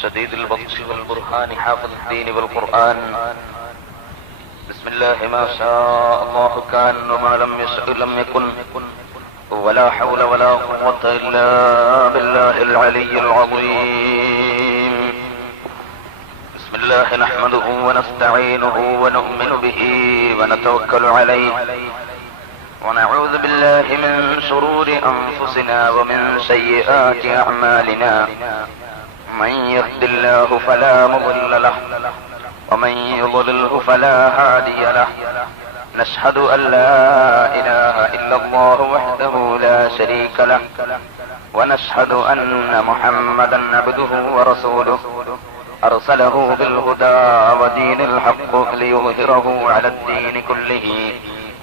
شديد البطش والبرهان حافظ الدين والقرآن. بسم الله ما شاء الله كان وما لم يشأ لم يكن ولا حول ولا قوة إلا بالله العلي العظيم. بسم الله نحمده ونستعينه ونؤمن به ونتوكل عليه ونعوذ بالله من شرور أنفسنا ومن سيئات أعمالنا. من يهد الله فلا مضل له ومن يضلله فلا هادي له. نشهد أن لا إله إلا الله وحده لا شريك له ونشهد أن محمدا عبده ورسوله أرسله بالهدى ودين الحق ليظهره على الدين كله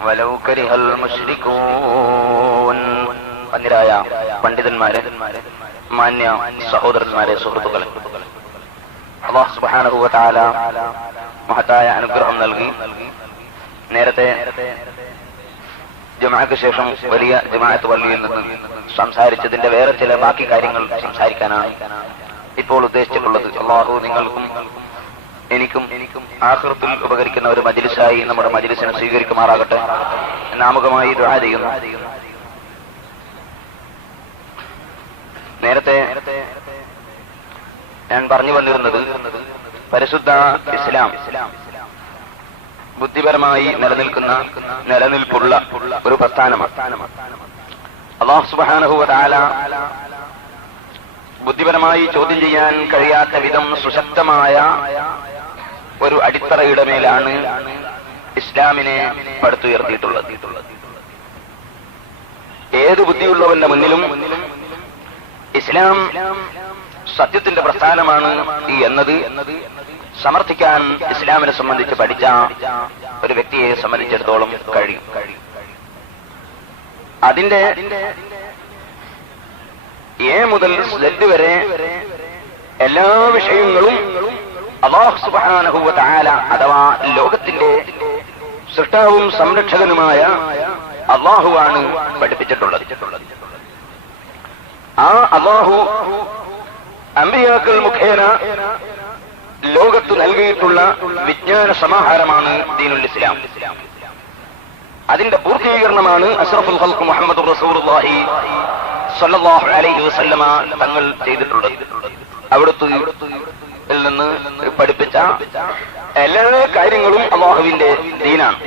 ولو كره المشركون. അന്നിരായ പണ്ഡിതന്മാരെ, മാന്യ സഹോദരന്മാരെ, സുഹൃത്തുക്കളെ, അല്ലാഹു സുബ്ഹാനഹു വ തആല മഹത്തായ അനുഗ്രഹം നൽകി നേരത്തെ ജുമുഅക്ക് ശേഷം വലിയ ജമാഅത്ത് പള്ളിയിൽ നിന്ന് സംസാരിച്ചതിന്റെ വേറെ ചില ബാക്കി കാര്യങ്ങൾ സംസാരിക്കാനാണ് ഇപ്പോൾ ഉദ്ദേശിച്ചിട്ടുള്ളത്. അല്ലാഹു നിങ്ങൾക്കും എനിക്കും ആഖിറത്തിൽ ഉപകരിക്കുന്ന ഒരു മജ്ലിസായി നമ്മുടെ മജ്ലിസിനെ സ്വീകരിക്കുമാറാകട്ടെ. നാമകമായി ദുആ ചെയ്യുന്നു. നേരത്തെ ഞാൻ പറഞ്ഞു വന്നിരുന്നത് പരിശുദ്ധ ഇസ്ലാം ബുദ്ധിപരമായി നിലനിൽപ്പുള്ള ഒരു പ്രസ്ഥാനമാണ്. അല്ലാഹു സുബ്ഹാനഹു വ തആല ബുദ്ധിപരമായി ചോദ്യം ചെയ്യാൻ കഴിയാത്ത വിധം സുശക്തമായ ഒരു അടിത്തറയുടെ മേലാണ് ഇസ്ലാമിനെ പടുത്തുയർത്തിയിട്ടുള്ളത്. ഏത് ബുദ്ധിയുള്ളവന്റെ മുന്നിലും ഇസ്ലാം സത്യത്തിന്റെ പ്രസ്ഥാനമാണ് എന്നത് സമർത്ഥിക്കാൻ ഇസ്ലാമിനെ സംബന്ധിച്ച് പഠിച്ച ഒരു വ്യക്തിയെ സംബന്ധിച്ചിടത്തോളം കഴിയും. അതിന്റെ എ മുതൽ സെഡ് വരെ എല്ലാ വിഷയങ്ങളും അല്ലാഹു സുബ്ഹാനഹു വ തആല അഥവാ ലോകത്തിന്റെ സൃഷ്ടാവും സംരക്ഷകനുമായ അല്ലാഹുവാണ് പഠിപ്പിച്ചിട്ടുള്ളത്. ആ അല്ലാഹു അമ്പിയാക്കൾ മുഖേന ലോകത്ത് നൽകിയിട്ടുള്ള വിജ്ഞാന സമാഹാരമാണ് ദീനുൽ ഇസ്ലാം. അതിന്റെ പൂർത്തീകരണമാണ് അഷ്റഫുൽ ഖൽഖ് മുഹമ്മദുർ റസൂലുള്ളാഹി സ്വല്ലല്ലാഹു അലൈഹി വസല്ലമ തങ്ങൾ ചെയ്തിട്ടുള്ളത്. അവിടുത്തെ നിന്ന് പഠിപ്പിച്ച എല്ലാ കാര്യങ്ങളും അല്ലാഹുവിന്റെ ദീനാണ്.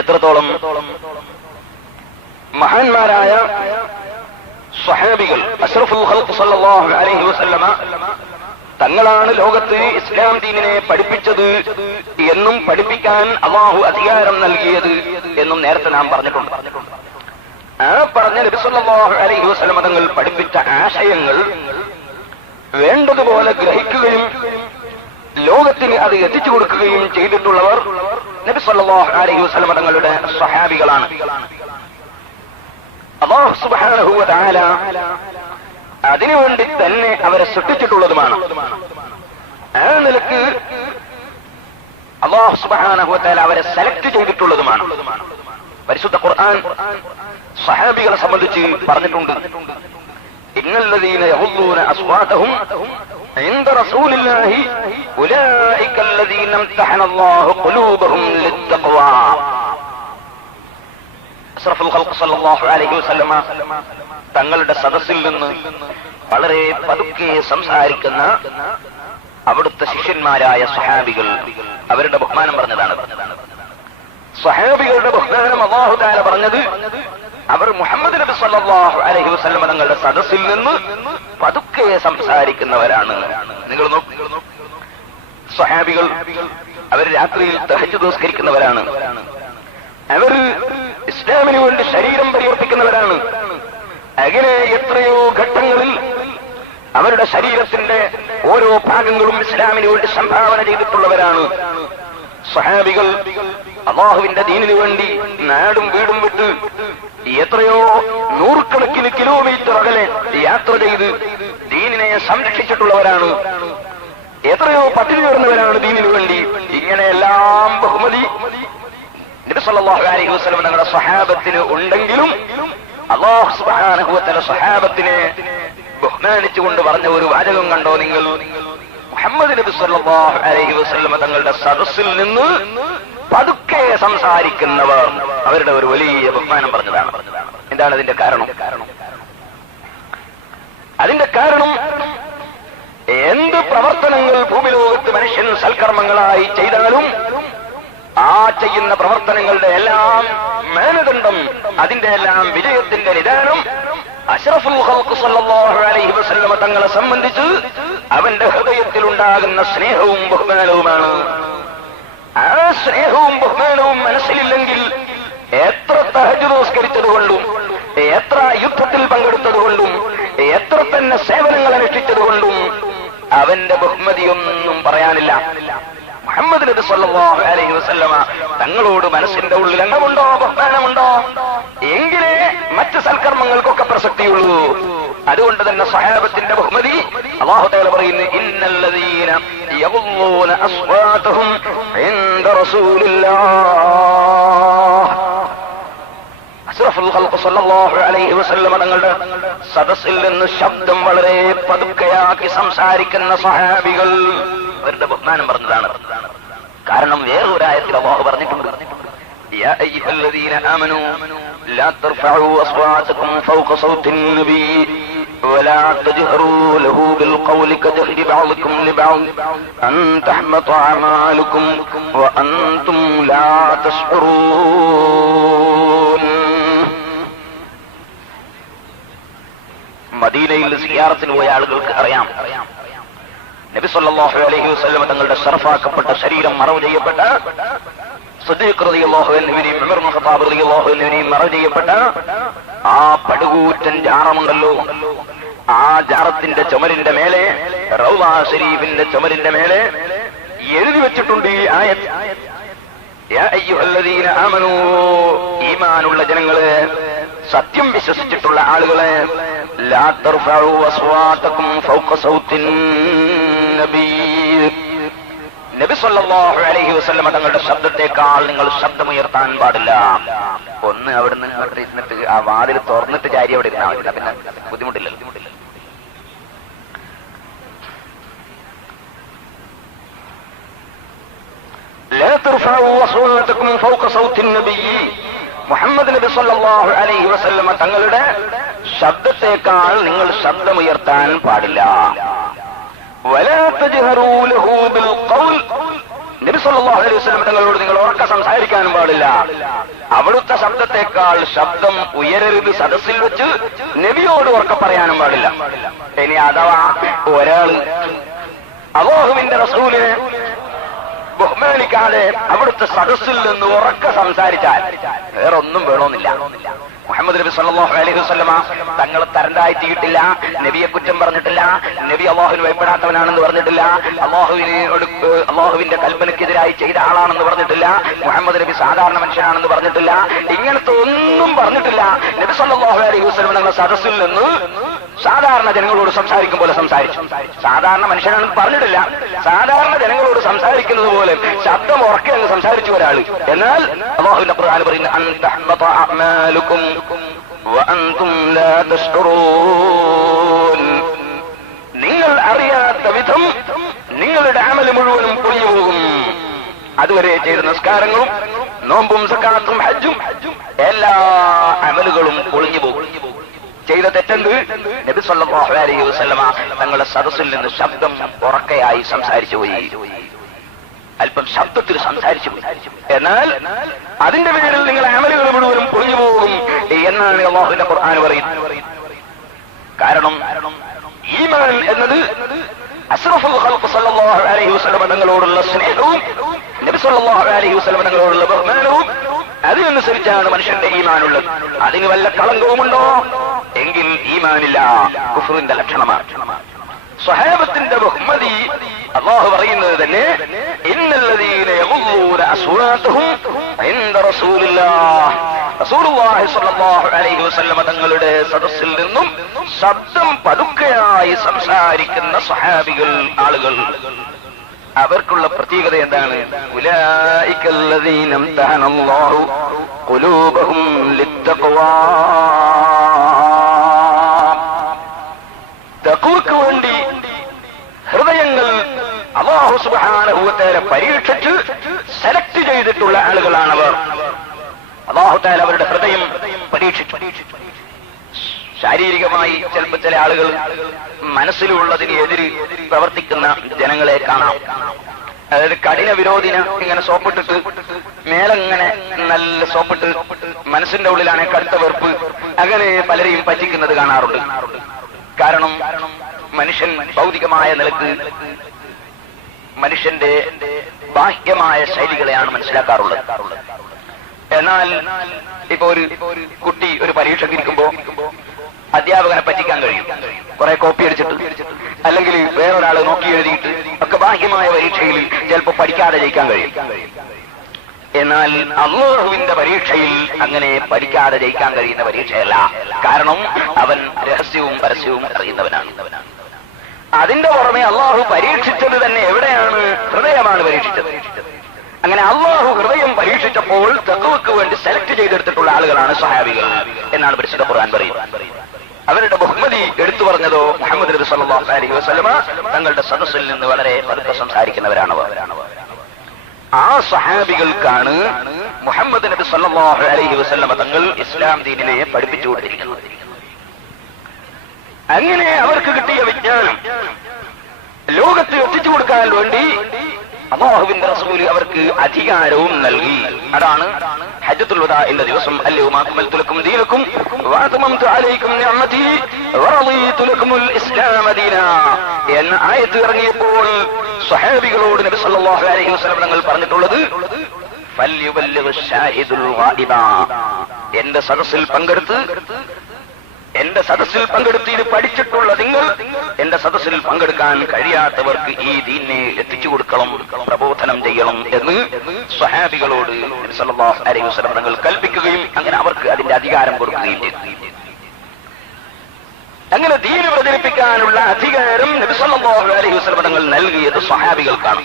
എത്രത്തോളം മഹാന്മാരായ സ്വഹാബികൾ അഷ്റഫുൽ ഖൽഖ് സ്വല്ലല്ലാഹു അലൈഹി വസല്ലമ തങ്ങളാണ് ലോകത്ത് ഇസ്ലാം ദീനിനെ പഠിപ്പിച്ചത് എന്നും പഠിപ്പിക്കാൻ അല്ലാഹു അധികാരം നൽകിയത് എന്നും നേരത്തെ നാം പറഞ്ഞിട്ടുണ്ട്. ആ പറഞ്ഞ നബി സല്ലല്ലാഹു അലൈഹി വസല്ലമ തങ്ങൾ പഠിപ്പിച്ച ആശയങ്ങൾ വേണ്ടതുപോലെ ഗ്രഹിക്കുകയും ലോകത്തിന് അത് എത്തിച്ചു കൊടുക്കുകയും ചെയ്തിട്ടുള്ളവർ നബി സല്ലല്ലാഹു അലൈഹി വസല്ലമ തങ്ങളുടെ സ്വഹാബികളാണ്. അല്ലാഹു സുബ്ഹാനഹു വ തആല അതിനുവേണ്ടി തന്നെ അവരെ സൃഷ്ടിച്ചിട്ടുള്ളതുമാണ്. ആ നിലക്ക് അല്ലാഹു സുബ്ഹാനഹു വ തആല അവരെ സെലക്ട് ചെയ്തിട്ടുള്ളതുമാണ്. പരിശുദ്ധ ഖുർആൻ സ്വഹാബികളെ സംബന്ധിച്ച് പറഞ്ഞിട്ടുണ്ട്. ഇന്നല്ലദീന യഹുദ്ദൂന അസ്വാതഹും ഇൻദ റസൂലില്ലാഹി ഉലൈക അല്ലദീന ഇംതഹനല്ലാഹു ഖുലൂബഹും ലിത്തഖ്വാ. അഷ്റഫുൽ ഖൽഖ് സ്വല്ലല്ലാഹു അലൈഹി വസല്ലമ തങ്ങളുടെ സദസ്സിൽ നിന്ന് വളരെ പതുക്കെ സംസാരിക്കുന്ന അവിടുത്തെ ശിഷ്യന്മാരായ സ്വഹാബികൾ അവരുടെ ബഹുമാനം പറഞ്ഞതാണ്. സ്വഹാബികളുടെ ബഹുമാനം അല്ലാഹു തആല പറഞ്ഞത് അവർ മുഹമ്മദ് നബി സല്ലല്ലാഹു അലൈഹി വസല്ലമ തങ്ങളുടെ സദസ്സിൽ നിന്ന് പതുക്കെ സംസാരിക്കുന്നവരാണ്. നിങ്ങൾ നോക്കൂ, സ്വഹാബികൾ അവർ രാത്രിയിൽ തഹജ്ജുദ് നിസ്കരിക്കുന്നവരാണ്. അവർ ഇസ്ലാമിന് വേണ്ടി ശരീരം പരിവർത്തിക്കുന്നവരാണ്. അങ്ങനെ എത്രയോ ഘട്ടങ്ങളിൽ അവരുടെ ശരീരത്തിന്റെ ഓരോ ഭാഗങ്ങളും ഇസ്ലാമിന് വേണ്ടി സംഭാവന ചെയ്തിട്ടുള്ളവരാണ്. സ്വഹാബികൾ അല്ലാഹുവിന്റെ ദീനിനു വേണ്ടി നാടും വീടും വിട്ട് എത്രയോ നൂറുകണക്കിന് കിലോമീറ്റർ അകലെ യാത്ര ചെയ്ത് ദീനിനെ സംരക്ഷിച്ചിട്ടുള്ളവരാണ്. എത്രയോ പട്ടിണി വരുന്നവരാണ് ദീനിനു വേണ്ടി. ഇങ്ങനെയെല്ലാം ബഹുമതി നബി സല്ലല്ലാഹു അലൈഹി വസല്ലം തങ്ങളുടെ സ്വഹാബത്തിന് ഉണ്ടെങ്കിലും അല്ലാഹു സുബ്ഹാനഹു വ തആല സ്വഹാബത്തിനെ ബഹുമാനിച്ചുകൊണ്ട് പറഞ്ഞ ഒരു വാചകം കണ്ടോ നിങ്ങൾ? മുഹമ്മദ് നബി സല്ലല്ലാഹു അലൈഹി വസല്ലം തങ്ങളുടെ സദസ്സിൽ നിന്ന് പതുക്കെ സംസാരിക്കുന്നവർ അവരുടെ ഒരു വലിയ ബഹുമാനം പറഞ്ഞതാണ്. എന്താണ് അതിന്റെ കാരണം? അതിന്റെ കാരണം എന്ത് പ്രവർത്തനങ്ങൾ ഭൂമിലോകത്ത് മനുഷ്യൻ സൽക്കർമ്മങ്ങളായി ചെയ്താലും ആ ചെയ്യുന്ന പ്രവർത്തനങ്ങളുടെ എല്ലാം മാനദണ്ഡം, അതിന്റെ എല്ലാം വിജയത്തിന്റെ നിദാനം അഷ്റഫുൽ ഖൽഖ് സല്ലല്ലാഹു അലൈഹി വസല്ലം തങ്ങളെ സംബന്ധിച്ച് അവന്റെ ഹൃദയത്തിലുണ്ടാകുന്ന സ്നേഹവും ബഹുമാനവുമാണ്. ആ സ്നേഹവും ബഹുമാനവും മനസ്സിലില്ലെങ്കിൽ എത്ര തഹജ്ജുദ് നമസ്കരിച്ചതുകൊണ്ടും, എത്ര യുദ്ധത്തിൽ പങ്കെടുത്തതുകൊണ്ടും, എത്ര തന്നെ സേവനങ്ങൾ അനുഷ്ഠിച്ചതുകൊണ്ടും അവന്റെ ബഹുമതിയൊന്നും പറയാനില്ല. മുഹമ്മദ് നബി സല്ലല്ലാഹു അലൈഹി വസല്ലമ തങ്ങളോട് മനസ്സിന്റെ ഉള്ളിൽ എണ്ണമുണ്ടോ, ബഹുമാനമുണ്ടോ, എങ്കിലേ മറ്റ് സൽക്കർമ്മങ്ങൾക്കൊക്കെ പ്രസക്തിയുള്ളൂ. അതുകൊണ്ട് തന്നെ സ്വഹാബത്തിന്റെ ബഹുമതി അല്ലാഹു തആല പറയുന്നു, ഇന്നല്ലദീന യഗുള്ളൂന അസ്വാതഹും ഇൻദ റസൂലില്ലാഹ്. അഷ്റഫുൽ ഖൽഖ് സല്ലല്ലാഹു അലൈഹി വസല്ലം തങ്ങളുടെ സദസ്സിൽ നിന്ന് ശബ്ദം വളരെ പതുക്കെയാക്കി സംസാരിക്കുന്ന സ്വഹാബികൾ അവരുടെ ബഹുമാനം പറഞ്ഞതാണ്. കാരണം വേറൊരായത്തിൽ അല്ലാഹു പറഞ്ഞിട്ടുണ്ട്, യാ അയ്യുഹല്ലദീന ആമനൂ ലാ തർഫഉ അസ്വാതകും ഫൗക സൗത്തിൻ നബി വലാ തജ്ഹറൂ ലഹു ബിൽ ഖൗലി കജഹരി ബഅദികും ലിബഅദ് അൻ തഹ്ബത അമാലുകും വഅൻതും ലാ തശ്ഉറൂൻ. മദീനയിൽ സിയാറത്തിന് പോയ ആളുകൾക്ക് അറിയാം, നബി സല്ലല്ലാഹു അലൈഹി വസല്ലം തങ്ങളുടെ ശറഫാക്കപ്പെട്ട ശരീരം മറവ് ചെയ്യപ്പെട്ട സിദ്ദീഖ് റളിയല്ലാഹു അൻഹുവിനെയും ഉമർ ഇബ്നു ഖത്താബ് റളിയല്ലാഹു അൻഹുവിനെയും മറവ് ചെയ്യപ്പെട്ട ആ പടുകൂറ്റൻ ജാറമുണ്ടല്ലോ, ആ ജാറത്തിന്റെ ചുമരിന്റെ മേലെ, റൗള ശരീഫിന്റെ ചുമരിന്റെ മേലെ എഴുതി വെച്ചിട്ടുണ്ട് ഈ ആയത്ത്, യാ അയ്യുഹല്ലദീന ആമനൂ, ഈമാനുള്ള ജനങ്ങളെ, സത്യം വിശ്വസിച്ചിട്ടുള്ള ആളുകളെ, ലാ തർഫഉ അസ്വാതകും ഫൗക സൗത്തിൻ നബി. നബി സല്ലല്ലാഹു അലൈഹി വസല്ലം തങ്ങളുടെ ശബ്ദത്തെക്കാൾ നിങ്ങൾ ശബ്ദമുയർത്താൻ പാടില്ല. ഒന്ന് അവിടുന്ന് ഇങ്ങോട്ട് ഇരുന്നിട്ട് ആ വാതിൽ തുറന്നിട്ട് ചാരി അവിടെ ഇരുന്നാൽ മതി, പിന്നെ ബുദ്ധിമുട്ടില്ലല്ലോ. ലാ തർഫഉ അസ്വാതകും ഫൗക സൗത്തിൻ നബി. മുഹമ്മദ് നബി സല്ലല്ലാഹു അലൈഹി വസല്ലം തങ്ങളുടെ ശബ്ദത്തെക്കാൾ നിങ്ങൾ ശബ്ദമുയർത്താൻ പാടില്ല. വലാ തജ്ഹറൂ ലഹു ബിൽ ഖൗൽ. നബി സല്ലല്ലാഹു അലൈഹി വസല്ലം തങ്ങളോട് നിങ്ങൾ ഉറക്കെ സംസാരിക്കാനും പാടില്ല. അവിടുത്തെ ശബ്ദത്തെക്കാൾ ശബ്ദം ഉയരരുത്. സദസ്സിൽ വെച്ച് നബിയോട് ഉറക്കെ പറയാനും പാടില്ല. ഇനി അഥവാ ഒരാള് അല്ലാഹുവിന്റെ റസൂലിനെ ബഹുമാനിക്കാതെ അവിടുത്തെ സദസ്സിൽ നിന്ന് ഉറക്കെ സംസാരിച്ചാൽ വേറെ ഒന്നും വേണമെന്നില്ല. മുഹമ്മദ് നബി സല്ലല്ലാഹു അലൈഹി വസല്ലമ തങ്ങൾ തരണ്ടായിട്ടില്ല, നബിയെ കുറ്റം പറഞ്ഞിട്ടില്ല, നബി അല്ലാഹുവിന് ഭയപ്പെടാത്തവനാണെന്ന് പറഞ്ഞിട്ടില്ല, അല്ലാഹുവിന്റെ കൽപ്പനയ്ക്കെതിരായി ചെയ്ത ആളാണെന്ന് പറഞ്ഞിട്ടില്ല, മുഹമ്മദ് നബി സാധാരണ മനുഷ്യനാണെന്ന് പറഞ്ഞിട്ടില്ല, ഇങ്ങനത്തെ ഒന്നും പറഞ്ഞിട്ടില്ല. നബി സല്ലല്ലാഹു അലൈഹി വസല്ലമ തങ്ങൾ സദസ്സിൽ നിന്ന് സാധാരണ ജനങ്ങളോട് സംസാരിക്കും പോലെ സംസാരിച്ചു. സാധാരണ മനുഷ്യനാണെന്ന് പറഞ്ഞിട്ടില്ല, സാധാരണ ജനങ്ങളോട് സംസാരിക്കുന്നത് പോലെ ശബ്ദം ഉറക്കെ അങ്ങ് സംസാരിച്ചു ഒരാൾ. എന്നാൽ അല്ലാഹുവിന്റെ ഖുർആൻ പറയുന്നു, അൻ തഹ്ബത അഅമാലുകും വഅൻതും ലാ തശ്ഉറൂൻ. നിങ്ങൾ അറിയാത്ത വിധം നിങ്ങളുടെ അമൽ മുഴുവനും പൊളിഞ്ഞു പോകും. അതുവരെ ചെയ്ത നിസ്കാരങ്ങളും നോമ്പും സക്കാത്തും ഹജ്ജും എല്ലാ അമലുകളും പൊളിഞ്ഞു പോകും. ചെയ്ത തെറ്റെന്ത്? നബി സല്ലല്ലാഹു അലൈഹി വസല്ലമ തങ്ങളുടെ സദസ്സിൽ നിന്ന് ശബ്ദം ഉറക്കെയായി സംസാരിച്ചു പോയി, അല്പം ശബ്ദത്തിൽ സംസാരിച്ചു പോയി. എന്നാൽ അതിന്റെ പേരിൽ നിങ്ങളുടെ അമലുകൾ മുഴുവനും പൊളിഞ്ഞു പോകും എന്നാണ് അല്ലാഹുവിന്റെ ഖുർആൻ പറയുന്നത്. കാരണം ഈമാൻ എന്നത് അഷ്റഫുൽ ഖൽഖ് സല്ലല്ലാഹു അലൈഹി വസല്ലം തങ്ങളോടുള്ള സ്നേഹവും നബി സല്ലല്ലാഹു അലൈഹി വസല്ലം തങ്ങളോടുള്ള ബഹുമാനവും അതിനനുസരിച്ചാണ് മനുഷ്യന്റെ ഈമാനുള്ളത്. അതിന് വല്ല കളങ്കവുമുണ്ടോ എങ്കിൽ ഈമാനില്ല, കുഫ്റിന്റെ ലക്ഷണമാണ്. സ്വഹാബത്തിന്റെ ബഹുമതി അല്ലാഹു പറയുന്നത് തന്നെ, ഇന്നല്ലദീന യഗുള്ളൂന അസ്വാതഹും ഇൻദ റസൂലില്ലാഹ്. റസൂലുള്ളാഹി സ്വല്ലല്ലാഹു അലൈഹി വസല്ലം തങ്ങളുടെ സദസ്സിൽ നിന്നും ശബ്ദം പതുക്കെയായി സംസാരിക്കുന്ന സ്വഹാബികൾ, ആളുകൾ, അവർക്കുള്ള പ്രത്യേകത എന്താണ്? ഉലൈകല്ലദീന ഇംതഹനല്ലാഹു ഖുലൂബഹും ലിത്തഖ്വാ. തഖ്വക്ക് വേണ്ടി ഹൃദയങ്ങൾ അല്ലാഹു സുബ്ഹാനഹു വ തആല പരീക്ഷിച്ച് സെലക്ട് ചെയ്തിട്ടുള്ള ആളുകളാണവർ. അല്ലാഹു തആല അവരുടെ ഹൃദയം പരീക്ഷിച്ചു. ശാരീരികമായി ചിലപ്പോൾ ചില ആളുകൾ മനസ്സിലുള്ളതിന് എതിര് പ്രവർത്തിക്കുന്ന ജനങ്ങളെ കാണാം. അതായത് കഠിന വിരോധിന ഇങ്ങനെ സോപ്പിട്ടിട്ട് മേലങ്ങനെ നല്ല സോപ്പിട്ട് മനസ്സിന്റെ ഉള്ളിലാണ് കടുത്ത വെറുപ്പ്, അങ്ങനെ പലരെയും പറ്റിക്കുന്നത് കാണാറുണ്ട്. കാരണം മനുഷ്യൻ ഭൗതികമായ നിലക്ക് മനുഷ്യന്റെ ബാഹ്യമായ ശൈലികളെയാണ് മനസ്സിലാക്കാറുള്ളത്. എന്നാൽ ഇപ്പൊ ഒരു കുട്ടി ഒരു പരീക്ഷയ്ക്ക് ഇരിക്കുമ്പോ അധ്യാപകനെ പറ്റിക്കാൻ കഴിയും, കുറെ കോപ്പി അടിച്ചിട്ട് അല്ലെങ്കിൽ വേറൊരാളെ നോക്കി എഴുതിയിട്ട് ഒക്കെ ബാഹ്യമായ പരീക്ഷയിൽ ചിലപ്പോൾ പഠിക്കാതെ ജയിക്കാൻ കഴിയും. എന്നാൽ അല്ലാഹുവിന്റെ പരീക്ഷയിൽ അങ്ങനെ പഠിക്കാതെ ജയിക്കാൻ കഴിയുന്ന പരീക്ഷയല്ല. കാരണം അവൻ രഹസ്യവും പരസ്യവും അറിയുന്നവനാണ്. അതിന്റെ പുറമെ അല്ലാഹു പരീക്ഷിച്ചത് തന്നെ എവിടെയാണ്? ഹൃദയമാണ് പരീക്ഷിച്ചത്. അങ്ങനെ അല്ലാഹു ഹൃദയം പരീക്ഷിച്ചപ്പോൾ തഖ്വക്ക് വേണ്ടി സെലക്ട് ചെയ്തെടുത്തിട്ടുള്ള ആളുകളാണ് സ്വഹാബികൾ എന്നാണ് പരിശുദ്ധ ഖുർആൻ പറയുന്നത്. അവരുടെ ബഹുമതി എടുത്തു പറഞ്ഞതോ മുഹമ്മദ് നബി സല്ലല്ലാഹു അലൈഹി വസല്ലമ തങ്ങളുടെ സദസ്സിൽ നിന്ന് വളരെ പതുക്കെ സംസാരിക്കുന്നവരാണവർ. ആ സ്വഹാബികൾക്കാണ് മുഹമ്മദ് നബി സല്ലല്ലാഹു അലൈഹി വസല്ലമ തങ്ങൾ ഇസ്ലാം ദീനിനെ പഠിപ്പിച്ചു കൊടുത്തിരിക്കുന്നത്. അങ്ങനെ അവർക്ക് കിട്ടിയ വിജ്ഞാനം ലോകത്ത് എത്തിച്ചു കൊടുക്കാൻ വേണ്ടി അല്ലാഹുവിന്റെ റസൂല് അവർക്ക് അധികാരവും നൽകി. അതാണ് ഹജ്ജത്തുൽ വദാഇന്റെ ദിവസം അൽയൗമ അക്മൽതു ലക്കും ദീനക്കും വഅത്മംതു അലൈക്കും നിഅമതി വറളീതു ലക്കുമുൽ ഇസ്ലാമ ദീനാ എന്ന ആയത്ത് ഇറങ്ങിയപ്പോൾ സ്വഹാബികളോട് നബി സല്ലല്ലാഹു അലൈഹി വസല്ലം തങ്ങൾ പറഞ്ഞിട്ടുള്ളത് ഫൽയുബല്ലിഗു ഷാഹിദുൽ ഗായിബ, എന്റെ സദസ്സിൽ പങ്കെടുത്ത് ഇത് പഠിച്ചിട്ടുള്ള നിങ്ങൾ എന്റെ സദസ്സിൽ പങ്കെടുക്കാൻ കഴിയാത്തവർക്ക് ഈ ദീനിനെ എത്തിച്ചു കൊടുക്കണം, പ്രബോധനം ചെയ്യണം എന്ന് സ്വഹാബികളോട് നബി സല്ലല്ലാഹു അലൈഹി വസല്ലം തങ്ങൾ കൽപ്പിക്കുകയും അങ്ങനെ അവർക്ക് അതിന്റെ അധികാരം കൊടുക്കുകയും ചെയ്തു. അങ്ങനെ ദീൻ പ്രചരിപ്പിക്കാനുള്ള അധികാരം നബി സല്ലല്ലാഹു അലൈഹി വസല്ലം തങ്ങൾ നൽകിയത് സ്വഹാബികൾക്കാണ്.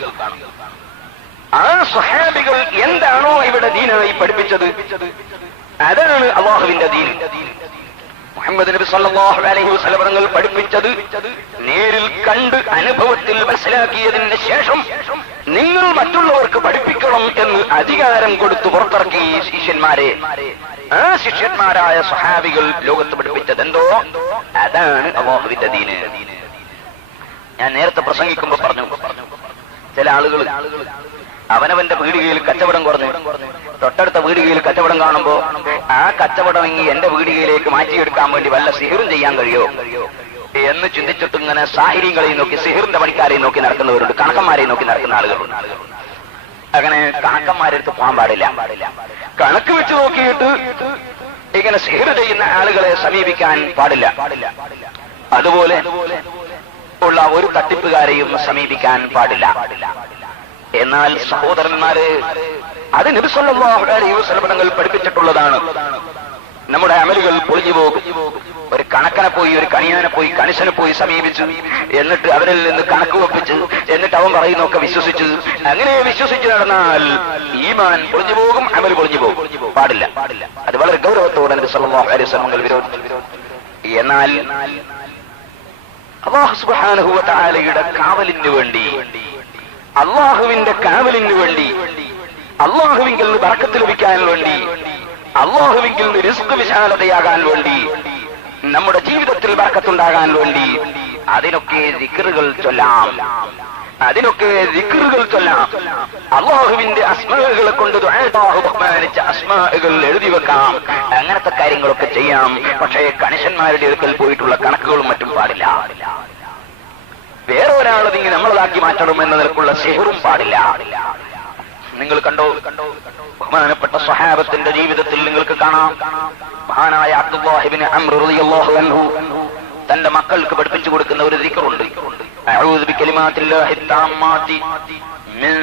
ആ സ്വഹാബികൾ എന്താണോ ഇവിടെ ദീനായി പഠിപ്പിച്ചത് അതാണ് അല്ലാഹുവിന്റെ ദീൻ. മുഹമ്മദ് നബി സല്ലല്ലാഹു അലൈഹി വസല്ലം തങ്ങൾ പഠിപ്പിച്ചത് നേരിൽ കണ്ട് അനുഭവത്തിൽ മനസ്സിലാക്കിയതിന് ശേഷം നിങ്ങൾ മറ്റുള്ളവർക്ക് പഠിപ്പിക്കണം എന്ന് അധികാരം കൊടുത്തു പുറത്തിറക്കി ശിഷ്യന്മാരെ. ആ ശിഷ്യന്മാരായ സ്വഹാബികൾ ലോകത്ത് പഠിപ്പിച്ചതെന്തോ അതാണ് അല്ലാഹുവിന്റെ ദീന്. ഞാൻ നേരത്തെ പ്രസംഗിക്കുമ്പോൾ പറഞ്ഞു, ചില ആളുകൾ അവനവന്റെ പീടികയിൽ കച്ചവടം കുറഞ്ഞു തൊട്ടടുത്ത പീടികയിൽ കച്ചവടം കാണുമ്പോ ആ കച്ചവടം ഇനി എന്റെ പീടികയിലേക്ക് മാറ്റിയെടുക്കാൻ വേണ്ടി വല്ല സിഹിറും ചെയ്യാൻ കഴിയോ എന്ന് ചിന്തിച്ചിട്ട് ഇങ്ങനെ സാഹിര്യങ്ങളെയും നോക്കി സിഹിറിന്റെ പണിക്കാരെയും നോക്കി നടക്കുന്നവരുണ്ട്, കണക്കന്മാരെയും നോക്കി നടക്കുന്ന ആളുകളുണ്ട്. അങ്ങനെ കണക്കന്മാരെടുത്ത് പോകാൻ പാടില്ല. കണക്ക് വെച്ച് നോക്കിയിട്ട് ഇങ്ങനെ സിഹിർ ചെയ്യുന്ന ആളുകളെ സമീപിക്കാൻ പാടില്ല. അതുപോലെ ഉള്ള ഒരു തട്ടിപ്പുകാരെയും സമീപിക്കാൻ പാടില്ല. എന്നാൽ സഹോദരന്മാരെ, അത് നബി സല്ലല്ലാഹു അലൈഹി വസല്ലം തങ്ങൾ പഠിപ്പിച്ചിട്ടുള്ളതാണ്. നമ്മുടെ അമലുകൾ പൊളിഞ്ഞു പോകും. ഒരു കണക്കനെ പോയി, ഒരു കണിയാനെ പോയി, കണിശനെ പോയി സമീപിച്ചു, എന്നിട്ട് അവരിൽ നിന്ന് കണക്ക് വെപ്പിച്ച്, എന്നിട്ട് അവൻ പറയുന്നൊക്കെ വിശ്വസിച്ച്, അങ്ങനെ വിശ്വസിച്ച് നടന്നാൽ ഈമാൻ പൊളിഞ്ഞു പോകും, അമൽ പൊളിഞ്ഞു പോകും. പാടില്ല. അത് വളരെ ഗൗരവത്തോടെ നബി സല്ലല്ലാഹു അലൈഹി വസല്ലം തങ്ങൾ വിരോധിച്ചു. എന്നാൽ അല്ലാഹു സുബ്ഹാനഹു വ തആലയുടെ കാവലിന് വേണ്ടി, അള്ളാഹുവിന്റെ കാവലിന് വേണ്ടി, അള്ളാഹുവിങ്കിൽ നിന്ന് ബർക്കത്ത് ലഭിക്കാൻ വേണ്ടി, അള്ളാഹുവിങ്കിൽ നിന്ന് റിസ്ക് വിശാലതയാകാൻ വേണ്ടി, നമ്മുടെ ജീവിതത്തിൽ ബർക്കത്തുണ്ടാകാൻ വേണ്ടി അതിനൊക്കെ ദിക്റുകൾ ചൊല്ലാം. അള്ളാഹുവിന്റെ അസ്മാകളെ കൊണ്ട് അല്ലാഹു ബഹുമാനിച്ച അസ്മാകൾ എഴുതി വെക്കാം. അങ്ങനത്തെ കാര്യങ്ങളൊക്കെ ചെയ്യാം. പക്ഷേ കണിശന്മാരുടെ അടുക്കൽ പോയിട്ടുള്ള കണക്കുകളും മറ്റും പാടില്ല. വേറെ ഒരാളെ നിങ്ങൾ നമ്മളതാക്കി മാറ്റണം എന്ന നിലക്കുള്ള സിഹറും പാടില്ല. നിങ്ങൾ കണ്ടോ, ബഹുമാനപ്പെട്ട സ്വഹാബത്തിന്റെ ജീവിതത്തിൽ നിങ്ങൾക്ക് കാണാം. മഹാനായ അബ്ദുല്ലാഹ് ഇബ്നു അംർ റളിയല്ലാഹു അൻഹു തന്റെ മക്കൾക്ക് പഠിപ്പിച്ചു കൊടുക്കുന്ന ഒരു ദിക്റുണ്ട്. അഊദു ബികലിമാത്തില്ലാഹി തമ്മാതി മിൻ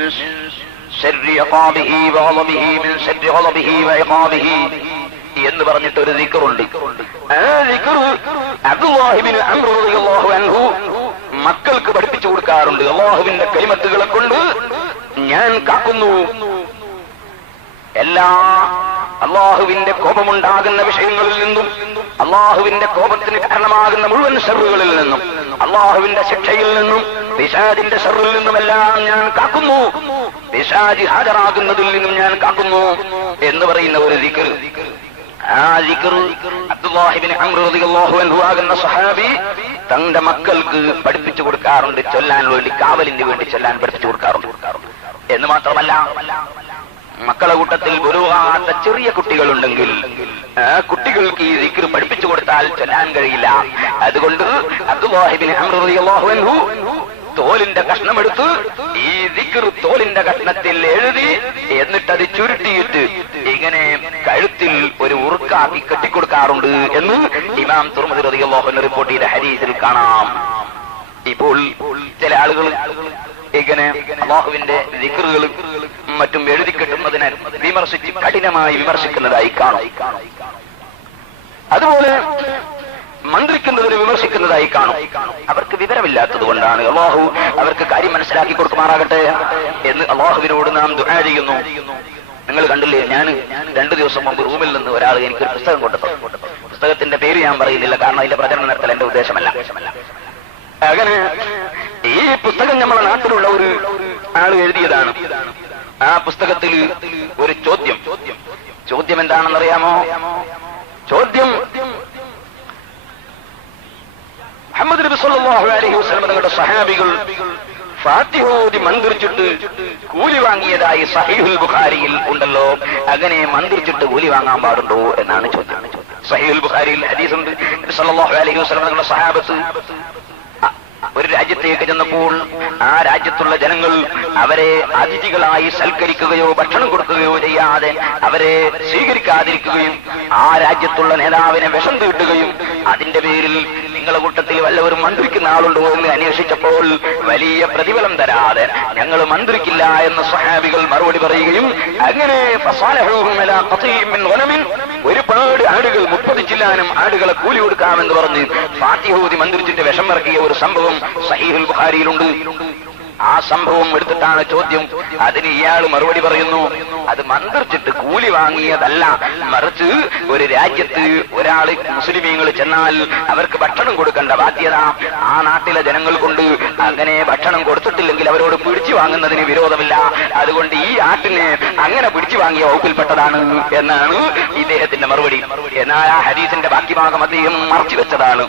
ശർരി ഇഖാബിഹി വഗളബിഹി മിൻ ശർരി ഗളബിഹി വഇഖാബിഹി എന്ന് പറഞ്ഞിട്ട് ഒരു ദിക്റുണ്ട്. ആ ദിക്ർ അബ്ദുല്ലാഹ് ഇബ്നു അംർ റളിയല്ലാഹു അൻഹു മക്കൾക്ക് പഠിപ്പിച്ചു കൊടുക്കാറുണ്ട്. അല്ലാഹുവിന്റെ കലിമത്തുകളെ കൊണ്ട് ഞാൻ കാക്കുന്നു, എല്ലാ അല്ലാഹുവിന്റെ കോപമുണ്ടാകുന്ന വിഷയങ്ങളിൽ നിന്നും അള്ളാഹുവിന്റെ കോപത്തിന് കാരണമാകുന്ന മുഴുവൻ ഷർറുകളിൽ നിന്നും, അള്ളാഹുവിന്റെ ശിക്ഷയിൽ നിന്നും, പിശാചിന്റെ ഷർറിൽ നിന്നുമെല്ലാം ഞാൻ കാക്കുന്നു, പിശാചി ഹാജരാകുന്നതിൽ നിന്നും ഞാൻ കാക്കുന്നു എന്ന് പറയുന്ന ഒരു ദിക്ർ. ആ ദിക്ർ അബ്ദുല്ലാഹി ഇബ്നു അംർ റളിയല്ലാഹു അൻഹു ആകുന്ന സ്വഹാബി തന്റെ മക്കൾക്ക് പഠിപ്പിച്ചു കൊടുക്കാറുണ്ട്, ചൊല്ലാൻ വേണ്ടി, കാവലിന് വേണ്ടി ചൊല്ലാൻ പഠിപ്പിച്ചു കൊടുക്കാറുണ്ട്. എന്ന് മാത്രമല്ല, മക്കളെ കൂട്ടത്തിൽ ബുലൂഗാത്ത ചെറിയ കുട്ടികളുണ്ടെങ്കിൽ ആ കുട്ടികൾക്ക് ഈ ദിക്ർ പഠിപ്പിച്ചു കൊടുത്താൽ ചൊല്ലാൻ കഴിയില്ല. അതുകൊണ്ട് അബ്ദുല്ലാഹി ഇബ്നു അംർ റളിയല്ലാഹു അൻഹു തോലിന്റെ കഷ്ണമെടുത്ത് ഈ ദിക്ർ തോലിന്റെ കഷ്ണത്തിൽ എഴുതി എന്നിട്ടത് ചുരുട്ടിയിട്ട് ഇങ്ങനെ കഴുത്തിൽ ഒരു ഉറുക്കാക്കി കെട്ടിക്കൊടുക്കാറുണ്ട് എന്ന് ഇമാം തുർമുദി റളിയല്ലാഹു അൻഹു റിപ്പോർട്ട് ചെയ്ത ഹദീസിൽ കാണാം. ഇപ്പോൾ ചില ആളുകൾ ഇങ്ങനെ അല്ലാഹുവിന്റെ ദിക്റുകളും മറ്റും എഴുതി കെട്ടുന്നതിനെ വിമർശിച്ച് കഠിനമായി വിമർശിക്കുന്നതായി കാണും. അതുപോലെ മന്ത്രിക്കുന്നതിന് വിമർശിക്കുന്നതായി കാണും. അവർക്ക് വിവരമില്ലാത്തത് കൊണ്ടാണ്. അല്ലാഹു അവർക്ക് കാര്യം മനസ്സിലാക്കി കൊടുക്കുമാറാകട്ടെ എന്ന് അല്ലാഹുവിനോട് നാം ദുആ ചെയ്യുന്നു. നിങ്ങൾ കണ്ടില്ലേ, ഞാൻ 2 ദിവസം മുമ്പ് റൂമിൽ നിന്ന് ഒരാൾ എനിക്കൊരു പുസ്തകം കൊണ്ടുപോയി. പുസ്തകത്തിന്റെ പേര് ഞാൻ പറയുന്നില്ല, കാരണം അതിന്റെ പ്രചരണം നടത്തൽ എന്റെ ഉദ്ദേശമല്ല. അങ്ങനെ ഈ പുസ്തകം നമ്മുടെ നാട്ടിലുള്ള ഒരു ആൾ എഴുതിയതാണ്. ആ പുസ്തകത്തിൽ ഒരു ചോദ്യം എന്താണെന്നറിയാമോ? ചോദ്യം, മുഹമ്മദ് നബി സല്ലല്ലാഹു അലൈഹി വസല്ലം തങ്ങളുടെ സഹാബികൾ ഫാത്തിഹ ഓതി മന്ത്രിച്ചിട്ട് കൂലി വാങ്ങിയതായി സഹീഹുൽ ബുഖാരിയിൽ ഉണ്ടല്ലോ, അങ്ങനെ മന്ത്രിച്ചിട്ട് കൂലി വാങ്ങാൻ പാടുണ്ടോ എന്നാണ് ചോദ്യം. സഹീഹുൽ ബുഖാരിയിൽ ഹദീസുണ്ട്. നബി സല്ലല്ലാഹു അലൈഹി വസല്ലം തങ്ങളുടെ സഹാബത്ത് ഒരു രാജ്യത്തേക്ക് ചെന്നപ്പോൾ ആ രാജ്യത്തുള്ള ജനങ്ങൾ അവരെ അതിഥികളായി സൽക്കരിക്കുകയോ ഭക്ഷണം കൊടുക്കുകയോ ചെയ്യാതെ അവരെ സ്വീകരിക്കാതിരിക്കുകയും ആ രാജ്യത്തുള്ള നേതാവിനെ വിഷം തീട്ടുകയും അതിന്റെ പേരിൽ നിങ്ങളുടെ കൂട്ടത്തിൽ വല്ലവരും മന്ത്രിക്കുന്ന ആളുണ്ടോ എന്ന് അന്വേഷിച്ചപ്പോൾ വലിയ പ്രതിഫലം തരാതെ ഞങ്ങൾ മന്ത്രിക്കില്ല എന്ന് സ്വഹാബികൾ മറുപടി പറയുകയും അങ്ങനെ ഒരുപാട് ആടുകൾ 30 ചില്ലാനും ആടുകളെ കൂലി കൊടുക്കാമെന്ന് പറഞ്ഞ് ഫാത്തിഹ ഓതി മന്ത്രിച്ചിട്ട് വിഷം ഇറക്കിയ ഒരു സംഭവം സഹീഹുൽ ബുഖാരിയിലുണ്ട്. ആ സംഭവം എടുത്തിട്ടാണ് ചോദ്യം. അതിന് ഇയാൾ മറുപടി പറയുന്നു, അത് മന്ത്രിച്ചിട്ട് കൂലി വാങ്ങിയതല്ല, മറിച്ച് ഒരു രാജ്യത്ത് ഒരാൾ മുസ്ലിമീങ്ങൾ ചെന്നാൽ അവർക്ക് ഭക്ഷണം കൊടുക്കേണ്ട ബാധ്യത ആ നാട്ടിലെ ജനങ്ങൾക്കുണ്ട്. അങ്ങനെ ഭക്ഷണം കൊടുത്തിട്ടില്ലെങ്കിൽ അവരോട് പിടിച്ചു വാങ്ങുന്നതിന് വിരോധമില്ല. അതുകൊണ്ട് ഈ ആട്ടിനെ അങ്ങനെ പിടിച്ചു വാങ്ങിയ വകുപ്പിൽപ്പെട്ടതാണ് എന്നാണ് ഇദ്ദേഹത്തിന്റെ മറുപടി. എന്നാൽ ആ ഹദീസിന്റെ ബാക്കി ഭാഗം അദ്ദേഹം മറച്ചു വെച്ചതാണ്.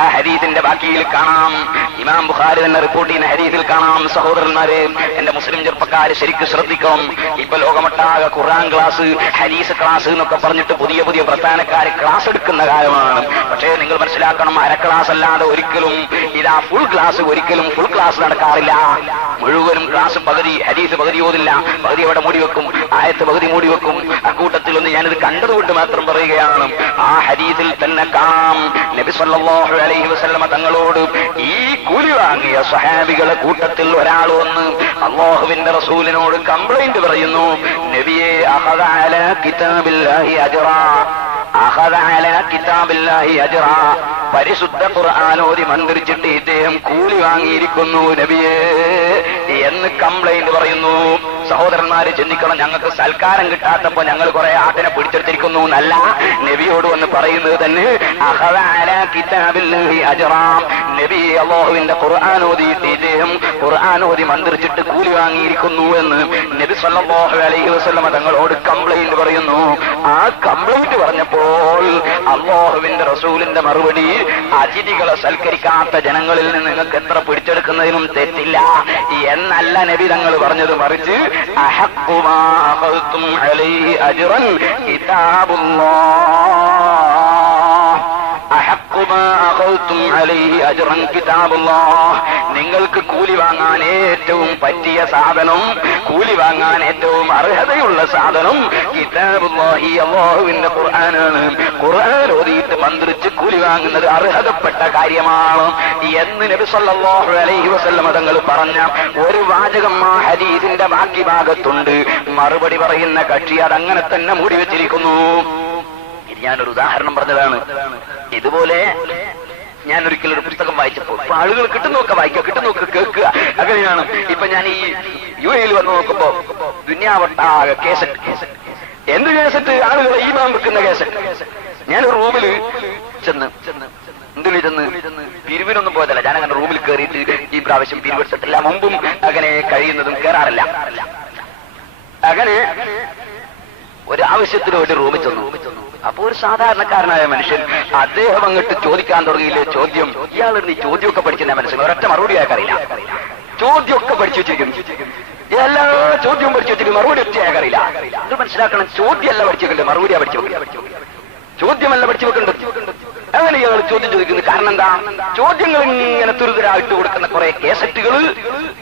ആ ഹദീസിന്റെ ബാക്കിയിൽ കാണാം, ഇമാം ബുഖാരി തന്നെ റിപ്പോർട്ട് ചെയ്യുന്ന ഹദീസിൽ കാണാം, സഹോദരന്മാരെ, എന്റെ മുസ്ലിം ചെറുപ്പക്കാര് ശരിക്കും ശ്രദ്ധിക്കും. ഇപ്പൊ ലോകമൊട്ടാകെ ഖുർആൻ ക്ലാസ്, ഹദീസ് ക്ലാസ് എന്നൊക്കെ പറഞ്ഞിട്ട് പുതിയ പുതിയ പ്രസ്ഥാനക്കാര് ക്ലാസ് എടുക്കുന്ന കാലമാണ്. പക്ഷേ നിങ്ങൾ മനസ്സിലാക്കണം, അര ക്ലാസ് അല്ലാതെ ഒരിക്കലും ഇതാ ഫുൾ ക്ലാസ് ഒരിക്കലും ഫുൾ ക്ലാസ് നടക്കാറില്ല. മുഴുവനും ക്ലാസ് പകുതി, ഹദീസ് പകുതി ഓതില്ല, പകുതി അവിടെ മൂടിവെക്കും, ആയത്ത് പകുതി മൂടിവെക്കും. അക്കൂട്ടത്തിൽ ഒന്ന് ഞാനിത് കണ്ടതുകൊണ്ട് മാത്രം പറയുകയാണ്. ആ ഹദീസിൽ തന്നെ കാണാം, നബി സല്ലല്ലാഹു അലൈഹി വസല്ലമ തങ്ങളോട് ഈ കൂലി വാങ്ങിയ സ്വഹാബികളെ കൂട്ടത്തിൽ ഒരാൾ വന്ന് അല്ലാഹുവിന്റെ റസൂലിനോട് കംപ്ലൈന്റ് പറയുന്നു, നബിയെ അഖദ അലാ കിതാബില്ലാഹി അജ്റാ, അഖദ അലാ കിതാബില്ലാഹി അജ്റാ, പരിശുദ്ധ ഖുർആൻ ഓതി മന്ത്രിച്ചിട്ട് ഇദ്ദേഹം കൂലി വാങ്ങിയിരിക്കുന്നു നബിയെ എന്ന് കംപ്ലൈന്റ് പറയുന്നു. സഹോദരന്മാരെ ചിന്തിക്കണം, ഞങ്ങൾക്ക് സൽക്കാരം കിട്ടാത്തപ്പോ ഞങ്ങൾ കുറെ ആട്ടിനെ പിടിച്ചെടുത്തിരിക്കുന്നു എന്നല്ല, നബിയോട് വന്ന് പറയുന്നത് തന്നെ അഖദ അലാ കിതാബില്ലാഹി അജ്റാ, നബി അല്ലാഹുവിന്റെ ഖുർആൻ ഓതിയിട്ട് ഇദ്ദേഹം ഖുർആൻ ഓതി മന്ത്രിച്ചിട്ട് കൂലി വാങ്ങിയിരിക്കുന്നു എന്ന് നബി സല്ലല്ലാഹു അലൈഹി വസല്ലമ തങ്ങളോട് കംപ്ലൈന്റ് പറയുന്നു. ആ കംപ്ലൈന്റ് പറഞ്ഞപ്പോൾ അല്ലാഹുവിന്റെ റസൂലിന്റെ മറുപടി, അതിഥികളെ സൽക്കരിക്കാത്ത ജനങ്ങളിൽ നിന്ന് നിങ്ങൾക്ക് എത്ര പിടിച്ചെടുക്കുന്നതിനും തെറ്റില്ല എന്നല്ല നബി തങ്ങൾ പറഞ്ഞത്, മറിച്ച് അഹഖ്ഖു മാ അഖദ്തും അലൈഹി അജ്റൻ കിതാബുല്ലാഹ്, അഹഖ്ഖു മാ അഖദ്തും അലൈഹി അജ്റൻ കിതാബുല്ലാഹ്, നിങ്ങൾക്ക് കൂലി വാങ്ങാൻ ഏറ്റവും പറ്റിയ സാധനം, കൂലി വാങ്ങാൻ ഏറ്റവും അർഹതയുള്ള സാധനം കിതാബുല്ലാഹി, അല്ലാഹുവിന്റെ ഖുർആനാണ്. ഖുർആൻ ഓതിയിട്ട് മന്ത്രിച്ച് കൂലി വാങ്ങുന്നത് അർഹതപ്പെട്ട കാര്യമാണ് എന്ന് നബി സല്ലല്ലാഹു അലൈഹി വസല്ലമ തങ്ങൾ പറഞ്ഞ ഒരു വാചകം ആ ഹദീസിന്റെ ബാക്കി ഭാഗത്തുണ്ട്. മറുപടി പറയുന്ന കക്ഷി അതങ്ങനെ തന്നെ മൂടി വെച്ചിരിക്കുന്നു. ഇത് ഞാനൊരു ഉദാഹരണം പറഞ്ഞതാണ്. ഇതുപോലെ ഞാൻ ഒരിക്കലും ഒരു പുസ്തകം വായിച്ചപ്പോൾ ഇപ്പൊ ആളുകൾ കിട്ടുന്നൊക്കെ വായിക്കുക, കിട്ടുന്നൊക്കെ കേൾക്കുക, അങ്ങനെയാണ്. ഇപ്പൊ ഞാൻ ഈ UAE വന്ന് നോക്കുമ്പോ ദുനിയാവട്ടാകെ കേസറ്റ്, എന്ത് കേസറ്റ്? ആളുകളെ ഈമാൻ വെക്കുന്ന കേസറ്റ്. ഞാൻ റൂമില് ചെന്ന് എന്തിനു ചെന്ന് പിരിവിനൊന്നും പോയതല്ല. ഞാൻ അങ്ങനെ റൂമിൽ കയറിയിട്ട് ഈ പ്രാവശ്യം പിരിവെടുത്തിട്ടില്ല. മുമ്പും അങ്ങനെ കഴിയുന്നതും കയറാറില്ല. അങ്ങനെ ഒരു ആവശ്യത്തിന് വേണ്ടി റൂമിൽ ചെന്നു. അപ്പൊ ഒരു സാധാരണക്കാരനായ മനുഷ്യൻ അദ്ദേഹം അങ്ങോട്ട് ചോദിക്കാൻ തുടങ്ങിയില്ലേ ചോദ്യം. ഇയാൾ നീ ചോദ്യമൊക്കെ പഠിക്കുന്ന മനുഷ്യൻ ഒരൊറ്റ മറുപടി ആക്കാറില്ല. ചോദ്യമൊക്കെ പഠിച്ചു വെച്ചിരിക്കുന്നു, എല്ലാ ചോദ്യവും പഠിച്ചു വെച്ചിട്ട് മറുപടി ഒറ്റ ആക്കാറില്ല. ഇത് മനസ്സിലാക്കണം. ചോദ്യമല്ല പഠിച്ചു വെക്കണ്ടേ, മറുപടിയാ പഠിച്ചു വെക്കുന്നത്. ചോദ്യമല്ല പഠിച്ചു വെക്കേണ്ടത്. അങ്ങനെ ഇയാൾ ചോദ്യം ചോദിക്കുന്നത്. കാരണം എന്താ? ചോദ്യങ്ങൾ ഇങ്ങനെ തുരുതരായിട്ട് കൊടുക്കുന്ന കുറെ കേസറ്റുകൾ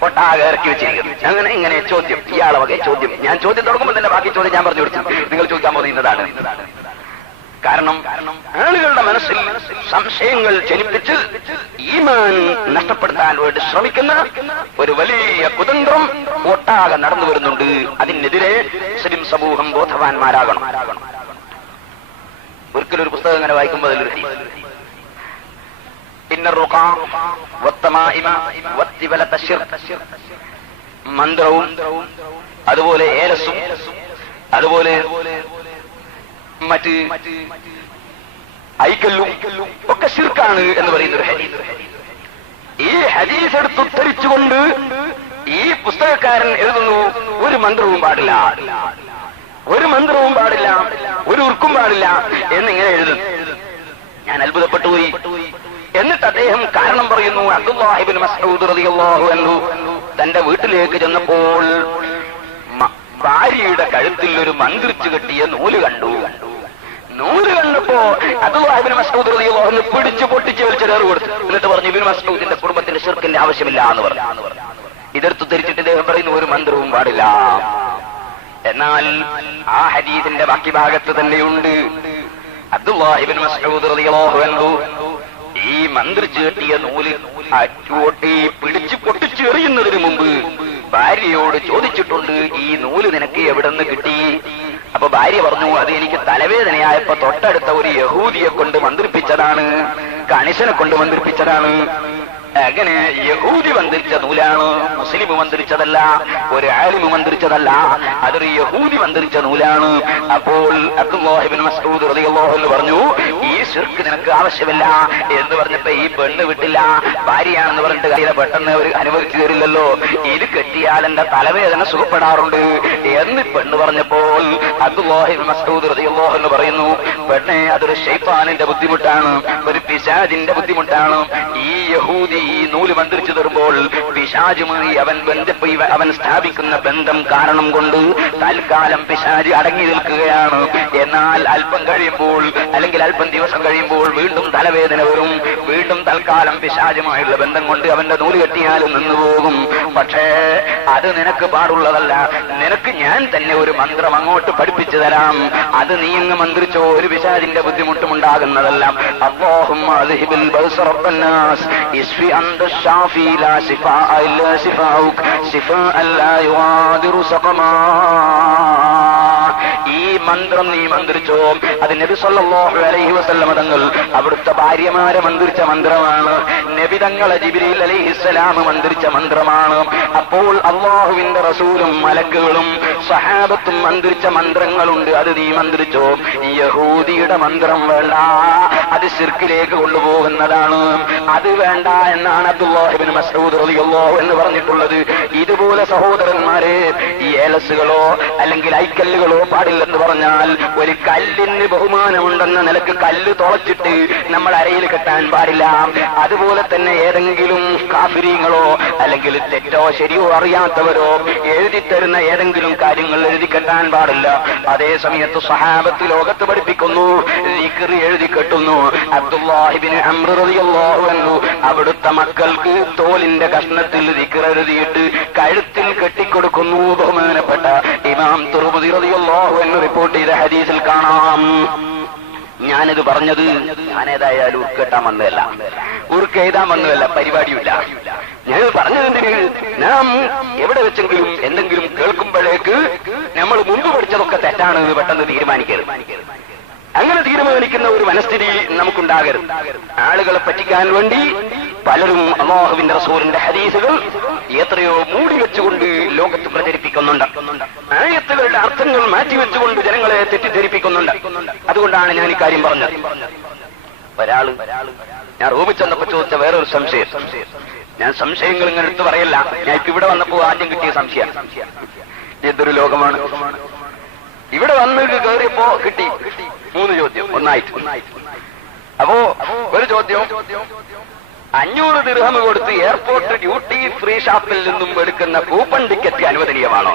ഒട്ടാകെ ഇറക്കി വെച്ചിരിക്കുന്നു. അങ്ങനെ ഇങ്ങനെ ചോദ്യം, ഇയാളെ വകെ ചോദ്യം. ഞാൻ ചോദ്യം തുടങ്ങുമ്പോൾ തന്നെ ബാക്കി ചോദ്യം ഞാൻ പറഞ്ഞു കൊടുത്തു. നിങ്ങൾ ചോദിക്കാൻ പോകുന്നതാണ്. കാരണം ആളുകളുടെ മനസ്സിൽ സംശയങ്ങൾ ജനിപ്പിച്ച് ഈമാൻ നഷ്ടപ്പെടുത്താൻ വേണ്ടി ശ്രമിക്കുന്ന ഒരു വലിയ കുതന്ത്രം ഒട്ടാകെ നടന്നു വരുന്നുണ്ട്. അതിനെതിരെ മുസ്ലിം സമൂഹം ബോധവാന്മാരാകണം. ഒരിക്കലും ഒരു പുസ്തകം ഇങ്ങനെ വായിക്കുമ്പോൾ അതിലൊരു മന്ത്രവും അതുപോലെ ഏലസും അതുപോലെ മറ്റ് ഐക്കല്ലും ഒക്കെ ശിർക്കാണ് എന്ന് പറയുന്ന ഒരു ഹദീസ്. ഈ ഹദീസ് എടുത്തുദ്ധരിച്ചുകൊണ്ട് ഈ പുസ്തകക്കാരൻ എഴുതുന്നു, ഒരു മന്ത്രവും പാടില്ല, ഒരു മന്ത്രവും പാടില്ല, ഒരു ഉർക്കും പാടില്ല എന്നിങ്ങനെ എഴുതുന്നു. ഞാൻ അത്ഭുതപ്പെട്ടുപോയി. എന്നിട്ട് അദ്ദേഹം കാരണം പറയുന്നു. അബ്ദുല്ലാഹി ഇബ്നു മസ്ഊദ് റളിയല്ലാഹു അൻഹു തന്റെ വീട്ടിലേക്ക് ചെന്നപ്പോൾ ഭാര്യയുടെ കഴുത്തിൽ ഒരു മന്ത്രിച്ചു കെട്ടിയ നൂല് കണ്ടു. നൂല് കണ്ടപ്പോ അബ്ദുല്ലാഹി ഇബ്നു മസ്ഊദ് റളിയല്ലാഹു അൻഹു പിടിച്ചു പൊട്ടിച്ച് വലിച്ചെറിഞ്ഞു കൊടുത്തു. എന്നിട്ട് പറഞ്ഞു, ഇബ്നു മസ്ഊദിന്റെ കുടുംബത്തിന്റെ ശിർക്കിന്റെ ആവശ്യമില്ല എന്ന് പറഞ്ഞു. ഇതെടുത്തു ധരിച്ചിട്ട് അദ്ദേഹം പറയുന്നു, ഒരു മന്ത്രവും പാടില്ല. എന്നാൽ ആ ഹദീസിന്റെ ബാക്കി ഭാഗത്ത് തന്നെയുണ്ട് അബ്ദുല്ലാഹി ഇബ്നു മസ്ഊദ് റളിയല്ലാഹു അൻഹു ഈ മന്ത്രിച്ചു കെട്ടിയ നൂല് പിടിച്ചു പൊട്ടിച്ചു എറിയുന്നതിന് മുമ്പ് ഭാര്യയോട് ചോദിച്ചിട്ടുണ്ട്, ഈ നൂല് നിനക്ക് എവിടെ നിന്ന് കിട്ടി? അപ്പൊ ഭാര്യ പറഞ്ഞു, അത് എനിക്ക് തലവേദനയായപ്പോ തൊട്ടടുത്ത ഒരു യഹൂദിയെ കൊണ്ട് മന്ത്രിപ്പിച്ചതാണ്, കണിശനെ കൊണ്ട് മന്ത്രിപ്പിച്ചതാണ്. അങ്ങനെ യഹൂദി മന്ത്രിച്ച നൂലാണ്, മുസ്ലിം മന്ത്രിച്ചതല്ല, ഒരു ആലിമ് മന്ത്രിച്ചതല്ല, അതൊരു യഹൂദി മന്ത്രിച്ച നൂലാണ്. അപ്പോൾ അബ്ദുല്ലാഹി ഇബ്നു മസ്ഊദ് റളിയല്ലാഹു അൻഹു പറഞ്ഞു, ഈ ശിർക്ക് നിനക്ക് ആവശ്യമില്ല എന്ന് പറഞ്ഞപ്പോ ഈ പെണ്ണ് വിട്ടില്ല. ഭാര്യയാണെന്ന് പറഞ്ഞിട്ട് കയ്യിലെ പെട്ടെന്ന് അവർ അനുവദിച്ചു തരില്ലല്ലോ, ഇത് കെട്ടിയാൽ എന്റെ തലവേദന സുഖപ്പെടാറുണ്ട് എന്ന് പെണ്ണ് പറഞ്ഞപ്പോൾ അബ്ദുല്ലാഹി ഇബ്നു മസ്ഊദ് റളിയല്ലാഹു അൻഹു പറയുന്നു, പെണ്ണെ, അതൊരു ശൈത്താനിന്റെ ബുദ്ധിമുട്ടാണ്, ഒരു പിശാചിന്റെ ബുദ്ധിമുട്ടാണ്. ഈ യഹൂദി ഈ നൂല് മന്ത്രിച്ചു തരുമ്പോൾ പിശാചുമായി അവൻ സ്ഥാപിക്കുന്ന ബന്ധം കാരണം കൊണ്ട് തൽക്കാലം പിശാച് അടങ്ങി നിൽക്കുകയാണ്. എന്നാൽ അല്പം കഴിയുമ്പോൾ അല്ലെങ്കിൽ അല്പം ദിവസം കഴിയുമ്പോൾ വീണ്ടും തലവേദന വരും. വീണ്ടും തൽക്കാലം പിശാചുമായുള്ള ബന്ധം കൊണ്ട് അവന്റെ നൂല് കെട്ടിയാലും നിന്നുപോകും. പക്ഷേ അത് നിനക്ക് പാടുള്ളതല്ല. നിനക്ക് ഞാൻ തന്നെ ഒരു മന്ത്രം അങ്ങോട്ട് പഠിപ്പിച്ചു തരാം, അത് നീ അങ്ങ് മന്ത്രിച്ചോ, ഒരു പിശാചിന്റെ ബുദ്ധിമുട്ടും ഉണ്ടാകുന്നതല്ല. അല്ലാഹുമ്മ അദ്ഹിബിൽ ബഅസ റബ്ബന്നാസ് ഇസ്ഫി അൻത ശാഫി ലാ ശിഫാഅ ഇല്ലാ ശിഫാഉക ശിഫാഅൻ ലാ യുഗാദിറു സഖമാ. ഈ മന്ത്രം നീ മന്ത്രിച്ചോ, അത് നബി സല്ലല്ലാഹു അലൈഹി വസല്ലം തങ്ങൾ അവിടുത്തെ ഭാര്യമാരെ മന്ത്രിച്ച മന്ത്രമാണ്. നബി തങ്ങളെ ജിബ്രീൽ അലൈഹിസ്സലാം മന്ത്രിച്ച മന്ത്രമാണ്. അപ്പോൾ അല്ലാഹുവിന്റെ റസൂലും മലക്കുകളും സഹാബത്തും മന്ത്രിച്ച മന്ത്രങ്ങളുണ്ട്, അത് നീ മന്ത്രിച്ചോ. യഹൂദിയുടെ മന്ത്രം വേണ്ട, അത് ശിർക്കിലേക്ക് കൊണ്ടുപോകുന്നതാണ്, അത് വേണ്ട എന്നാണ് അബ്ദുല്ലാഹി ഇബ്നു മസ്ഊദ് റളിയല്ലാഹു എന്ന് പറഞ്ഞിട്ടുള്ളത്. ഇതുപോലെ സഹോദരന്മാരെ, ഈ ഏലസുകളോ അല്ലെങ്കിൽ ഐക്കല്ലുകളോ പാടില്ലെന്ന് പറഞ്ഞാൽ ഒരു കല്ലിന് ബഹുമാനമുണ്ടെന്ന നിലക്ക് കല്ല് തുളച്ചിട്ട് നമ്മൾ അരയിൽ കെട്ടാൻ പാടില്ല. അതുപോലെ തന്നെ ഏതെങ്കിലും കാഫിരീങ്ങളോ അല്ലെങ്കിൽ തെറ്റോ ശരിയോ അറിയാത്തവരോ എഴുതിത്തരുന്ന ഏതെങ്കിലും കാര്യങ്ങൾ എഴുതി കെട്ടാൻ പാടില്ല. അതേ സമയത്ത് സഹാബത്ത് ലോകത്ത് പഠിപ്പിക്കുന്നു, ദിക്ർ എഴുതി കെട്ടുന്നു. അബ്ദുല്ലാഹി ഇബ്നു അംർ റളിയല്ലാഹു അൻഹു അവിടുത്തെ മക്കൾക്ക് തോലിന്റെ കഷ്ണത്തിൽ ദിക്ർ എഴുതിയിട്ട് കഴുത്തിൽ കെട്ടിക്കൊടുക്കുന്നു. ബഹുമാനപ്പെട്ട ഇമാം തുർമുദി റളിയല്ലാഹു അൻഹു റിപ്പോർട്ട് ചെയ്ത ഹദീസിൽ കാണാം. ഞാനിത് പറഞ്ഞത് ഞാനേതായാലും ഉറുക്കെട്ടാൻ വന്നതല്ല, ഉറുക്കെഴുതാൻ വന്നതല്ല, പരിപാടിയില്ല. ഞാൻ പറഞ്ഞതെന്തിന്, നാം എവിടെ വെച്ചെങ്കിലും എന്തെങ്കിലും കേൾക്കുമ്പോഴേക്ക് നമ്മൾ മുമ്പ് പഠിച്ചതൊക്കെ തെറ്റാണ് പെട്ടെന്ന് തീരുമാനിക്കരുത്. അങ്ങനെ തീരുമാനിക്കുന്ന ഒരു മനസ്ഥിതി നമുക്കുണ്ടാകരുത്. ആളുകളെ പറ്റിക്കാൻ വേണ്ടി പലരും അല്ലാഹുവിന്റെ റസൂലിന്റെ ഹദീസുകൾ എത്രയോ മൂടി വെച്ചുകൊണ്ട് ലോകത്ത് പ്രചരിപ്പിക്കുന്നുണ്ട്. ആയത്തുകളുടെ അർത്ഥങ്ങൾ മാറ്റിവെച്ചുകൊണ്ട് ജനങ്ങളെ തെറ്റിദ്ധരിപ്പിക്കുന്നുണ്ട്. അതുകൊണ്ടാണ് ഞാൻ ഇക്കാര്യം പറഞ്ഞത്. ഒരാള് ഞാൻ റൂമിൽ ചെന്നപ്പോ ചോദിച്ച വേറൊരു സംശയം. ഞാൻ സംശയങ്ങൾ ഇങ്ങനെ എടുത്ത് പറയല്ല, ഞാൻ ഇപ്പൊ ഇവിടെ വന്നപ്പോ ആദ്യം കിട്ടിയ സംശയം. എന്തൊരു ലോകമാണ്! ഇവിടെ വന്ന് കയറിയപ്പോ കിട്ടി 3 ചോദ്യം ഒന്നായിട്ട്. അപ്പോ ഒരു ചോദ്യം, 500 ദിർഹം കൊടുത്ത് എയർപോർട്ട് ഡ്യൂട്ടി ഫ്രീ ഷാപ്പിൽ നിന്നും എടുക്കുന്ന കൂപ്പൺ ടിക്കറ്റ് അനുവദനീയമാണോ?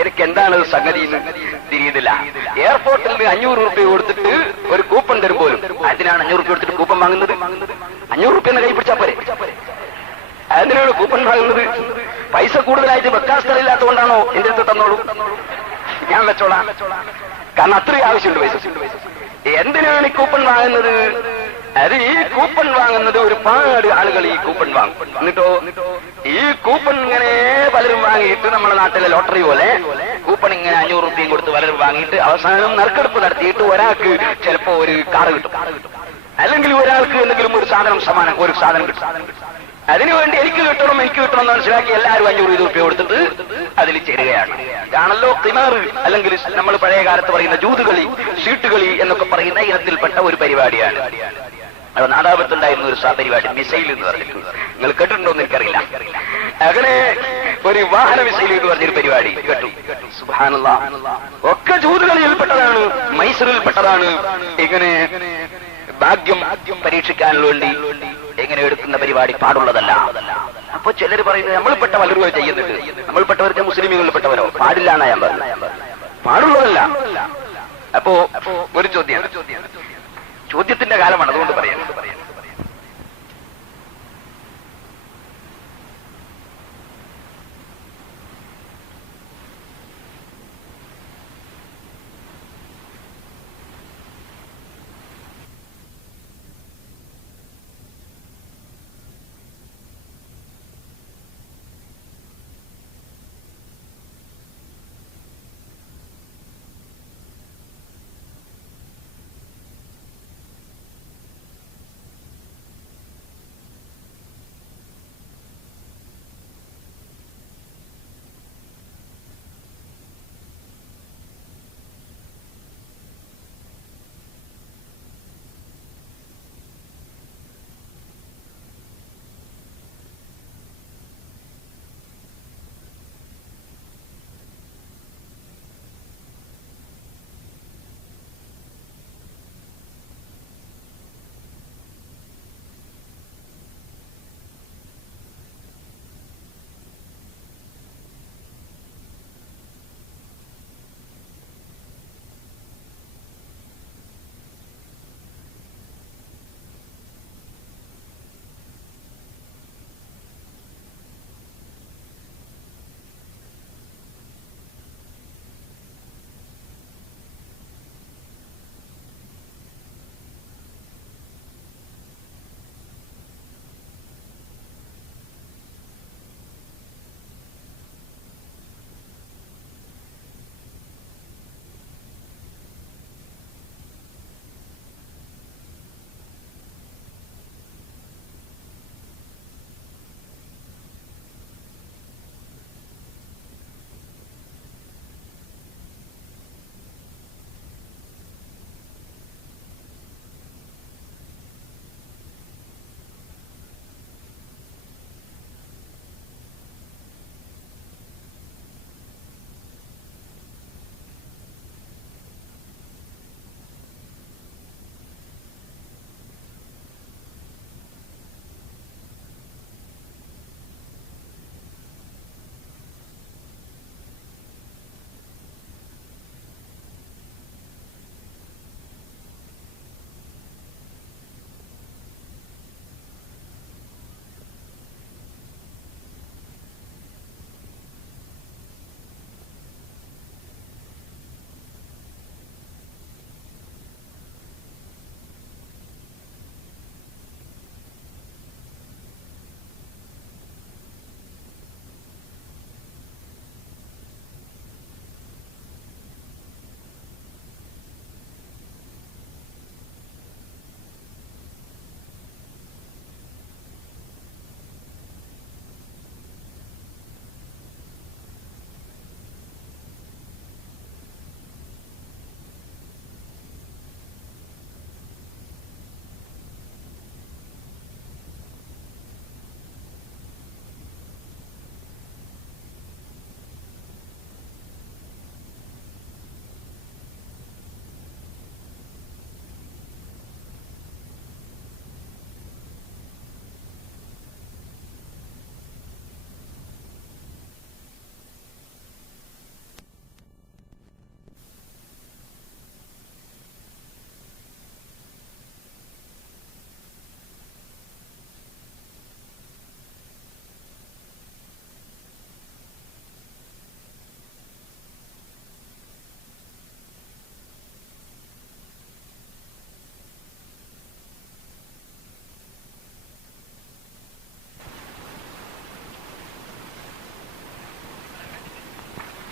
എനിക്ക് എന്താണ് സംഗതി തിരിയുന്നില്ല. എയർപോർട്ടിൽ 500 രൂപ കൊടുത്തിട്ട് ഒരു കൂപ്പൺ തരും പോലും. അതിനാണ് 500 രൂപ കൊടുത്തിട്ട് കൂപ്പൺ വാങ്ങുന്നത്? 500 രൂപ കൈ പിടിച്ചാ പോരെ? അതിനാണ് കൂപ്പൺ വാങ്ങുന്നത്? പൈസ കൂടുതലായിട്ട് വെക്കാൻ സ്ഥലമില്ലാത്തതുകൊണ്ടാണോ എന്റെ അടുത്ത് തന്നോളൂ, ഞാൻ വെച്ചോളാം? കാരണം അത്രയും ആവശ്യമുണ്ട് പൈസ. എന്തിനാണ് ഈ കൂപ്പൺ വാങ്ങുന്നത്? അത് ഈ കൂപ്പൺ വാങ്ങുന്നത് ഒരുപാട് ആളുകൾ ഈ കൂപ്പൺ വാങ്ങും. എന്നിട്ടോ ഈ കൂപ്പൺ ഇങ്ങനെ പലരും വാങ്ങിയിട്ട് നമ്മുടെ നാട്ടിലെ ലോട്ടറി പോലെ കൂപ്പൺ ഇങ്ങനെ 500 രൂപയും കൊടുത്ത് പലരും വാങ്ങിയിട്ട് അവസാനം നറുക്കെടുപ്പ് നടത്തിയിട്ട് ഒരാൾക്ക് ചിലപ്പോ ഒരു കാറ് കിട്ടും, അല്ലെങ്കിൽ ഒരാൾക്ക് എന്തെങ്കിലും ഒരു സാധനം കിട്ടും. അതിനുവേണ്ടി എനിക്ക് കിട്ടണം എന്ന് മനസ്സിലാക്കി എല്ലാവരും 500 രൂപ കൊടുത്തിട്ട് അതിൽ ചേരുകയാണ്. ഇതാണല്ലോ ഖിമാർ, അല്ലെങ്കിൽ നമ്മൾ പഴയ കാലത്ത് പറയുന്ന ജൂതുകളി, ഷീട്ടുകളി എന്നൊക്കെ പറയുന്ന ഇനത്തിൽപ്പെട്ട ഒരു പരിപാടിയാണ്. അത് നാദാപത്തുണ്ടായിരുന്ന ഒരു പരിപാടി, മിസൈൽ എന്ന് പറഞ്ഞിട്ട്. നിങ്ങൾ കേട്ടിട്ടുണ്ടോ എന്ന് എനിക്കറിയില്ല. അങ്ങനെ ഒരു വാഹന മിസൈൽ എന്ന് പറഞ്ഞൊരു പരിപാടി കേട്ടു. സുബ്ഹാനല്ലാഹ്, ഒക്കെ ജൂതുകളിയിൽപ്പെട്ടതാണ്, മൈസൂരിൽപ്പെട്ടതാണ്. ഇങ്ങനെ ഭാഗ്യം പരീക്ഷിക്കാൻ വേണ്ടി എങ്ങനെ എടുക്കുന്ന പരിപാടി പാടുള്ളതല്ല. അപ്പൊ ചിലർ പറയുന്നത് നമ്മൾപ്പെട്ട പലരും ചെയ്യുന്നുണ്ട്. നമ്മൾപ്പെട്ടവർക്ക് മുസ്ലിമുകളിൽപ്പെട്ടവരോ പാടില്ല എന്നാ ഞാൻ പറഞ്ഞു. പാടുള്ളതല്ല. അപ്പോ ഒരു ചോദ്യത്തിന്റെ കാലമാണ്, അതുകൊണ്ട് പറയാം.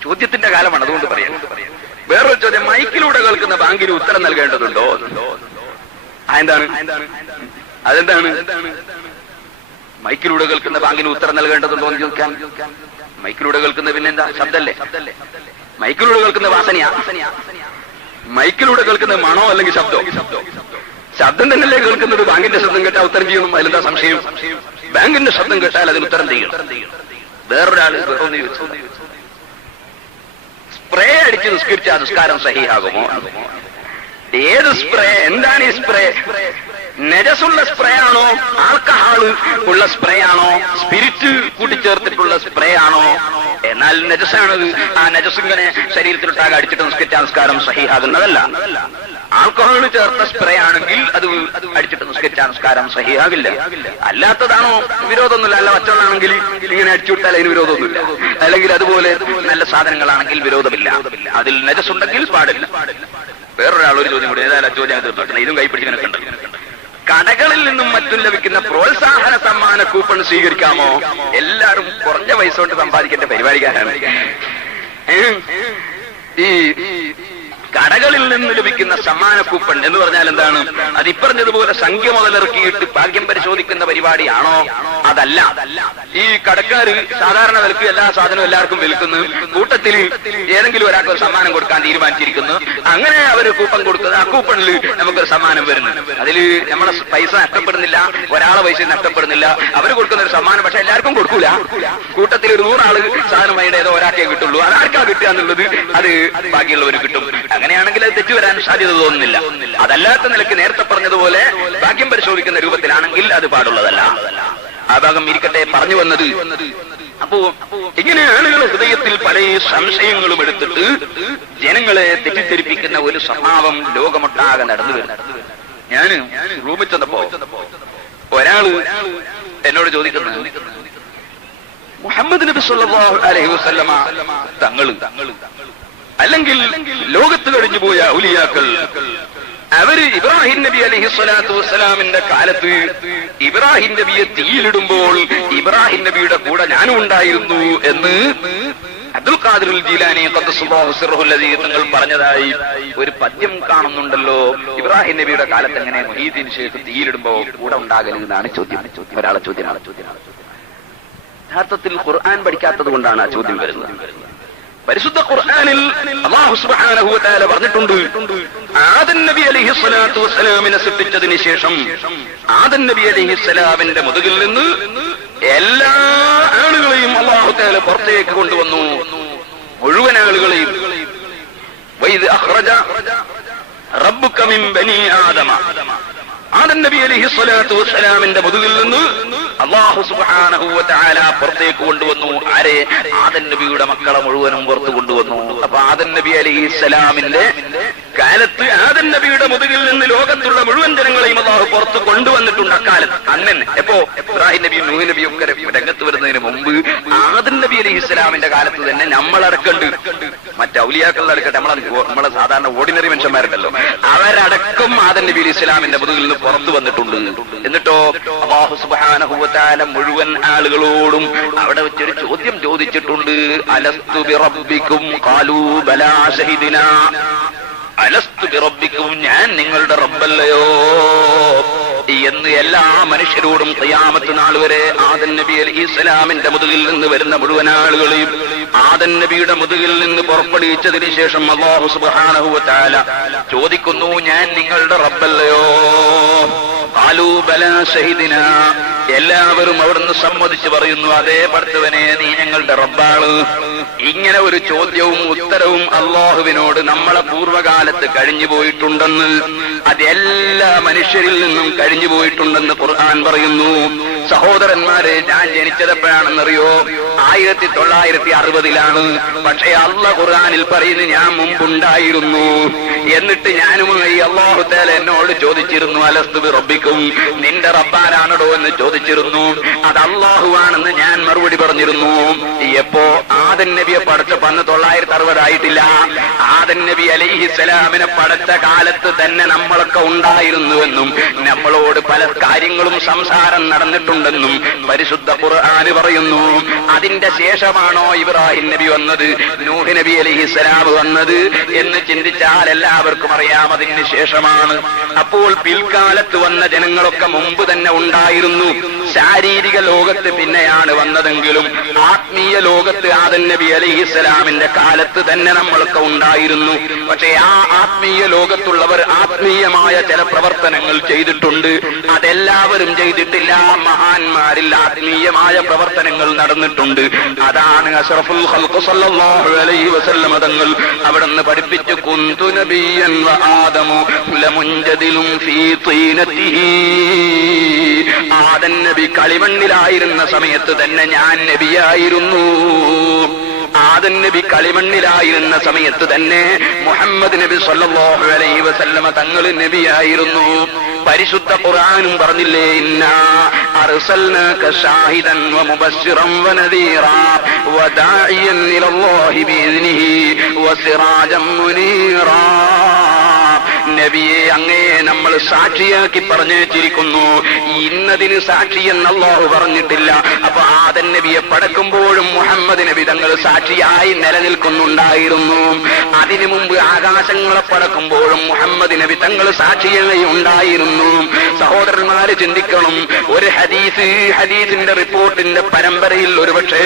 ചോദ്യത്തിന്റെ കാലമാണ്, അതുകൊണ്ട് പറയാം. വേറൊരു ചോദ്യം, മൈക്കിലൂടെ കേൾക്കുന്ന ബാങ്കിന് ഉത്തരം നൽകേണ്ടതുണ്ടോ? അതെന്താണ് മൈക്കിലൂടെ കേൾക്കുന്ന ബാങ്കിന് ഉത്തരം നൽകേണ്ടതുണ്ടോ എന്ന് ചോദിക്കാൻ? മൈക്കിലൂടെ കേൾക്കുന്ന പിന്നെന്താ? ശബ്ദല്ലേ? മൈക്കിലൂടെ കേൾക്കുന്ന വാസനയാ? മൈക്കിലൂടെ കേൾക്കുന്ന മണോ അല്ലെങ്കിൽ ശബ്ദം? ശബ്ദം തന്നെയല്ലേ കേൾക്കുന്നത്. ബാങ്കിന്റെ ശബ്ദം കേട്ടാൽ ഉത്തരം ചെയ്യണം, അതിലെന്താ സംശയം? ബാങ്കിന്റെ ശബ്ദം കേട്ടാൽ അതിന് ഉത്തരം ചെയ്യണം. വേറൊരാള് വേറൊന്ന് ചോദിച്ചു, സ്പ്രേ അടിച്ച് നിസ്കരിച്ച നിസ്കാരം സഹിയാകുമോ? ഏത് സ്പ്രേ? എന്താണ് ഈ സ്പ്രേ? നജസുള്ള സ്പ്രേ ആണോ? ആൽക്കഹാള് ഉള്ള സ്പ്രേ ആണോ? സ്പിരിറ്റ് കൂട്ടിച്ചേർത്തിട്ടുള്ള സ്പ്രേ ആണോ? എന്നാൽ നജസാണത്. ആ നജസ് ഇങ്ങനെ ശരീരത്തിലൊട്ടാകെ അടിച്ചിട്ട് നിസ്കരിച്ച നിസ്കാരം സഹിയാകുന്നതല്ല. ആൽക്കഹോളിന് ചേർത്ത സ്പ്രേ ആണെങ്കിൽ അത് അടിച്ചിട്ട് നിസ്കരിച്ച നിസ്കാരം സഹിയാകില്ല. അല്ലാത്തതാണോ വിരോധമൊന്നുമില്ല. അല്ല വച്ചോളാണെങ്കിൽ ഇങ്ങനെ അടിച്ചുവിട്ടാൽ അതിന് വിരോധമൊന്നുമില്ല. അല്ലെങ്കിൽ അതുപോലെ നല്ല സാധനങ്ങളാണെങ്കിൽ വിരോധമില്ല. അതിൽ നജസുണ്ടെങ്കിൽ പാടില്ല. വേറൊരാൾ ഒരു ചോദ്യം കൂടി, ഏതായാലും ചോദ്യം തീർന്നിട്ടുണ്ട്, ഇതും കൈപ്പിടിച്ചിങ്ങനെ കണ്ടു. കടകളിൽ നിന്നും മറ്റും ലഭിക്കുന്ന പ്രോത്സാഹന സമ്മാന കൂപ്പൺ സ്വീകരിക്കാമോ? എല്ലാവരും കുറഞ്ഞ പൈസ കൊണ്ട് സമ്പാദിക്കേണ്ട പരിപാടിക്കാരാണ്. ഈ കടകളിൽ നിന്ന് ലഭിക്കുന്ന സമ്മാന കൂപ്പൺ എന്ന് പറഞ്ഞാൽ എന്താണ്? അത് ഇപ്പറഞ്ഞതുപോലെ സംഖ്യ മുതലിറക്കിയിട്ട് ഭാഗ്യം പരിശോധിക്കുന്ന പരിപാടിയാണോ? അതല്ല. ഈ കടക്കാര് സാധാരണ വിലക്ക് എല്ലാ സാധനവും എല്ലാവർക്കും വിൽക്കുന്നു. കൂട്ടത്തിൽ ഏതെങ്കിലും ഒരാൾക്ക് ഒരു സമ്മാനം കൊടുക്കാൻ തീരുമാനിച്ചിരിക്കുന്നു. അങ്ങനെ അവര് കൂപ്പൺ കൊടുക്കുന്നത്, ആ കൂപ്പണിൽ നമുക്കൊരു സമ്മാനം വരുന്നു. അതിൽ നമ്മളെ പൈസ നഷ്ടപ്പെടുന്നില്ല, ഒരാളെ പൈസ നഷ്ടപ്പെടുന്നില്ല. അവർ കൊടുക്കുന്ന ഒരു സമ്മാനം പക്ഷെ എല്ലാവർക്കും കൊടുക്കൂല. കൂട്ടത്തിൽ ഒരു 100 ആള് സാധനം വേണ്ട ഏതോ ഒരാൾക്കേ കിട്ടുള്ളൂ. അതാർക്കാ കിട്ടുക എന്നുള്ളത് അത് ബാക്കിയുള്ളവർ കിട്ടും. അങ്ങനെയാണെങ്കിൽ അത് തെറ്റു വരാൻ സാധ്യത തോന്നുന്നില്ല. അതല്ലാത്ത നിലയ്ക്ക് നേരത്തെ പറഞ്ഞതുപോലെ ഭാഗ്യം പരിശോധിക്കുന്ന രൂപത്തിലാണെങ്കിൽ അത് പാടുള്ളതല്ല. ആ ഭാഗം ഇരിക്കട്ടെ. പറഞ്ഞു വന്നത്, അപ്പോ ഇങ്ങനെ ആളുകൾ ഹൃദയത്തിൽ പല സംശയങ്ങളും എടുത്തിട്ട് ജനങ്ങളെ തെറ്റിദ്ധരിപ്പിക്കുന്ന ഒരു സ്വഭാവം ലോകമൊട്ടാകെ നടന്നു വരുന്നത്. ഞാൻ റൂമിൽ ചെന്നപ്പോ ഒരാള് എന്നോട് ചോദിക്കുന്നത്, മുഹമ്മദ് നബി സല്ലല്ലാഹു അലൈഹി വസല്ലമ തങ്ങള് അല്ലെങ്കിൽ ലോകത്ത് കഴിഞ്ഞുപോയ ഔലിയാക്കൾ അവര് ഇബ്രാഹിം നബി അലൈഹി സ്വലാത്തു വസ്സലാമിന്റെ കാലത്ത് ഇബ്രാഹിം നബിയെ തീയിലിടുമ്പോൾ ഇബ്രാഹിം നബിയുടെ കൂടെ ഞാനും ഉണ്ടായിരുന്നു എന്ന് അബ്ദുൽ ഖാദിർ ജീലാനി ഖദ്ദസല്ലാഹു സിർറുൽ അസീസ് തങ്ങൾ പറഞ്ഞതായി ഒരു പദ്യം കാണുന്നുണ്ടല്ലോ. ഇബ്രാഹിം നബിയുടെ കാലത്ത് എങ്ങനെ മുഹീദ്ദീൻ ശൈഖ് തീയിലിടുമ്പോ കൂടെ ഉണ്ടാകലെന്നാണ് ചോദ്യം. ഒരാളെ ചോദ്യമാണ്. യഥാർത്ഥത്തിൽ ഖുർആൻ പഠിക്കാത്തത് കൊണ്ടാണ് ആ ചോദ്യം വരുന്നത്. പരിശുദ്ധ ഖുർആനിൽ അല്ലാഹു സുബ്ഹാനഹു വ തആല പറഞ്ഞിട്ടുണ്ട്, ആദം നബി അലൈഹി സ്വലാത്തു വസ്സലാമിനെ സൃഷ്ടിച്ചതിന് ശേഷം ആദം നബി അലൈഹി സ്വലാമിന്റെ മുതുകിൽ നിന്ന് എല്ലാ ആളുകളെയും അല്ലാഹു തആല പുറത്തേക്ക് കൊണ്ടുവന്നു, മുഴുവൻ ആളുകളെയും. വഇദ് അഖ്റജ റബ്ബുക മിൻ ബനി ആദമ, ആദം നബി അലൈഹി സ്വലാത്തു വസ്സലാമിന്റെ മുതുകിൽ നിന്ന് അല്ലാഹു സുബ്ഹാനഹു വ തആല പുറത്തേക്ക് കൊണ്ടുവന്നു. ആരെ? ആദം നബിയുടെ മക്കളെ മുഴുവനും പുറത്തു കൊണ്ടുവന്നു. അപ്പൊ ആദം നബി അലൈഹിസ്സലാമിന്റെ കാലത്ത് ആദം നബിയുടെ മുതുകിൽ നിന്ന് ലോകത്തുള്ള മുഴുവൻ ജനങ്ങളെയും അല്ലാഹു പുറത്ത് കൊണ്ടുവന്നിട്ടുണ്ട്. അക്കാലത്ത് അങ്ങനെ എപ്പോ ഇബ്രാഹിം നബിയും നൂഹ് നബിയും ഒക്കെ രംഗത്ത് വരുന്നതിന് മുമ്പ് ആദം നബി അലൈഹിസ്സലാമിന്റെ കാലത്ത് തന്നെ നമ്മളടക്കണ്ട്, മറ്റ് ഔലിയാക്കളുടെ അടുക്കട്ടെ, നമ്മളെ സാധാരണ ഓർഡിനറി മനുഷ്യന്മാരുണ്ടല്ലോ, അവരടക്കം ആദം നബി അലൈഹിസ്സലാമിന്റെ മുതുകിൽ നിന്ന് പുറത്തു വന്നിട്ടുണ്ട്. എന്നിട്ടോ അല്ലാഹു സുബ്ഹാനഹു വ തആല മുഴുവൻ ആളുകളോടും അവിടെ വെച്ചൊരു ചോദ്യം ചോദിച്ചിട്ടുണ്ട്. അലസ്തു ബിറബ്ബിക്കും ഖാലൂ ബലാ ശഹീദിനാ, അലസ്തു ബിറബ്ബിക്കും, ഞാൻ നിങ്ങളുടെ റബ്ബല്ലയോ എന്ന് എല്ലാ മനുഷ്യരോടും ഖിയാമത്ത് നാൾ വരെ ആദം നബി അലൈഹിസ്സലാമിന്റെ മുതുകിൽ നിന്ന് വരുന്ന മുഴുവൻ ആളുകളെയും ആദം നബിയുടെ മുതുകിൽ നിന്ന് പുറപ്പെടുവിച്ചതിന് ശേഷം അല്ലാഹു സുബ്ഹാനഹു വ തആല ചോദിക്കുന്നു, ഞാൻ നിങ്ങളുടെ റബ്ബല്ലയോ? ഖാലൂ ബലാ ശഹീദിനാ, എല്ലാവരും അവിടുന്ന് സമ്മതിച്ചു പറയുന്നു, അതേ പടച്ചവനെ, നീ ഞങ്ങളുടെ റബ്ബാണ്. ഇങ്ങനെ ഒരു ചോദ്യവും ഉത്തരവും അല്ലാഹുവിനോട് നമ്മളെ പൂർവ്വകാലത്ത് കഴിഞ്ഞു പോയിട്ടുണ്ടെന്ന്, അതെല്ലാ മനുഷ്യരിൽ നിന്നും കഴിഞ്ഞു പോയിട്ടുണ്ടെന്ന് ഖുർആൻ പറയുന്നു. സഹോദരന്മാരെ, ഞാൻ ജനിച്ചതെപ്പോഴാണെന്നറിയോ? 1960-ലാണ്. പക്ഷേ അല്ലാഹു ഖുർആനിൽ പറയുന്നു, ഞാൻ മുമ്പുണ്ടായിരുന്നു. എന്നിട്ട് ഞാനുമായി അല്ലാഹു തആല എന്നോട് ചോദിച്ചിരുന്നു, അലസ്തു ബിറബ്ബിക്കും, നിന്റെ റബ്ബാനാണോ എന്ന് ചോദിച്ചു. ചോദിച്ചിരുന്നു. അത് അള്ളാഹുവാണെന്ന് ഞാൻ മറുപടി പറഞ്ഞിരുന്നു. എപ്പോ? ആദം നബിയെ പടച്ചപ്പോ അന്ന് 960 ആയിട്ടില്ല. ആദം നബി അലൈഹിസ്സലാമിനെ പടച്ച കാലത്ത് തന്നെ നമ്മളൊക്കെ ഉണ്ടായിരുന്നുവെന്നും നമ്മളോട് പല കാര്യങ്ങളും സംസാരം നടന്നിട്ടുണ്ടെന്നും പരിശുദ്ധ ഖുർആന് പറയുന്നു. അതിന്റെ ശേഷമാണോ ഇബ്രാഹിം നബി വന്നത്, നൂഹ് നബി അലൈഹിസ്സലാം വന്നത് എന്ന് ചിന്തിച്ചാൽ എല്ലാവർക്കും അറിയാം അതിന് ശേഷമാണ്. അപ്പോൾ പിൽക്കാലത്ത് വന്ന ജനങ്ങളൊക്കെ മുമ്പ് തന്നെ ഉണ്ടായിരുന്നു. ശാരീരിക ലോകത്ത് പിന്നെയാണ് വന്നതെങ്കിലും ആത്മീയ ലോകത്ത് ആദം നബി അലൈഹിസ്സലാമിന്റെ കാലത്ത് തന്നെ നമ്മളൊക്കെ ഉണ്ടായിരുന്നു. പക്ഷേ ആ ആത്മീയ ലോകത്തുള്ളവർ ആത്മീയമായ ചില പ്രവർത്തനങ്ങൾ ചെയ്തിട്ടുണ്ട്. അതെല്ലാവരും ചെയ്തിട്ടില്ല. മഹാന്മാരിൽ ആത്മീയമായ പ്രവർത്തനങ്ങൾ നടന്നിട്ടുണ്ട്. അതാണ് അഷ്റഫുൽ ഖൽഖ് സല്ലല്ലാഹു അലൈഹി വസല്ലം തങ്ങൾ അവിടുന്ന് പഠിപ്പിച്ചു, കുന്തു നബിയ്യൻ വ ആദമു ലമുൻജദിലും ഫീ തീനതിഹി. ആദം നബി കളിമണ്ണിലായിരുന്ന സമയത്ത് തന്നെ ഞാൻ നബിയായിരുന്നു. ആദം നബി കളിമണ്ണിലായിരുന്ന സമയത്ത് തന്നെ മുഹമ്മദ് നബി സ്വല്ലല്ലാഹു അലൈഹി വസല്ലമ തങ്ങൾ നബിയായിരുന്നു. പരിശുദ്ധ ഖുർആനും പറഞ്ഞില്ലേ, ഇന്നാ അർസൽനാക ഷാഹിദൻ വമുബശ്ശിറൻ വനദീറാ വദാഇയൻ ഇലല്ലാഹി ബിഇذനിഹി വസിറാജൻ മുനീറാ. നബിയെ, അങ്ങേ നമ്മൾ സാക്ഷിയാക്കി പറഞ്ഞേച്ചിരിക്കുന്നു. ഇന്നതിന് സാക്ഷിയെന്ന് അല്ലാഹു പറഞ്ഞിട്ടില്ല. അപ്പൊ ആദം നബിയെ പടക്കുമ്പോഴും മുഹമ്മദ് നബി തങ്ങൾ സാക്ഷിയായി നിലനിൽക്കുന്നുണ്ടായിരുന്നു. അതിനു മുമ്പ് ആകാശങ്ങളെ പടക്കുമ്പോഴും മുഹമ്മദ് നബി തങ്ങൾ സാക്ഷിയായി ഉണ്ടായിരുന്നു. സഹോദരന്മാര് ചിന്തിക്കണം, ഒരു ഹദീസിന്റെ റിപ്പോർട്ടിന്റെ പരമ്പരയിൽ ഒരുപക്ഷെ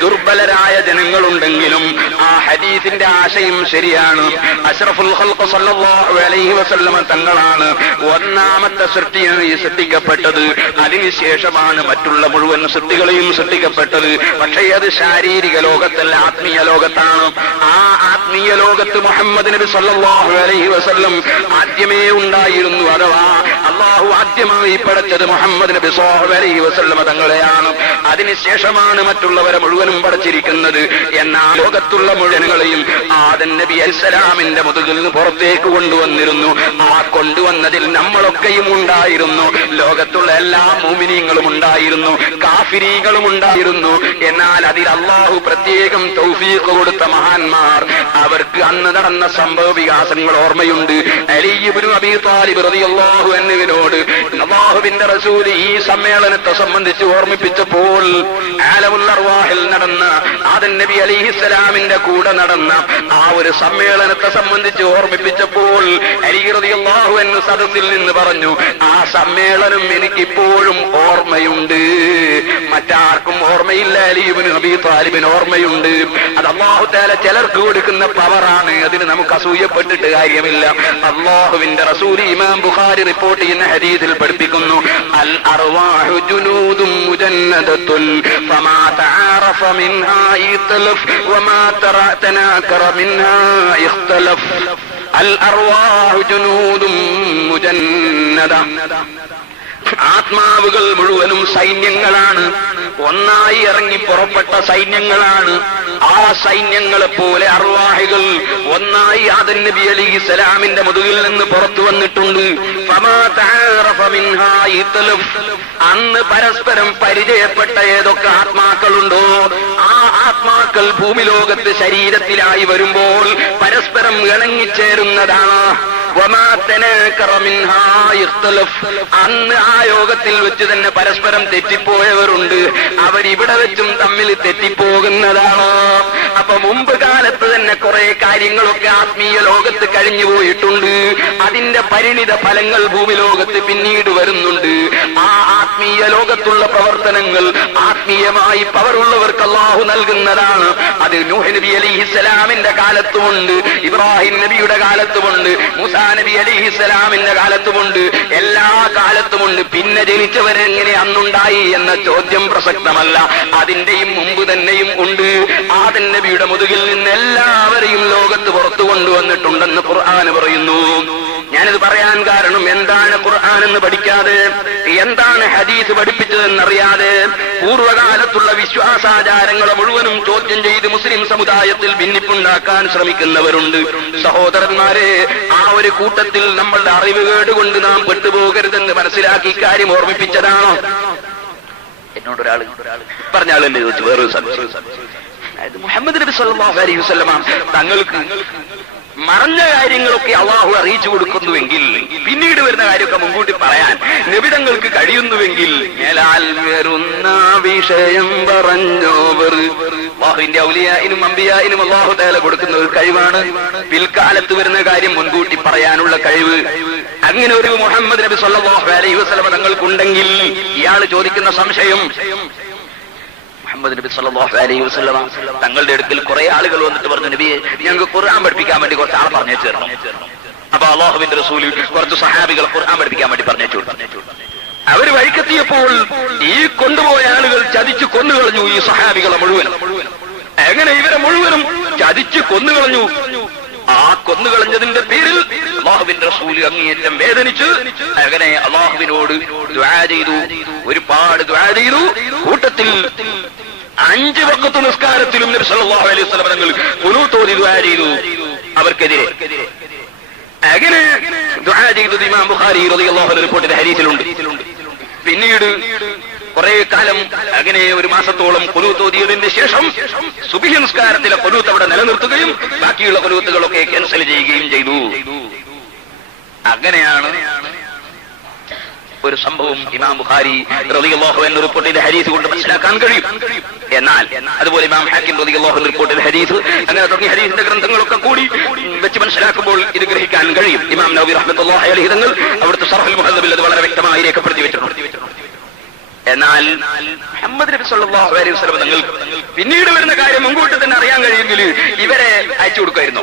ദുർബലരായ ജനങ്ങളുണ്ടെങ്കിലും ആ ഹദീസിന്റെ ആശയം ശരിയാണ്. അഷ്റഫുൽ ഖൽഖ് സല്ലല്ലാഹു അലൈഹി വസല്ലമ തങ്ങളാണ് ഒന്നാമത്തെ സൃഷ്ടിയായി സൃഷ്ടിക്കപ്പെട്ടത്. അതിനുശേഷമാണ് മറ്റുള്ള മുഴുവൻ സൃഷ്ടികളെയും സൃഷ്ടിക്കപ്പെട്ടത്. പക്ഷേ അത് ശാരീരിക ലോകത്തല്ല, ആത്മീയ ലോകത്താണ്. ആ ആത്മീയ ലോകത്ത് മുഹമ്മദ് നബി സല്ലല്ലാഹു അലൈഹി വസല്ലം ആദ്യമേ ഉണ്ടായിരുന്നു. അഥവാ അള്ളാഹു ആദ്യമായി പടച്ചത് മുഹമ്മദ് നബി സ്വല്ലല്ലാഹു അലൈഹി വസല്ലം തങ്ങളെയാണ്. അതിനുശേഷമാണ് മറ്റുള്ളവരെ മുഴുവനും പടച്ചിരിക്കുന്നത്. എന്നാൽ ലോകത്തുള്ള മുഴുവനുകളെയും ആദം നബി അലൈഹിസ്സലാമിന്റെ മുതുകിൽ നിന്ന് പുറത്തേക്ക് കൊണ്ടുവന്നിരുന്നു. ആ കൊണ്ടുവന്നതിൽ നമ്മളൊക്കെയും ഉണ്ടായിരുന്നു. ലോകത്തുള്ള എല്ലാ മുഅ്മിനീങ്ങളും ഉണ്ടായിരുന്നു, കാഫിരീകളും ഉണ്ടായിരുന്നു. എന്നാൽ അതിൽ അള്ളാഹു പ്രത്യേകം തൗഫീഖ് കൊടുത്ത മഹാന്മാർ, അവർക്ക് അന്ന് നടന്ന സംഭവ വികാസങ്ങൾ ഓർമ്മയുണ്ട്. അലി ഇബ്നു അബീ ത്വാലിബ് റളിയല്ലാഹു അൻഹുവിനോട് അല്ലാഹുവിന്റെ റസൂൽ ഈ സമ്മേളനത്തെ സംബന്ധിച്ച് ഓർമ്മിപ്പിച്ചപ്പോൾ, ആലമുൽ അർവാഹിൽ നടന്ന ആദം നബി അലൈഹിസ്സലാമിന്റെ കൂടെ നടന്ന ആ ഒരു സമ്മേളനത്തെ സംബന്ധിച്ച് ഓർമ്മിപ്പിച്ചപ്പോൾ അലി റളിയല്ലാഹു അൻഹു സദസ്സിൽ നിന്ന് പറഞ്ഞു, ആ സമ്മേളനം എനിക്കിപ്പോഴും ഓർമ്മയുണ്ട്. മറ്റാർക്കും ഓർമ്മയില്ല, അലി ഇബ്നു അബീ ത്വാലിബിന് ഓർമ്മയുണ്ട്. അത് അല്ലാഹു തആല ചിലർക്ക് കൊടുക്കുന്ന പവറാണ്. അതിന് നമുക്ക് അസൂയപ്പെട്ടിട്ട് കാര്യമില്ല. അല്ലാഹുവിന്റെ റസൂൽ ഇമാം ബുഖാരി റിപ്പോർട്ട് ചെയ്യുന്ന ഹദീസിൽ പഠിപ്പിക്കുന്നു, അൽ അർവാഹു ജുനൂദും മുജന്നദത്തുൻ ഫമാ തആറഫ മിൻഹാ ഇഖ്തലഫ് വമാ തനാകറ മിൻഹാ ഇഖ്തലഫ്. അൽ അർവാഹു ജുനൂദും മുജന്നദ. ആത്മാവുകൾ മുഴുവനും സൈന്യങ്ങളാണ്, ഒന്നായി ഇറങ്ങി പുറപ്പെട്ട സൈന്യങ്ങളാണ്. ആ സൈന്യങ്ങളെ പോലെ അർവാഹികൾ ഒന്നായി ആദം നബി അലൈഹിസ്സലാമിന്റെ മുതുകിൽ നിന്ന് പുറത്തു വന്നിട്ടുണ്ട്. ഫമാ തആറഫ മിൻഹാ ഇഖ്തലഫ്. അന്ന് പരസ്പരം പരിചയപ്പെട്ട ഏതൊക്കെ ആത്മാക്കളുണ്ടോ ആ ആത്മാക്കൾ ഭൂമി ലോകത്ത് ശരീരത്തിലായി വരുമ്പോൾ പരസ്പരം ഇണങ്ങിച്ചേരുന്നതാണ്. അന്ന് ആ യോഗത്തിൽ വെച്ച് തന്നെ പരസ്പരം തെറ്റിപ്പോയവരുണ്ട്. അവരിവിടെ വെച്ചും തമ്മിൽ തെറ്റിപ്പോകുന്നതാണ്. അപ്പൊ മുമ്പ് കാലത്ത് തന്നെ കുറെ കാര്യങ്ങളൊക്കെ ആത്മീയ ലോകത്ത് കഴിഞ്ഞു പോയിട്ടുണ്ട്. അതിന്റെ പരിണിത ഫലങ്ങൾ ഭൂമി ലോകത്ത് പിന്നീട് വരുന്നുണ്ട്. ആ ആത്മീയ ലോകത്തുള്ള പ്രവർത്തനങ്ങൾ ആത്മീയമായി പവറുള്ളവർക്ക് അല്ലാഹു നൽകുന്നതാണ്. അത് നൂഹ് നബി അലൈഹിസ്സലാമിന്റെ കാലത്തുമുണ്ട്, ഇബ്രാഹിം നബിയുടെ കാലത്തുമുണ്ട്, മൂസാ നബി അലൈഹിസ്സലാമിന്റെ കാലത്തുമുണ്ട്, എല്ലാ കാലത്തുമുണ്ട്. പിന്നെ ജനിച്ചവരെങ്ങനെ അന്നുണ്ടായി എന്ന ചോദ്യം പ്രസക്തമല്ല. അതിന്റെയും മുമ്പ് തന്നെയും ഉണ്ട്. ആദം നബിയുടെ മുതുകിൽ നിന്ന് എല്ലാവരെയും ലോകത്ത് പുറത്തു കൊണ്ടുവന്നിട്ടുണ്ടെന്ന് ഖുർആൻ പറയുന്നു. ഞാനിത് പറയാൻ കാരണം, എന്താണ് ഖുർആൻ എന്ന് പഠിക്കാതെ, എന്താണ് ഹദീസ് പഠിപ്പിച്ചതെന്നറിയാതെ പൂർവ്വകാലത്തുള്ള വിശ്വാസാചാരങ്ങളെ മുഴുവനും ചോദ്യം ചെയ്ത് മുസ്ലിം സമുദായത്തിൽ ഭിന്നിപ്പുണ്ടാക്കാൻ ശ്രമിക്കുന്നവരുണ്ട്. സഹോദരന്മാരെ, ആ ഒരു കൂട്ടത്തിൽ നമ്മളുടെ അറിവുകേട് കൊണ്ട് നാം പെട്ടുപോകരുതെന്ന് മനസ്സിലാക്കി കാര്യം ഓർമ്മിപ്പിച്ചതാണോ? എന്നോടൊരാൾ പറഞ്ഞ ആളെന്നെ ചോദിച്ചു വേറൊരു സംശയം. അതായത് മുഹമ്മദ് നബി സല്ലല്ലാഹു അലൈഹി വസല്ലമ തങ്ങൾക്ക് മറഞ്ഞ കാര്യങ്ങളൊക്കെ അള്ളാഹു അറിയിച്ചു കൊടുക്കുന്നുവെങ്കിൽ പിന്നീട് വരുന്ന കാര്യമൊക്കെ മുൻകൂട്ടി പറയാൻ നബിതങ്ങൾക്ക് കഴിയുന്നുവെങ്കിൽ മേലാൽ വരുന്ന വിഷയം പറഞ്ഞോവർ അള്ളാഹുവിന്റെ ഔലിയായിനും അമ്പിയായിനും അള്ളാഹു തആല കൊടുക്കുന്ന ഒരു കഴിവാണ് പിൽക്കാലത്ത് വരുന്ന കാര്യം മുൻകൂട്ടി പറയാനുള്ള കഴിവ്. അങ്ങനെ ഒരു മുഹമ്മദ് നബി സല്ലല്ലാഹു അലൈഹി വസല്ലമ തങ്ങൾക്കുണ്ടെങ്കിൽ ഇയാൾ ചോദിക്കുന്ന സംശയം, മുഹമ്മദ് നബി സല്ലല്ലാഹു അലൈഹി വസല്ലമ തങ്ങളുടെ അടുക്കൽ കുറെ ആളുകൾ വന്നിട്ട് പറഞ്ഞു, നബിയെ ഞങ്ങൾക്ക് ഖുർആൻ പഠിപ്പിക്കാൻ വേണ്ടി കുറച്ച് ആളെ പറഞ്ഞു തരണം. അപ്പൊ അല്ലാഹുവിന്റെ റസൂൽ കുറച്ച് സഹാബികളെ ഖുർആൻ പഠിപ്പിക്കാൻ വേണ്ടി പറഞ്ഞു. അവര് വഴിക്കെത്തിയപ്പോൾ ഈ കൊണ്ടുപോയ ആളുകൾ ചതിച്ചു കൊന്നുകളഞ്ഞു ഈ സഹാബികളെ മുഴുവനും. എങ്ങനെ ഇവരെ മുഴുവനും ചതിച്ചു കൊന്നുകളഞ്ഞു. ആ കൊന്നുകളഞ്ഞതിന്റെ പേരിൽ അല്ലാഹുവിന്റെ റസൂൽ അങ്ങേയറ്റം വേദനിച്ച് അങ്ങനെ അല്ലാഹുവിനോട് ദുആ ചെയ്തു, ഒരുപാട് ദുആ ചെയ്തു. കൂട്ടത്തിൽ 5 വഖത്ത് നിസ്കാരത്തിലും നബി സല്ലല്ലാഹു അലൈഹി വസല്ലം തങ്ങൾ ഖുനൂത്ത് ഓതി ദുആ ചെയ്തു അവർക്കെതിരെ. അങ്ങനെ ദുആ ചെയ്തത് ഇമാം ബുഖാരി റളിയല്ലാഹു അൻഹു റിപ്പോർട്ട് ചെയ്ത ഹദീസിലുണ്ട്. പിന്നീട് കുറെ കാലം അങ്ങനെ ഒരു മാസത്തോളം ഖുനൂത്ത് ഓതിയതിന് ശേഷം സുബ്ഹി നിസ്കാരത്തിലെ ഖുനൂത്ത് അവിടെ നിലനിർത്തുകയും ബാക്കിയുള്ള ഖുനൂത്തുകളൊക്കെ ക്യാൻസൽ ചെയ്യുകയും ചെയ്തു. അങ്ങനെയാണ് ഒരു സംഭവം ഇമാം ബുഖാരി റളിയല്ലാഹു അൻഹു റിപ്പോർട്ട് ചെയ്ത ഹദീസ് കൊണ്ട് മനസ്സിലാക്കാൻ കഴിയും. എന്നാൽ അതുപോലെ ഇമാം ഹാക്കിം റളിയല്ലാഹു അൻഹു റിപ്പോർട്ട് ചെയ്ത ഹദീസ്, അങ്ങനെ തുടങ്ങിയ ഹദീസിന്റെ ഗ്രന്ഥങ്ങളൊക്കെ കൂടി വെച്ച് മനസ്സിലാക്കുമ്പോൾ ഇത് ഗ്രഹിക്കാൻ കഴിയും. ഇമാം നവവി റഹ്മത്തുള്ളാഹി അലൈഹി തങ്ങൾ അവിടുത്തെ ശർഹുൽ മുഹദ്ദബിൽ അത് വളരെ വ്യക്തമായി രേഖപ്പെടുത്തി വെച്ചിട്ടുണ്ട്. എന്നാൽ മുഹമ്മദ് നബി സല്ലല്ലാഹു അലൈഹി വസല്ലം തങ്ങൾ പിന്നീട് വരുന്ന കാര്യം മുൻകൂട്ടി തന്നെ അറിയാൻ കഴിയുമെങ്കിൽ ഇവരെ അയച്ചു കൊടുക്കുമായിരുന്നു.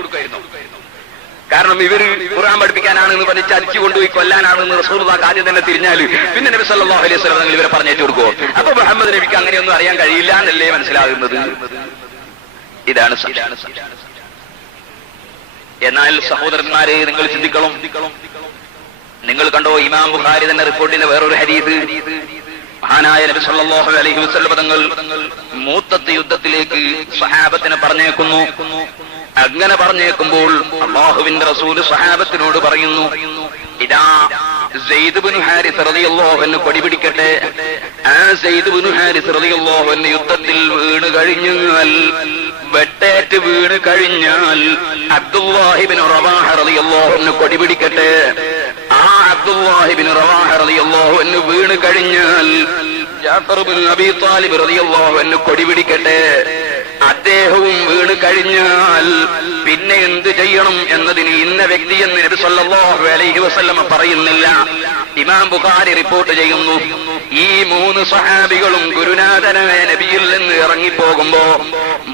കാരണം ഇവര് ഖുർആൻ പഠിപ്പിക്കാനാണെന്ന് പറഞ്ഞ് ചതിച്ചു കൊണ്ടുപോയി കൊല്ലാനാണെന്ന് റസൂലുള്ളാഹി ആദ്യം തന്നെ തിരിഞ്ഞാൽ പിന്നെ നബി സല്ലല്ലാഹു അലൈഹി വസല്ലം തങ്ങൾ ഇവരെ പറഞ്ഞേച്ചു കൊടുക്കുമോ? അപ്പൊ മുഹമ്മദ് നബിക്ക് അങ്ങനെയൊന്നും അറിയാൻ കഴിയില്ല എന്നല്ലേ മനസ്സിലാകുന്നത്. ഇതാണ് സത്യം. എന്നാൽ സഹോദരന്മാരെ, നിങ്ങൾ ചിന്തിക്കണം. നിങ്ങൾ കണ്ടോ, ഇമാം ബുഖാരി തന്നെ റിപ്പോർട്ട് ചെയ്യുന്ന വേറൊരു ഹദീസ്, മഹാനായ നബി സല്ലല്ലാഹു അലൈഹി വസല്ലം തങ്ങൾ മൂത്തത്ത് യുദ്ധത്തിലേക്ക് സഹാബത്തിനെ പറഞ്ഞേക്കുന്നു. അങ്ങനെ പറഞ്ഞേക്കുമ്പോൾ അല്ലാഹുവിന്റെ റസൂൽ സഹാബത്തിനോട് പറയുന്നു, ഇതാ സെയ്ദ് ഇബ്നു ഹാരിസ് റളിയല്ലാഹു അൻഹു കൊടി പിടിക്കട്ടെ. ആ സെയ്ദ് ഇബ്നു ഹാരിസ് റളിയല്ലാഹു അൻഹു യുദ്ധത്തിൽ വീണ് കഴിഞ്ഞാൽ, വെട്ടേറ്റ് വീണ് കഴിഞ്ഞാൽ അബ്ദുല്ലാഹി ഇബ്നു റവാഹ റളിയല്ലാഹു അൻഹു കൊടി പിടിക്കട്ടെ. ആ അബ്ദുല്ലാഹി ഇബ്നു റവാഹ റളിയല്ലാഹു അൻഹു വീണ് കഴിഞ്ഞാൽ ജഅഫർ ഇബ്നു അബീ ത്വാലിബ് റളിയല്ലാഹു അൻഹു കൊടി പിടിക്കട്ടെ. അദ്ദേഹവും വീണ് കഴിഞ്ഞാൽ പിന്നെ എന്ത് ചെയ്യണം എന്നതിന് ഇന്ന വ്യക്തിയെന്ന് നബി സല്ലല്ലാഹു അലൈഹി വസല്ലം പറയുന്നില്ല. ഇമാം ബുഖാരി റിപ്പോർട്ട് ചെയ്യുന്നു, ഈ 3 സഹാബികളും ഗുരുനാഥനായ നബിയിൽ നിന്ന് ഇറങ്ങിപ്പോകുമ്പോ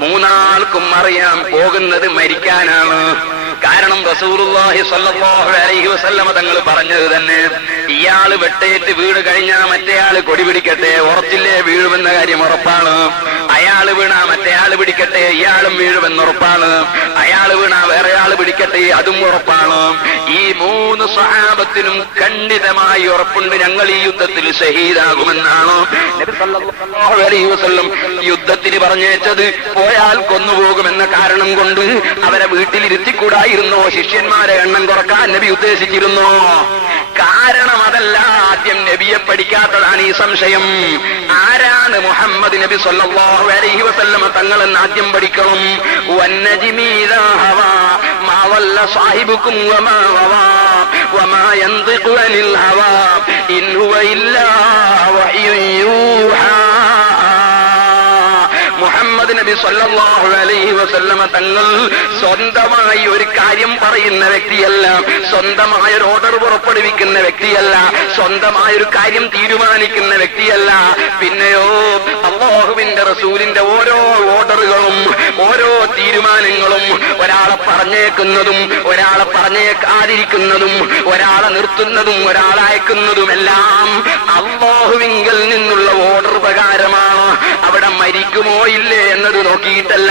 മൂന്നാൾക്കും അറിയാം പോകുന്നത് മരിക്കാനാണ്. കാരണം റസൂലുള്ളാഹി സ്വല്ലല്ലാഹു അലൈഹി വസല്ലം തങ്ങൾ പറഞ്ഞത് തന്നെ, ഇയാള് വെട്ടേറ്റ് വീണ് കഴിഞ്ഞാൽ മറ്റേയാള് കൊടി പിടിക്കട്ടെ, ഉറച്ചില്ലേ വീഴുമെന്ന കാര്യം ഉറപ്പാണ്. അയാള് വീണാ മറ്റേയാള് പിടിക്കട്ടെ, ഇയാളും വീഴുമെന്ന് ഉറപ്പാണ്. അയാള് വീണാ വേറെ ആള് പിടിക്കട്ടെ, അതും ഉറപ്പാണ്. ഈ 3 സഹാബത്തിനും ഖണ്ഡിതമായി ഉറപ്പുണ്ട്, ഞങ്ങൾ ഈ യുദ്ധത്തിൽ ഷഹീദാകുമെന്നാണ് നബി സല്ലല്ലാഹു അലൈഹി വസല്ലം യുദ്ധത്തിന് പറഞ്ഞേച്ചത്. പോയാൽ കൊന്നുപോകുമെന്ന കാരണം കൊണ്ട് അവരെ വീട്ടിലിരുത്തിക്കൂടായിരുന്നോ? ശിഷ്യന്മാരെ എണ്ണം കുറക്കാൻ നബി ഉദ്ദേശിച്ചിരുന്നോ? കാരണം അതല്ല, ആദ്യം നബിയെ പഠിക്കാത്തതാണ് ഈ സംശയം. ആരാണ് മുഹമ്മദ് നബി സല്ലല്ലാഹു അലൈഹി വസല്ലം തങ്ങളെന്ന് ആദ്യം പഠിക്കണം. വന്നജ്മി ഇദാ ഹവാ മാ വല്ല സാഹിബുക്കും വമാ വവാ വമാ യൻതിഖു അനിൽ ഹവാ ഇൻ ഹുവ ഇല്ലാ വഹ്യു യൂഹാ. മുഹമ്മദ് നബി സല്ലല്ലാഹു അലൈഹി വസല്ലമ തങ്ങൾ സ്വന്തമായി ഒരു കാര്യം പറയുന്ന വ്യക്തിയല്ല, സ്വന്തമായ ഒരു ഓർഡർ പുറപ്പെടുവിക്കുന്ന വ്യക്തിയല്ല, സ്വന്തമായ ഒരു കാര്യം തീരുമാനിക്കുന്ന വ്യക്തിയല്ല. പിന്നെയോ അല്ലാഹുവിന്റെ റസൂലിന്റെ ഓരോ ഓർഡറുകളും ഓരോ തീരുമാനങ്ങളും, ഒരാളെ പറഞ്ഞേക്കുന്നതും ഒരാളെ പറഞ്ഞേക്കാതിരിക്കുന്നതും ഒരാളെ നിർത്തുന്നതും ഒരാളെ അയക്കുന്നതുമെല്ലാം അല്ലാഹുവിങ്കൽ നിന്നുള്ള ഓർഡർ പ്രകാരമാണ്. അവിടെ മരിക്കുമോ ഇല്ലേ എന്നത് നോക്കിയിട്ടല്ല,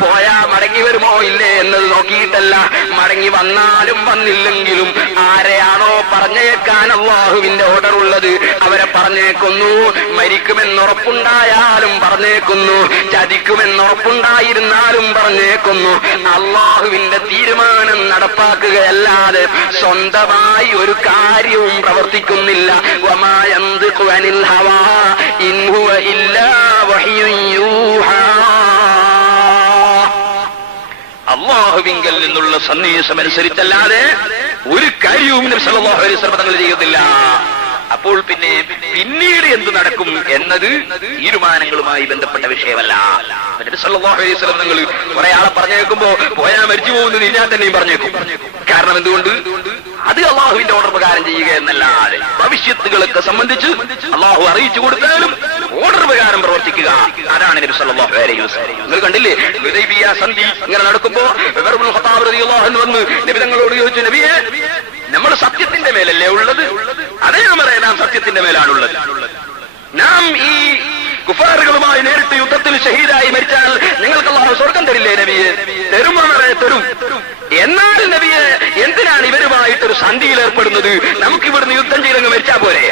പോയാ മടങ്ങി വരുമോ ഇല്ലേ എന്നത് നോക്കിയിട്ടല്ല, മടങ്ങി വന്നാലും വന്നില്ലെങ്കിലും ആരെയാണോ പറഞ്ഞേക്കാൻ അല്ലാഹുവിന്റെ ഓർഡർ ഉള്ളത് അവരെ പറഞ്ഞേക്കുന്നു. മരിക്കുമെന്നുറപ്പുണ്ടായാലും പറഞ്ഞേക്കും. പറഞ്ഞേക്കുന്നു, ചതിക്കുമെന്നുറപ്പുണ്ടായിരുന്നാലും പറഞ്ഞേക്കുന്നു, അള്ളാഹുവിന്റെ തീരുമാനം നടപ്പാക്കുകയല്ലാതെ സ്വന്തമായി ഒരു കാര്യവും പ്രവർത്തിക്കുന്നില്ല. വമാ യന്തിഖു അനിൽ ഹവാ ഇൻ ഹുവ ഇല്ലാ വഹ്യുൻ യൂഹാ. അള്ളാഹുവിങ്കൽ നിന്നുള്ള സന്ദേശമനുസരിച്ചല്ലാതെ ഒരു കാര്യവും നബി സല്ലല്ലാഹു അലൈഹി വസല്ലം തങ്ങൾ ചെയ്യുന്നില്ല. അപ്പോൾ പിന്നീട് എന്ത് നടക്കും എന്നത് തീരുമാനങ്ങളുമായി ബന്ധപ്പെട്ട വിഷയമല്ല. നബി സല്ലല്ലാഹു അലൈഹി വസല്ലം തങ്ങൾ കുറെ ആളെ പറഞ്ഞേക്കുമ്പോ പോയാൽ മരിച്ചു പോകുന്നത് ഞാൻ തന്നെയും പറഞ്ഞേക്കും. കാരണം എന്തുകൊണ്ട്? അത് അള്ളാഹുവിന്റെ ഓർഡർ പ്രകാരം ചെയ്യുക എന്നല്ലാതെ ഭവിഷ്യത്തുകളൊക്കെ സംബന്ധിച്ച് അള്ളാഹു അറിയിച്ചു കൊടുത്താലും ഓർഡർ പ്രകാരം പ്രവർത്തിക്കുക, അതാണ് നബി സല്ലല്ലാഹു അലൈഹി വസല്ലം. നിങ്ങൾ കണ്ടില്ലേ, ഹുദൈബിയ സന്ധി ഇങ്ങനെ നടക്കുമ്പോ ഉമർ ഇബ്നുൽ ഖത്താബ് റളിയല്ലാഹു അൻഹു വന്ന് നബി തങ്ങളോട് ചോദിച്ചു, നബിയെ, നമ്മൾ സത്യത്തിന്റെ മേലല്ലേ ഉള്ളത്? അതേ ഉമറേ, നാം സത്യത്തിന്റെ മേലാണുള്ളത്. നാം ഈ കുഫാറുകളുമായി നേരിട്ട് യുദ്ധത്തിൽ ഷഹീദായി മരിച്ചാൽ നിങ്ങൾക്ക് അല്ലാഹു സ്വർഗം തരില്ലേ നബിയെ? തരും ഉമറേ, തരും. എന്നാൽ നബിയെ, എന്തിനാണ് ഇവരുമായിട്ടൊരു സന്ധിയിൽ ഏർപ്പെടുന്നത്? നമുക്കിവിടുന്ന് യുദ്ധം ചെയ്തങ്ങ് മരിച്ചാൽ പോരെ?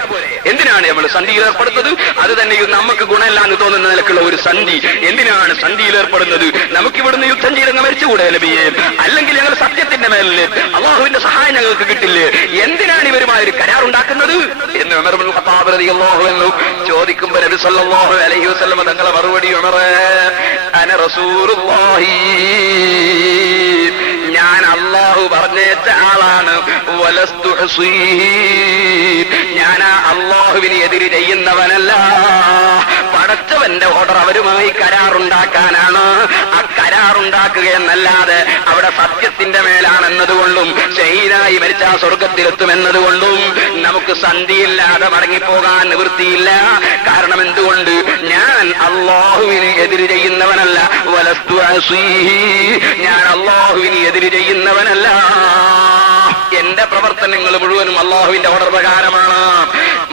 എന്തിനാണ് നമ്മൾ സന്ധിയിൽ ഏർപ്പെടുന്നത്? അത് തന്നെ നമുക്ക് ഗുണമില്ലാന്ന് തോന്നുന്ന നിലക്കുള്ള ഒരു സന്ധി. എന്തിനാണ് സന്ധിയിൽ ഏർപ്പെടുന്നത്? നമുക്കിവിടുന്ന് യുദ്ധം ചെയ്തങ്ങ് മരിച്ചുകൂടെ നബിയെ? അല്ലെങ്കിൽ ഞങ്ങൾ സത്യത്തിന്റെ മേലല്ലേ, അള്ളാഹുവിന്റെ സഹായം ഞങ്ങൾക്ക് കിട്ടില്ലേ? എന്തിനാണ് ഇവരുമായി ഒരു കരാറുണ്ടാക്കുന്നത് എന്ന് ഉമർ ഇബ്നുൽ ഖത്താബ് റളിയല്ലാഹു അൻഹു ചോദിക്കുമ്പോൾ നബി സല്ലല്ലാഹു അലൈഹി വസല്ലം തങ്ങളെ മറുപടി, ഉമറേ, അന റസൂലുള്ളാഹി, ഞാൻ അള്ളാഹു പറഞ്ഞേച്ച ആളാണ്. വലസ്തു ഹസീഹി, ഞാൻ അള്ളാഹുവിന് എതിര് ചെയ്യുന്നവനല്ല. പടച്ചവന്റെ ഓർഡർ അവരുമായി കരാറുണ്ടാക്കാനാണ്. ആ കരാറുണ്ടാക്കുക എന്നല്ലാതെ അവിടെ സത്യത്തിന്റെ മേലാണെന്നതുകൊണ്ടും ഷഹീദായി മരിച്ച സ്വർഗത്തിലെത്തുമെന്നതുകൊണ്ടും നമുക്ക് സന്ധിയില്ലാതെ മടങ്ങിപ്പോകാൻ നിവൃത്തിയില്ല. കാരണം എന്തുകൊണ്ട്? ഞാൻ അള്ളാഹുവിന് എതിര് ചെയ്യുന്നവനല്ല. വലസ്തു ഹസീഹി, ഞാൻ അള്ളാഹുവിന് എതിര് ചെയ്യുന്നവനല്ല. എന്റെ പ്രവർത്തനങ്ങൾ മുഴുവനും അള്ളാഹുവിന്റെ ഓർഡർ പ്രകാരമാണ്.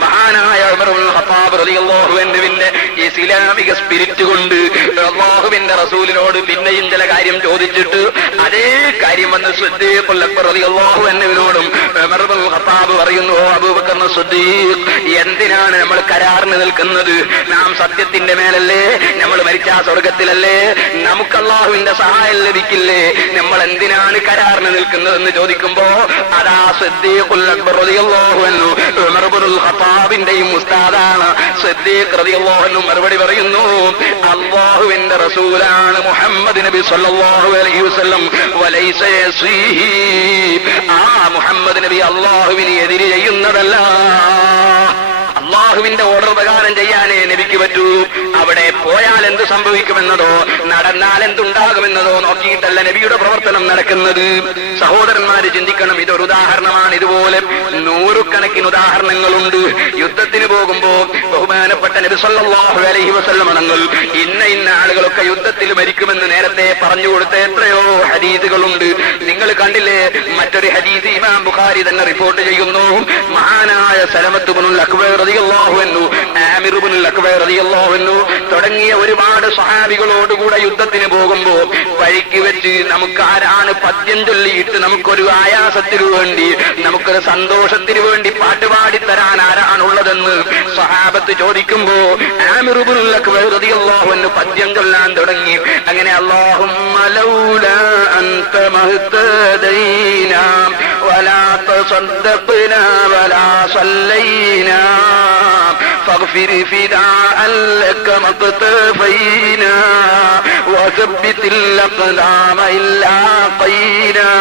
മഹാനായ ഉമർ ഇബ്നുൽ ഖത്താബ് റളിയല്ലാഹു അൻഹുവിന്റെ ഇസ്ലാമിക സ്പിരിറ്റ് കൊണ്ട് അള്ളാഹുവിന്റെ റസൂലിനോട് പിന്നെയും ചില കാര്യം ചോദിച്ചിട്ട് അതേ കാര്യം വന്ന് സിദ്ദീഖുൽ അക്ബർ റളിയല്ലാഹു അൻഹുവിനോടും ഉമർ ഇബ്നുൽ ഖത്താബ് പറയുന്നു, ഓ അബൂബക്കർ സിദ്ദീഖ്, എന്തിനാണ് നമ്മൾ കരാറിന് നിൽക്കുന്നത്? നാം സത്യത്തിന്റെ മേലല്ലേ? നമ്മൾ മരിച്ച സ്വർഗത്തിലല്ലേ? നമുക്ക് അള്ളാഹുവിന്റെ സഹായം ലഭിക്കില്ലേ? നമ്മൾ എന്തിനാണ് കരാറിന് നിൽക്കുന്നതെന്ന് ചോദിക്കുമ്പോ അതാ സിദ്ദീഖുൽ അക്ബർ റളിയല്ലാഹു അൻഹു ഉമർ ഇബ്നുൽ ഖത്താബിന്റെയും ഉസ്താദാണ്. സിദ്ദീഖ് റളിയല്ലാഹു അൻഹു മറുപടി പറയുന്നു, അല്ലാഹുവിന്റെ റസൂലാണ് മുഹമ്മദ് നബി സല്ലല്ലാഹു അലൈഹി വസല്ലം, വലൈസ യസീഹി, ആ മുഹമ്മദ് നബി അല്ലാഹുവിനെ എതിര് ചെയ്യുന്നതല്ല. അള്ളാഹുവിന്റെ ഓർഡർ പ്രകാരം ചെയ്യാനേ നബിക്ക് പറ്റൂ. അവിടെ പോയാൽ എന്ത് സംഭവിക്കുമെന്നതോ നടന്നാൽ എന്തുണ്ടാകുമെന്നതോ നോക്കിയിട്ടല്ല നബിയുടെ പ്രവർത്തനം നടക്കുന്നത്. സഹോദരന്മാര് ചിന്തിക്കണം, ഇതൊരു ഉദാഹരണമാണ്. ഇതുപോലെ നൂറുകണക്കിന് ഉദാഹരണങ്ങളുണ്ട്. യുദ്ധത്തിന് പോകുമ്പോ ബഹുമാനപ്പെട്ട നബി സല്ലല്ലാഹു അലൈഹി വസല്ലം തങ്ങൾ ഇന്ന ആളുകളൊക്കെ യുദ്ധത്തിൽ മരിക്കുമെന്ന് നേരത്തെ പറഞ്ഞു കൊടുത്ത എത്രയോ ഹദീസുകളുണ്ട്. നിങ്ങൾ കണ്ടില്ലേ? മറ്റൊരു ഹദീസ് ഇമാം ബുഖാരി തന്നെ റിപ്പോർട്ട് ചെയ്യുന്നു. മഹാനായ സലമത്ത് ഇബ്നുൽ അക്വ റളിയല്ലാഹു അൻഹു, ആമിർ ഇബ്നുൽ അക്വ റളിയല്ലാഹു അൻഹു തുടങ്ങിയ ഒരുപാട് സ്വഹാബികളോടുകൂടെ യുദ്ധത്തിന് പോകുമ്പോ വഴിക്ക് വെച്ച് നമുക്ക് ആരാണ് പദ്യം ചൊല്ലിയിട്ട് നമുക്കൊരു ആയാസത്തിന് വേണ്ടി, നമുക്കൊരു സന്തോഷത്തിന് വേണ്ടി പാട്ടുപാടി തരാൻ ആരാണുള്ളതെന്ന് സ്വഹാബത്ത് ചോദിക്കുമ്പോ ആമിർ ഇബ്നുൽ അക്വ റളിയല്ലാഹു അൻഹു പദ്യം ചൊല്ലാൻ തുടങ്ങി. അങ്ങനെ അല്ലാഹുമ്മ ലൗലാ അൻത മഹ്തദൈനാ വലാ തസദ്ദഖ്നാ വലാ സല്ലൈനാ فاغفر فداء لك ما اقتفينا وثبت الأقدام إلا قينا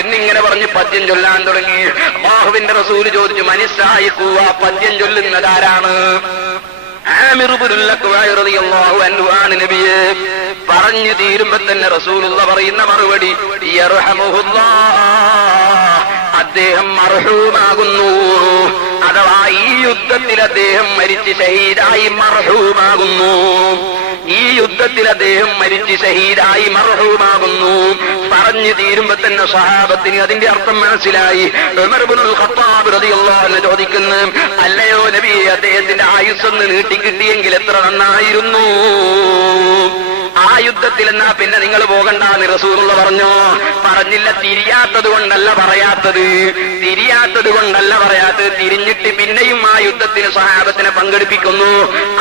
എന്നിങ്ങനെ പറഞ്ഞ് പദ്യം ചൊല്ലാൻ തുടങ്ങി. അല്ലാഹുവിന്റെ റസൂല് ചോദിച്ചു, മനസ്സായിക്കൂ, ആ പദ്യം ചൊല്ലുന്നതാരാണ്? ആമിർ ഇബ്നുൽ അക്വ റളിയല്ലാഹു അൻഹു ആണ് നബിയെ. പറഞ്ഞു തീരുമ്പോ തന്നെ റസൂലുള്ള പറയുന്ന മറുപടി, യർഹമുഹുല്ലാഹ്, അദ്ദേഹം മർഹൂമാകുന്നു. അഥവാ ഈ യുദ്ധത്തിൽ അദ്ദേഹം മരിച്ച് ഷഹീദായി മർഹൂമാകുന്നു. ഈ യുദ്ധത്തിൽ അദ്ദേഹം മരിച്ച് ഷഹീദായി മർഹൂമാകുന്നു. പറഞ്ഞു തീരുമ്പോ തന്നെ സ്വഹാബത്തിന് അതിന്റെ അർത്ഥം മനസ്സിലായി. ഉമർ ഇബ്നുൽ ഖത്താബ് റളിയല്ലാഹു അൻഹു ചോദിക്കുന്നു, അല്ലയോ നബിയെ, അദ്ദേഹത്തിന്റെ ആയുസ്സൊന്ന് നീട്ടിക്കിട്ടിയെങ്കിൽ എത്ര നന്നായിരുന്നു. ആ യുദ്ധത്തിൽ എന്നാ പിന്നെ നിങ്ങൾ പോകണ്ടെന്ന് റസൂലുള്ള പറഞ്ഞോ? പറഞ്ഞില്ല. തിരിയാത്തത് കൊണ്ടല്ല പറയാത്തത്, തിരിഞ്ഞിട്ട് പിന്നെയും ആ യുദ്ധത്തിന് സ്വഹാബത്തിനെ പങ്കെടുപ്പിക്കുന്നു.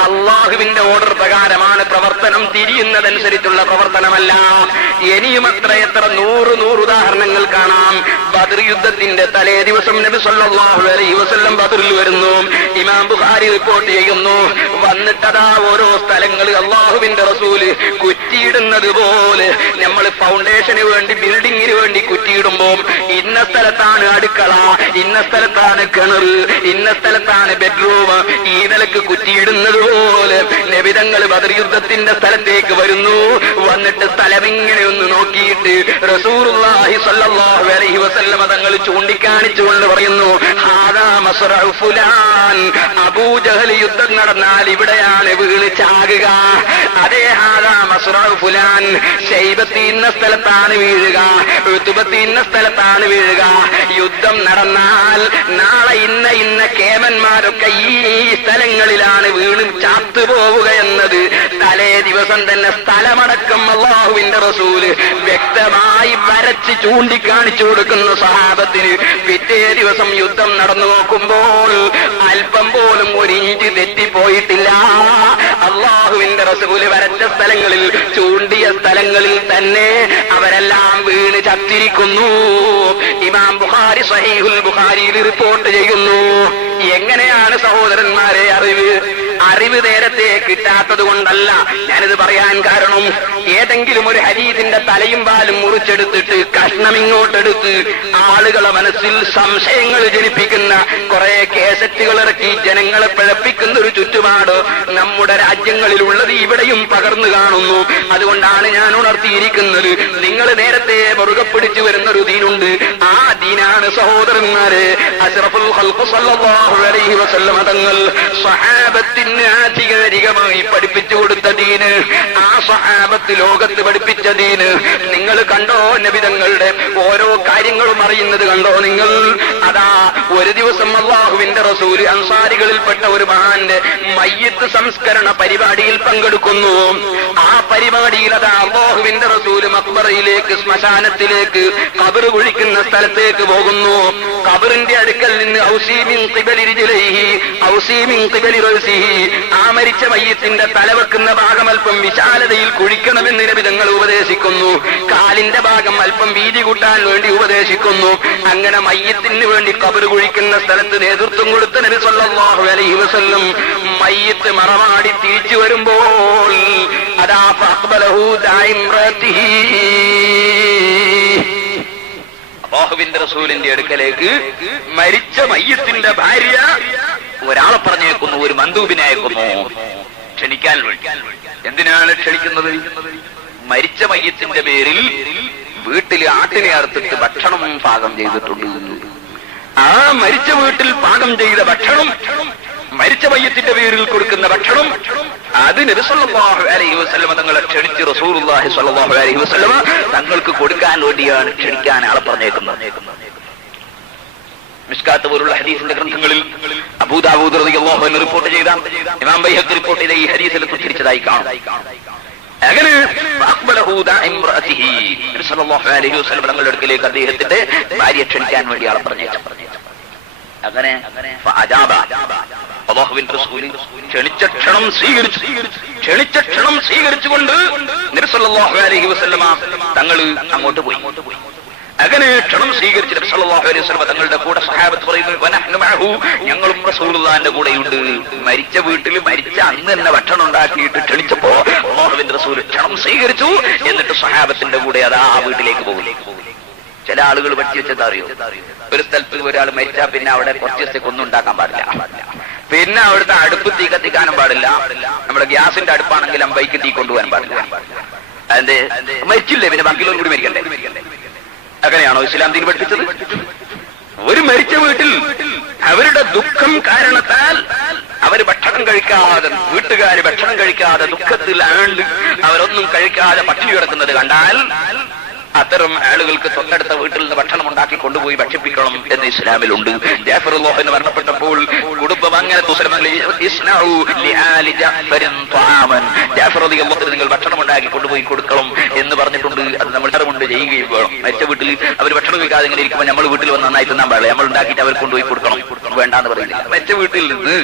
അള്ളാഹുവിന്റെ ഓർഡർ പ്രകാരമാണ് പ്രവർത്തനം, തിരിയുന്നതനുസരിച്ചുള്ള പ്രവർത്തനമല്ല. ഇനിയും എത്ര നൂറ് ഉദാഹരണങ്ങൾ കാണാം. ബദർ യുദ്ധത്തിന്റെ തലേ ദിവസം നബി സല്ലല്ലാഹു അലൈഹി വസല്ലം ബദറിൽ വരുന്നു. ഇമാം ബുഖാരി റിപ്പോർട്ട് ചെയ്യുന്നു. വന്നിട്ടതാ ഓരോ സ്ഥലങ്ങൾ അള്ളാഹുവിന്റെ റസൂല് കുറ്റിയിടുന്നത് പോലെ നമ്മൾ ഫൗണ്ടേഷന് വേണ്ടി, ബിൽഡിങ്ങിന് വേണ്ടി കുറ്റിയിടുമ്പോ ഇന്ന സ്ഥലത്താണ് അടുക്കള, ഇന്ന സ്ഥലത്താണ് കിണർ, ഇന്ന സ്ഥലത്താണ് ബെഡ്റൂം, ഈ നിലക്ക് കുറ്റിയിടുന്നത് പോലെ നബിതങ്ങൾ ബദർ യുദ്ധത്തിന്റെ സ്ഥലത്തേക്ക് വരുന്നു. വന്നിട്ട് സ്ഥലമിങ്ങനെ ഒന്ന് നോക്കിയിട്ട് റസൂലുള്ളാഹി സ്വല്ലല്ലാഹു അലൈഹി വസല്ലം തങ്ങൾ ചൂണ്ടിക്കാണിച്ചുകൊണ്ട് പറയുന്നു, ഹാദാ മസ്റഉ ഫുലാൻ, അബൂജഹൽ യുദ്ധം നടന്നാൽ ഇവിടെയാണ് വീണ് ചാകുക. അതേ ഹാദാ മസ്റഉ ഫുലാൻ, ശൈബത്ത് ഇന്ന സ്ഥലത്താണ് വീഴുക, ഉത്ബത്ത് ഇന്ന സ്ഥലത്താണ് വീഴുക. യുദ്ധം നടന്നാൽ നാളെ ഇന്ന കേമന്മാരൊക്കെ ഈ സ്ഥലങ്ങളിലാണ് വീണ് ചാത്തുപോവുക എന്നത് തലേ ദിവസം തന്നെ സ്ഥലമടക്കം അല്ലാഹുവിന്റെ റസൂല് വ്യക്തമായി വരച്ച് ചൂണ്ടിക്കാണിച്ചു കൊടുക്കുന്ന സഹാബത്തിന്. പിറ്റേ ദിവസം യുദ്ധം നടന്നു നോക്കുമ്പോൾ അല്പം പോലും ഒരു ഇഞ്ച് തെറ്റിപ്പോയിട്ടില്ല. അല്ലാഹുവിന്റെ റസൂല് വരച്ച സ്ഥലങ്ങളിൽ, ചൂണ്ടിയ സ്ഥലങ്ങളിൽ തന്നെ അവരെല്ലാം വീണ് ചത്തിരിക്കുന്നു. ഇമാം ബുഖാരി സഹീഹുൽ ബുഖാരിയിൽ റിപ്പോർട്ട് ചെയ്യുന്നു. എങ്ങനെയാണ് സഹോദരന്മാരെ അറിവ് നേരത്തെ കിട്ടാത്തത് കൊണ്ടല്ല ഞാനിത് പറയാൻ കാരണം. ഏതെങ്കിലും ഒരു ഹദീസിന്റെ തലയും പാലും മുറിച്ചെടുത്തിട്ട് കഷ്ണമിങ്ങോട്ടെടുത്ത് ആളുകളെ മനസ്സിൽ സംശയങ്ങൾ ജനിപ്പിക്കുന്ന കുറെ കേസറ്റുകൾ ഇറക്കി ജനങ്ങളെ പിഴപ്പിക്കുന്ന ഒരു ചുറ്റുപാട് നമ്മുടെ രാജ്യങ്ങളിലുള്ളത് ഇവിടെയും പകർന്നു കാണുന്നു. അതുകൊണ്ടാണ് ഞാൻ ഉണർത്തിയിരിക്കുന്നത്, നിങ്ങൾ നേരത്തെ മുറുകെ പിടിച്ചു വരുന്ന ഒരു ദീനുണ്ട്. ആ ദീനാണ് സഹോദരന്മാരെ അഷ്റഫുൽ ഖൽഖ് സല്ലല്ലാഹു അലൈഹി വസല്ലം തങ്ങൾ സ്വഹാബത്തിന് ആധികാരികമായി പഠിപ്പിച്ചു കൊടുത്ത ദീന്, ആ സ്വഹാബത്ത് ലോകത്ത് പഠിപ്പിച്ച ദീന് നിങ്ങൾ കണ്ടോ? നബിതങ്ങളുടെ ഓരോ കാര്യങ്ങളും അറിയുന്നത് കണ്ടോ നിങ്ങൾ? അതാ ഒരു ദിവസം അല്ലാഹുവിന്റെ റസൂല് അൻസാരികളിൽപ്പെട്ട ഒരു മഹാന്റെ മയ്യിത്ത് സംസ്കരണ പരിപാടിയിൽ പങ്കെടുക്കുന്നു. ആ പരിപാടിയിൽ അതാ അല്ലാഹുവിന്റെ റസൂല് മഖ്ബറയിലേക്ക്, ശ്മശാനത്തിലേക്ക്, ഖബർ കുഴിക്കുന്ന സ്ഥലത്തേക്ക് പോകുന്നു. ഖബറിന്റെ അടുക്കൽ നിന്ന് ഔസീ മിൻ ഖിബലി റിജ്ലിഹി ഔസീ മിൻ ഖിബലി റഅസിഹി, ആ മരിച്ച മയ്യിത്തിന്റെ തലവെക്കുന്ന ഭാഗം അല്പം വിശാലതയിൽ കുഴിക്കണമെന്ന് നബി തങ്ങൾ ഉപദേശിക്കുന്നു. കാലിന്റെ ഭാഗം അല്പം വീതി കൂട്ടാൻ വേണ്ടി ഉപദേശിക്കുന്നു. അങ്ങനെ മയ്യിത്തിന് വേണ്ടി ഖബർ കുഴിക്കുന്ന സ്ഥലത്ത് നേതൃത്വം കൊടുത്ത നബി സല്ലല്ലാഹു അലൈഹി വസല്ലം മയ്യിത്ത് മറമാടി തിരിച്ചു വരുമ്പോൾ അതാ ഫഅഖ്ബലഹു ദാഇംറതിഹി, അല്ലാഹുവിന്റെ റസൂലിന്റെ അടുക്കലേക്ക് മരിച്ച മയ്യിത്തിന്റെ ഭാര്യ ഒരാളെ പറഞ്ഞേക്കുന്നു, ഒരു മന്ദൂബിനെ അയക്കുന്നു ക്ഷണിക്കാൻ വേണ്ടി. എന്തിനാണ് ക്ഷണിക്കുന്നത്? മരിച്ച മയ്യിത്തിന്റെ പേരിൽ വീട്ടിൽ ആട്ടിനെ അറുത്തിട്ട് ഭക്ഷണം പാകം ചെയ്തിട്ടുണ്ട്. ആ മരിച്ച വീട്ടിൽ പാകം ചെയ്ത ഭക്ഷണം, മരിച്ച മയ്യിത്തിന്റെ പേരിൽ കൊടുക്കുന്ന ഭക്ഷണം, അത് നബി സല്ലല്ലാഹു അലൈഹി വസല്ലം തങ്ങളെ ക്ഷണിച്ച് റസൂലുള്ളാഹി സ്വല്ലല്ലാഹു അലൈഹി വസല്ലം തങ്ങൾക്ക് കൊടുക്കാൻ വേണ്ടിയാണ് ക്ഷണിക്കാൻ ആളെ പറഞ്ഞേക്കുന്നത്. മിസ്കാത്ത് പോലുള്ള ഹദീസിന്റെ ഗ്രന്ഥങ്ങളിൽ അബൂ ദാവൂദ് റളിയല്ലാഹു അൻഹു റിപ്പോർട്ട് ചെയ്ത, ഇമാം ബൈഹഖി റിപ്പോർട്ട് ചെയ്ത ഈ ഹദീസിൽ ഉദ്ധരിച്ചതായി കാണാം. അങ്ങനെ ഫഅഖ്ബലഹു ദാഇംറതിഹി, നബി സല്ലല്ലാഹു അലൈഹി വസല്ലം തങ്ങളുടെ അടുക്കലേക്ക് അദ്ദേഹത്തിന്റെ ഭാര്യ ക്ഷണിക്കാൻ വേണ്ടി ആളെ പറഞ്ഞേച്ചു. അങ്ങനെ ഫഅജാബ, അല്ലാഹുവിന്റെ റസൂൽ ക്ഷണിച്ച ക്ഷണം സ്വീകരിച്ചുകൊണ്ട് നബി സല്ലല്ലാഹു അലൈഹി വസല്ലം തങ്ങൾ അങ്ങോട്ട് പോയി. അങ്ങനെ ക്ഷണം സ്വീകരിച്ച് നബി സല്ലല്ലാഹു അലൈഹി വസല്ലം തങ്ങളുടെ കൂടെ സഹാബത്ത് പറയുന്നു, വനഹ്നു മഅഹു, ഞങ്ങളും റസൂലുള്ളാഹിന്റെ കൂടെയുണ്ട്. മരിച്ച വീട്ടിൽ മരിച്ച അന്ന് തന്നെ ഭക്ഷണം ഉണ്ടാക്കിയിട്ട് ക്ഷണിച്ചപ്പോ അല്ലാഹുവിന്റെ റസൂൽ ക്ഷണം സ്വീകരിച്ചു. എന്നിട്ട് സഹാബത്തിന്റെ കൂടെ അതാ ആ വീട്ടിലേക്ക് പോകും. ചില ആളുകൾ പഠിച്ചു വെച്ചത് അറിയോ? ഒരു സ്ഥലത്ത് ഒരാൾ മരിച്ചാൽ പിന്നെ അവിടെ കുറച്ച് ദിവസത്തേക്ക് ഒന്നും ഉണ്ടാക്കാൻ പാടില്ല, പിന്നെ അവിടുത്തെ അടുപ്പ് തീ കത്തിക്കാനും പാടില്ല, നമ്മുടെ ഗ്യാസിന്റെ അടുപ്പാണെങ്കിൽ അമ്പൈക്ക് തീ കൊണ്ടുപോകാൻ പാടില്ല. അതെ, മരിച്ചില്ലേ പിന്നെ ബാക്കിയുള്ളവരും കൂടി മരിക്കണ്ടേ? അങ്ങനെയാണോ ഇസ്ലാം ദീൻ പഠിപ്പിച്ചത്? ഒരു മരിച്ച വീട്ടിൽ അവരുടെ ദുഃഖം കാരണത്താൽ അവർ ഭക്ഷണം കഴിക്കാതെ, വീട്ടുകാര് ഭക്ഷണം കഴിക്കാതെ ദുഃഖത്തിൽ ആണ്ട് അവരൊന്നും കഴിക്കാതെ പട്ടിണി കിടക്കുന്നത് കണ്ടാൽ അത്തരം ആളുകൾക്ക് തൊട്ടടുത്ത വീട്ടിൽ നിന്ന് ഭക്ഷണം ഉണ്ടാക്കി കൊണ്ടുപോയി ഭക്ഷിപ്പിക്കണം എന്ന് ഇസ്ലാമിലുണ്ട്. ജാഫർ അല്ലാഹു മരണപ്പെട്ടപ്പോൾ കുടുംബം അങ്ങനെ ജാഫർ റളിയല്ലാഹു നിങ്ങൾ ഭക്ഷണം ഉണ്ടാക്കി കൊണ്ടുപോയി കൊടുക്കണം എന്ന് പറഞ്ഞിട്ടുണ്ട്. അത് നമ്മൾ കൊണ്ട് ചെയ്യുകയും വേണം. മരിച്ച വീട്ടിൽ അവർ ഭക്ഷണം കഴിക്കാതെ ഇങ്ങനെ ഇരിക്കുമ്പോൾ നമ്മൾ വീട്ടിൽ വന്ന് നന്നായി തിന്നാൻ പാടില്ല. നമ്മൾ ഉണ്ടാക്കിയിട്ട് അവർ കൊണ്ടുപോയി കൊടുക്കണം, വേണ്ടാന്ന് പറയുന്നില്ല. മരിച്ച വീട്ടിൽ നിന്ന്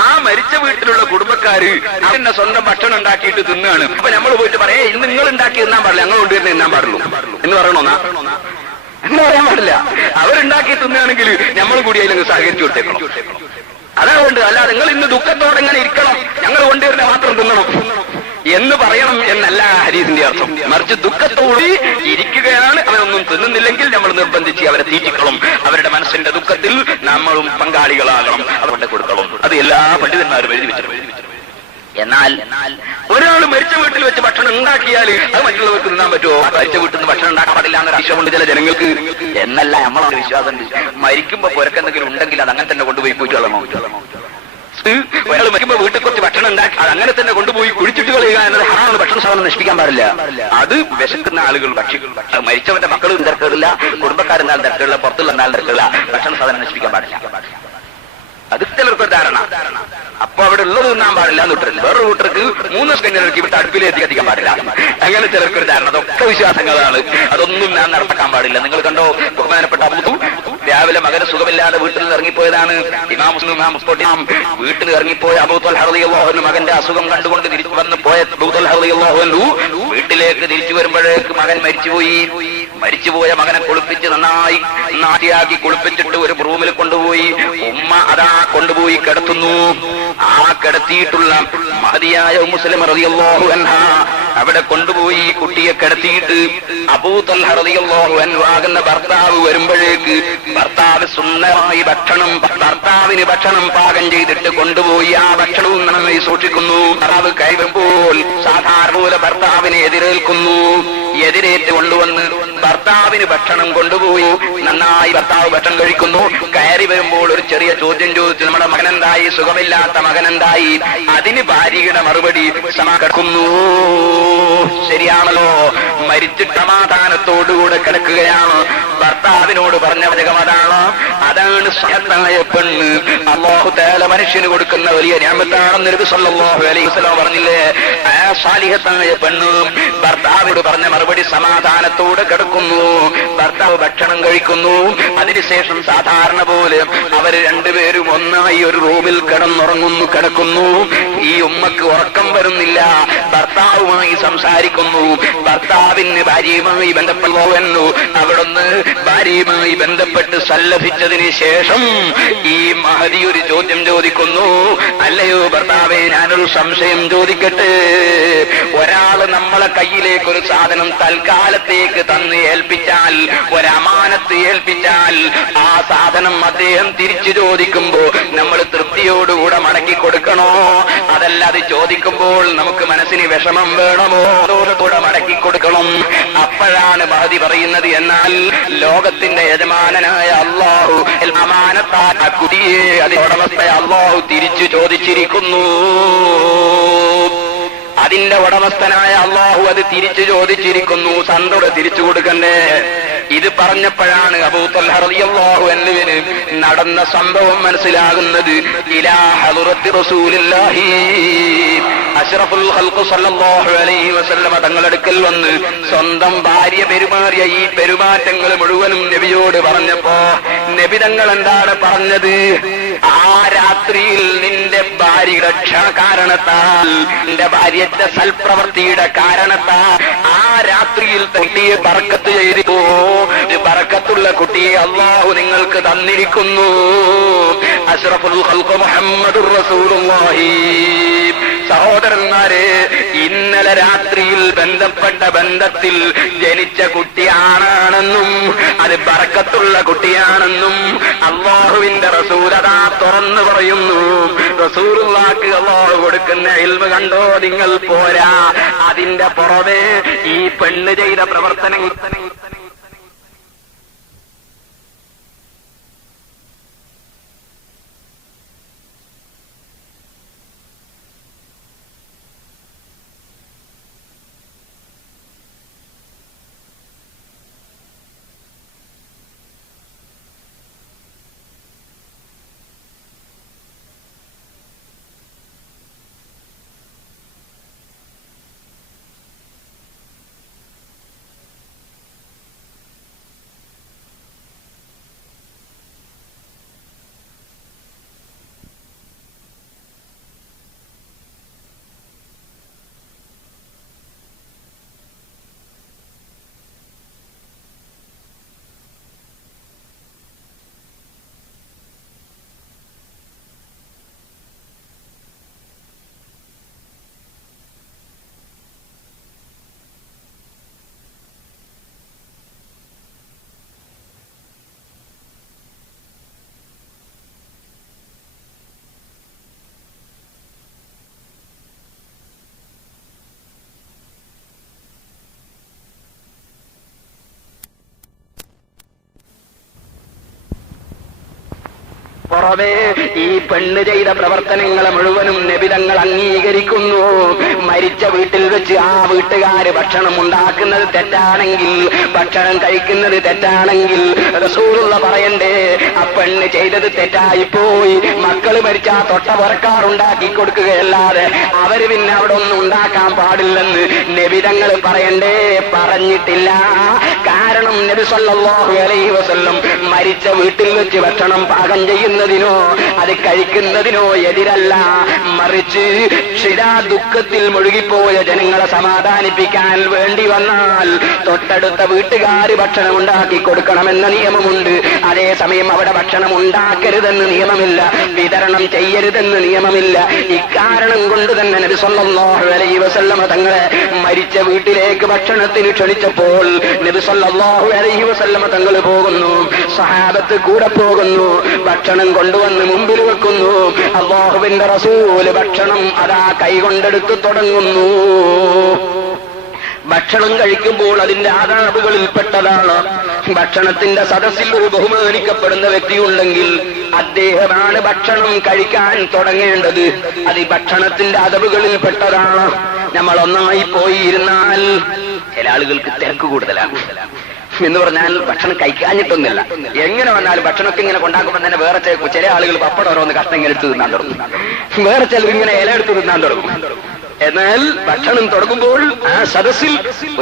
ആ മരിച്ച വീട്ടിലുള്ള കുടുംബക്കാര് അവരുടെ സ്വന്തം ഭക്ഷണം ഉണ്ടാക്കിയിട്ട് തിന്നാണ്. അപ്പൊ നമ്മൾ പോയിട്ട് പറയേ ഇന്ന് നിങ്ങൾ ഉണ്ടാക്കി തിന്നാൻ പാടില്ല, ഞങ്ങൾ കൊണ്ടുവരുന്ന തിന്നാൻ പാടുള്ളൂ എന്ന് പറയണോന്നാ? അങ്ങനെ പറയാൻ പാടില്ല. അവരുണ്ടാക്കി തിന്നാണെങ്കിൽ നമ്മൾ കൂടി അതിൽ സഹകരിച്ചു കൊടുത്തേക്കണം. അതുകൊണ്ട് അല്ലാതെ നിങ്ങൾ ഇന്ന് ദുഃഖത്തോടെ ഇങ്ങനെ ഇരിക്കണം, ഞങ്ങൾ കൊണ്ടുവരുന്ന മാത്രം തിന്നണം എന്ന് പറയണം എന്നല്ല ഹദീസിന്റെ അർത്ഥം. മറിച്ച് ദുഃഖത്തോടെ ഇരിക്കുകയാണ്, അവരൊന്നും തിന്നുന്നില്ലെങ്കിൽ നമ്മൾ നിർബന്ധിച്ച് അവരെ തീറ്റിക്കണം. അവരുടെ മനസ്സിന്റെ ദുഃഖത്തിൽ നമ്മളും പങ്കാളികളാകണം, അവരുടെ കൊടുക്കണം. അത് എല്ലാ പണ്ഡിതന്മാരും എഴുതി വെച്ചിട്ടുണ്ട്. എന്നാൽ ഒരാൾ മരിച്ച വീട്ടിൽ വെച്ച് ഭക്ഷണം ഉണ്ടാക്കിയാൽ അത് മറ്റുള്ളവർക്ക് തിന്നാൻ പറ്റുമോ? മരിച്ച വീട്ടിൽ നിന്ന് ഭക്ഷണം ഉണ്ടാക്കാൻ പാടില്ല എന്നൊരു വിശ്വാസമുണ്ട് ചില ജനങ്ങൾക്ക്. എന്നല്ല നമ്മളൊരു വിശ്വാസമുണ്ട്. മരിക്കുമ്പോ പുരക്കെന്തെങ്കിലും ഉണ്ടെങ്കിൽ അത് അങ്ങനെ തന്നെ കൊണ്ടുപോയി പോയിട്ടോളമോ? ഒരാൾ മരിക്കുമ്പോ വീട്ടിൽ കുറച്ച് ഭക്ഷണം ഉണ്ടാക്കി അത് അങ്ങനെ തന്നെ കൊണ്ടുപോയി കുഴിച്ചിട്ട് കളയുക എന്നത് ഹറാമാണ്. ഭക്ഷണ സാധനം നശിപ്പിക്കാൻ പാടില്ല. അത് വിശക്കുന്ന ആളുകൾ ഭക്ഷിക്കും. മരിച്ചവന്റെ മക്കൾ തിരക്കുകളില്ല, കുടുംബക്കാരെന്നാൽ തിരക്കുകളില്ല, പുറത്തുള്ള എന്നാൽ തിരക്കുകളില്ല. ഭക്ഷണ സാധനം നശിപ്പിക്കാൻ പാടില്ല. അത് ചിലർക്കൊരു ധാരണ. അപ്പൊ അവിടെ ഉള്ളത് തിന്നാൻ പാടില്ല എന്ന് വിട്ടില്ല. വേറൊരു കൂട്ടർക്ക് 3 സ്കഞ്ഞിറക്കി വിട്ട് അടുപ്പിലേക്ക് എത്തിക്കാൻ പാടില്ല. അങ്ങനെ ചിലർക്കൊരു ധാരണ. അതൊക്കെ വിശ്വാസങ്ങളാണ്. അതൊന്നും ഞാൻ നടപ്പാക്കാൻ പാടില്ല. നിങ്ങൾ കണ്ടോ, ബഹുമാനപ്പെട്ട അബൂ രാവിലെ മകന് സുഖമില്ലാതെ വീട്ടിൽ നിന്ന് ഇറങ്ങിപ്പോയതാണ്. ഇമാം മുസ്ലിം വീട്ടിൽ ഇറങ്ങിപ്പോയ അബൂ ത്വൽഹ റളിയല്ലാഹു അൻഹു മകന്റെ അസുഖം കണ്ടുകൊണ്ട് തിരിച്ചു വന്ന് പോയ അബൂ ത്വൽഹ റളിയല്ലാഹു അൻഹു വീട്ടിലേക്ക് തിരിച്ചു വരുമ്പോഴേക്ക് മകൻ മരിച്ചുപോയി. മരിച്ചുപോയ മകനെ കുളിപ്പിച്ച് നന്നായി നാട്ടിയാക്കി കുളിപ്പിച്ചിട്ട് ഒരു റൂമിൽ കൊണ്ടുപോയി ഉമ്മ അതാ കൊണ്ടുപോയി കിടത്തുന്നു. ആ കിടത്തിയിട്ടുള്ള മഹദിയായ മുസ്ലിം റളിയല്ലാഹു അൻഹ അവിടെ കൊണ്ടുപോയി കുട്ടിയെ കിടത്തിയിട്ട് അബൂ ത്വൽഹ റളിയല്ലാഹു അൻഹു ആകുന്ന ഭർത്താവ് വരുമ്പോഴേക്ക് ഭർത്താവ് സുന്ദരമായി ഭർത്താവിന് ഭക്ഷണം പാകം ചെയ്തിട്ട് കൊണ്ടുപോയി ആ ഭക്ഷണവും നന്നായി സൂക്ഷിക്കുന്നു. ഭർത്താവ് കൈവരുമ്പോൾ സാധാരണ പോലെ ഭർത്താവിനെ എതിരേൽക്കുന്നു. എതിരേറ്റ് കൊണ്ടുവന്ന് ഭർത്താവിന് ഭക്ഷണം കൊണ്ടുപോയി നന്നായി ഭർത്താവ് ഭക്ഷണം കഴിക്കുന്നു. കയറി വരുമ്പോൾ ഒരു ചെറിയ ചോദ്യം ചോദിച്ചു, നമ്മുടെ മകനെന്തായി, സുഖമില്ലാത്ത മകനെന്തായി? അതിന് ഭാര്യയുടെ മറുപടി കിടക്കുന്നു. ശരിയാണല്ലോ, മരിച്ചിട്ട് സമാധാനത്തോടുകൂടെ കിടക്കുകയാണ്. ഭർത്താവിനോട് പറഞ്ഞ വചകം അതാണ്. അതാണ് സ്വഹത്തായ പെണ്ണ്. അല്ലാഹു തആല മനുഷ്യന് കൊടുക്കുന്ന വലിയ നിഅമത്താണെന്ന് നബി സല്ലല്ലാഹു അലൈഹി വസല്ലം പറഞ്ഞില്ലേ? ആ സാലിഹത്തായ പെണ്ണ് ഭർത്താവിനോട് പറഞ്ഞ മറുപടി സമാധാനത്തോടെ കിടക്കുന്നു. ഭർത്താവ് ഭക്ഷണം കഴിക്കുന്നു. അതിനുശേഷം സാധാരണ പോലെ അവർ രണ്ടുപേരും ഒന്നായി ഒരു റൂമിൽ കിടക്കുന്നു. ഈ ഉമ്മക്ക് ഉറക്കം വരുന്നില്ല. ഭർത്താവുമായി സംസാരിക്കുന്നു. ഭർത്താവിന് ഭാര്യയുമായി ബന്ധപ്പെടുന്നു. അവിടുന്ന് ഭാര്യയുമായി ബന്ധപ്പെട്ട് സല്ലഭിച്ചതിന് ശേഷം ഈ മഹദി ഒരു ചോദ്യം ചോദിക്കുന്നു. അല്ലയോ ഭർത്താവേ, ഞാനൊരു സംശയം ചോദിക്കട്ടെ. ഒരാള് നമ്മളെ കയ്യിലേക്ക് ഒരു സാധനം തൽക്കാലത്തേക്ക് തന്ന് ഏൽപ്പിച്ചാൽ, ഒരമാനത്ത് ഏൽപ്പിച്ചാൽ, ആ സാധനം അദ്ദേഹം തിരിച്ചു ചോദിക്കുമ്പോ നമ്മൾ തൃപ്തിയോടുകൂടെ മടക്കി കൊടുക്കണോ? അതല്ല അത് ചോദിക്കുമ്പോൾ നമുക്ക് മനസ്സിന് വിഷമം വേണമോ? അതോടുകൂടെ മടക്കി കൊടുക്കണം. അപ്പോഴാണ് മഹദി പറയുന്നത്, എന്നാൽ ലോകത്തിന്റെ യജമാനനായ അല്ലാഹു അമാനത്താൻ ആ കുട്ടിയെ അതിന്റെ ഉടമസ്ഥയെ അല്ലാഹു തിരിച്ചു ചോദിച്ചിരിക്കുന്നു. അതിന്റെ ഉടമസ്ഥനായ അല്ലാഹു അത് തിരിച്ചു ചോദിച്ചിരിക്കുന്നു. സന്തോടെ തിരിച്ചു കൊടുക്കണ്ടേ? ഇത് പറഞ്ഞപ്പോഴാണ് അബൂ ത്വൽഹ റളിയല്ലാഹു അൻഹുവിന് നടന്ന സംഭവം മനസ്സിലാകുന്നത്. ഇലാ ഹദറത്തി റസൂലില്ലാഹി അഷ്റഫുൽ ഖൽഖ് സല്ലല്ലാഹു അലൈഹി വസല്ലം തങ്ങളടുക്കൽ വന്ന് സ്വന്തം ഭാര്യ പെരുമാറിയ ഈ പെരുമാറ്റങ്ങൾ മുഴുവനും നബിയോട് പറഞ്ഞപ്പോ നബി തങ്ങൾ എന്താണ് പറഞ്ഞത്? ആ രാത്രിയിൽ നിന്റെ ഭാര്യയുടെ കാരണത്താൽ, നിന്റെ ഭാര്യയുടെ സൽപ്രവൃത്തിയുടെ കാരണത്താൽ ആ രാത്രിയിൽ കുട്ടിയെ ബർക്കത്ത് ചെയ്തിപ്പോ ബർക്കത്തുള്ള കുട്ടിയെ അല്ലാഹു നിങ്ങൾക്ക് തന്നിരിക്കുന്നു. അഷ്റഫുൽ ഖൽഖ് മുഹമ്മദുർ റസൂലുള്ളാഹി. സഹോദരന്മാരെ, ഇന്നലെ രാത്രിയിൽ ബന്ധപ്പെട്ട ബന്ധത്തിൽ ജനിച്ച കുട്ടിയാണെന്നും അത് ബർക്കത്തുള്ള കുട്ടിയാണെന്നും അല്ലാഹുവിന്റെ റസൂൽ അതാ തുറന്നു പറയുന്നു. റസൂലുള്ളാഹിക്ക് അല്ലാഹു കൊടുക്കുന്ന ഇൽമ് കണ്ടോ നിങ്ങൾ? പോരാ, അതിന്റെ പുറമെ ഈ പെണ്ണ് ചെയ്ത പ്രവർത്തനങ്ങൾ പുറമേ ഈ പെണ്ണ് ചെയ്ത പ്രവർത്തനങ്ങളെ മുഴുവനും നബിതങ്ങൾ അംഗീകരിക്കുന്നു. മരിച്ച വീട്ടിൽ വെച്ച് ആ വീട്ടുകാര് ഭക്ഷണം ഉണ്ടാക്കുന്നത് തെറ്റാണെങ്കിൽ, ഭക്ഷണം കഴിക്കുന്നത് തെറ്റാണെങ്കിൽ റസൂലുള്ള പറയണ്ടേ ആ പെണ്ണ് ചെയ്തത് തെറ്റായിപ്പോയി. മക്കള് മരിച്ചാ തൊട്ട പുറക്കാറുണ്ടാക്കി കൊടുക്കുകയല്ലാതെ അവര് പിന്നെ അവിടെ ഒന്നും ഉണ്ടാക്കാൻ പാടില്ലെന്ന് നബിതങ്ങൾ പറയണ്ടേ? പറഞ്ഞിട്ടില്ല. കാരണം നബി സല്ലല്ലാഹു അലൈഹി വസല്ലം മരിച്ച വീട്ടിൽ വെച്ച് ഭക്ഷണം പാകം ചെയ്യുന്നതിനോ അത് കഴിക്കുന്നതിനോ എതിരല്ല. മറിച്ച് ക്ഷിരാ ദുഃഖത്തിൽ മുഴുകിപ്പോയ ജനങ്ങളെ സമാധാനിപ്പിക്കാൻ വേണ്ടി വന്നാൽ തൊട്ടടുത്ത വീട്ടുകാര് ഭക്ഷണം ഉണ്ടാക്കി കൊടുക്കണമെന്ന നിയമമുണ്ട്. അതേസമയം അവിടെ ഭക്ഷണം ഉണ്ടാക്കരുതെന്ന് നിയമമില്ല, വിതരണം ചെയ്യരുതെന്ന് നിയമമില്ല. ഇക്കാരണം കൊണ്ട് തന്നെ നബി സല്ലല്ലാഹു അലൈഹി വസല്ലം തങ്ങളെ മരിച്ച വീട്ടിലേക്ക് ഭക്ഷണത്തിന് ക്ഷണിച്ചപ്പോൾ നബി സല്ലല്ലാഹു അലൈഹി വസല്ലം തങ്ങൾ പോകുന്നു, സഹാബത്ത് കൂടെ പോകുന്നു, ഭക്ഷണം കൊണ്ടുവന്ന് മുമ്പിൽ വെക്കുന്നു. അല്ലാഹുവിന്റെ റസൂൽ ഭക്ഷണം അതാ കൈകൊണ്ടെടുത്ത് തുടങ്ങുന്നു. ഭക്ഷണം കഴിക്കുമ്പോൾ അതിന്റെ ആദാബുകളിൽ പെട്ടതാണ്, ഭക്ഷണത്തിന്റെ സദസ്സിൽ ഒരു ബഹുമാനിക്കപ്പെടുന്ന വ്യക്തിയുണ്ടെങ്കിൽ അദ്ദേഹമാണ് ഭക്ഷണം കഴിക്കാൻ തുടങ്ങേണ്ടത്. അത് ഈ ഭക്ഷണത്തിന്റെ അതവുകളിൽ പെട്ടതാണ്. നമ്മൾ ഒന്നായി പോയിരുന്നാൽ ചില ആളുകൾക്ക് തിരക്ക് കൂടുതലാണ് എന്ന് പറഞ്ഞാൽ ഭക്ഷണം കഴിക്കാഞ്ഞിട്ടൊന്നുമില്ല, എങ്ങനെ വന്നാലും ഭക്ഷണമൊക്കെ ഇങ്ങനെ കൊണ്ടാക്കുമ്പോൾ തന്നെ വേറെ ചില ആളുകൾ പപ്പടം ഓരോന്ന് കഷ്ണം ഇങ്ങനെ എടുത്ത് തിന്നാൻ തുടങ്ങും, വേറെ ചിലർ ഇങ്ങനെ ഇല എടുത്ത് തിന്നാൻ തുടങ്ങും. എന്നാൽ ഭക്ഷണം തുടങ്ങുമ്പോൾ ആ സദസ്സിൽ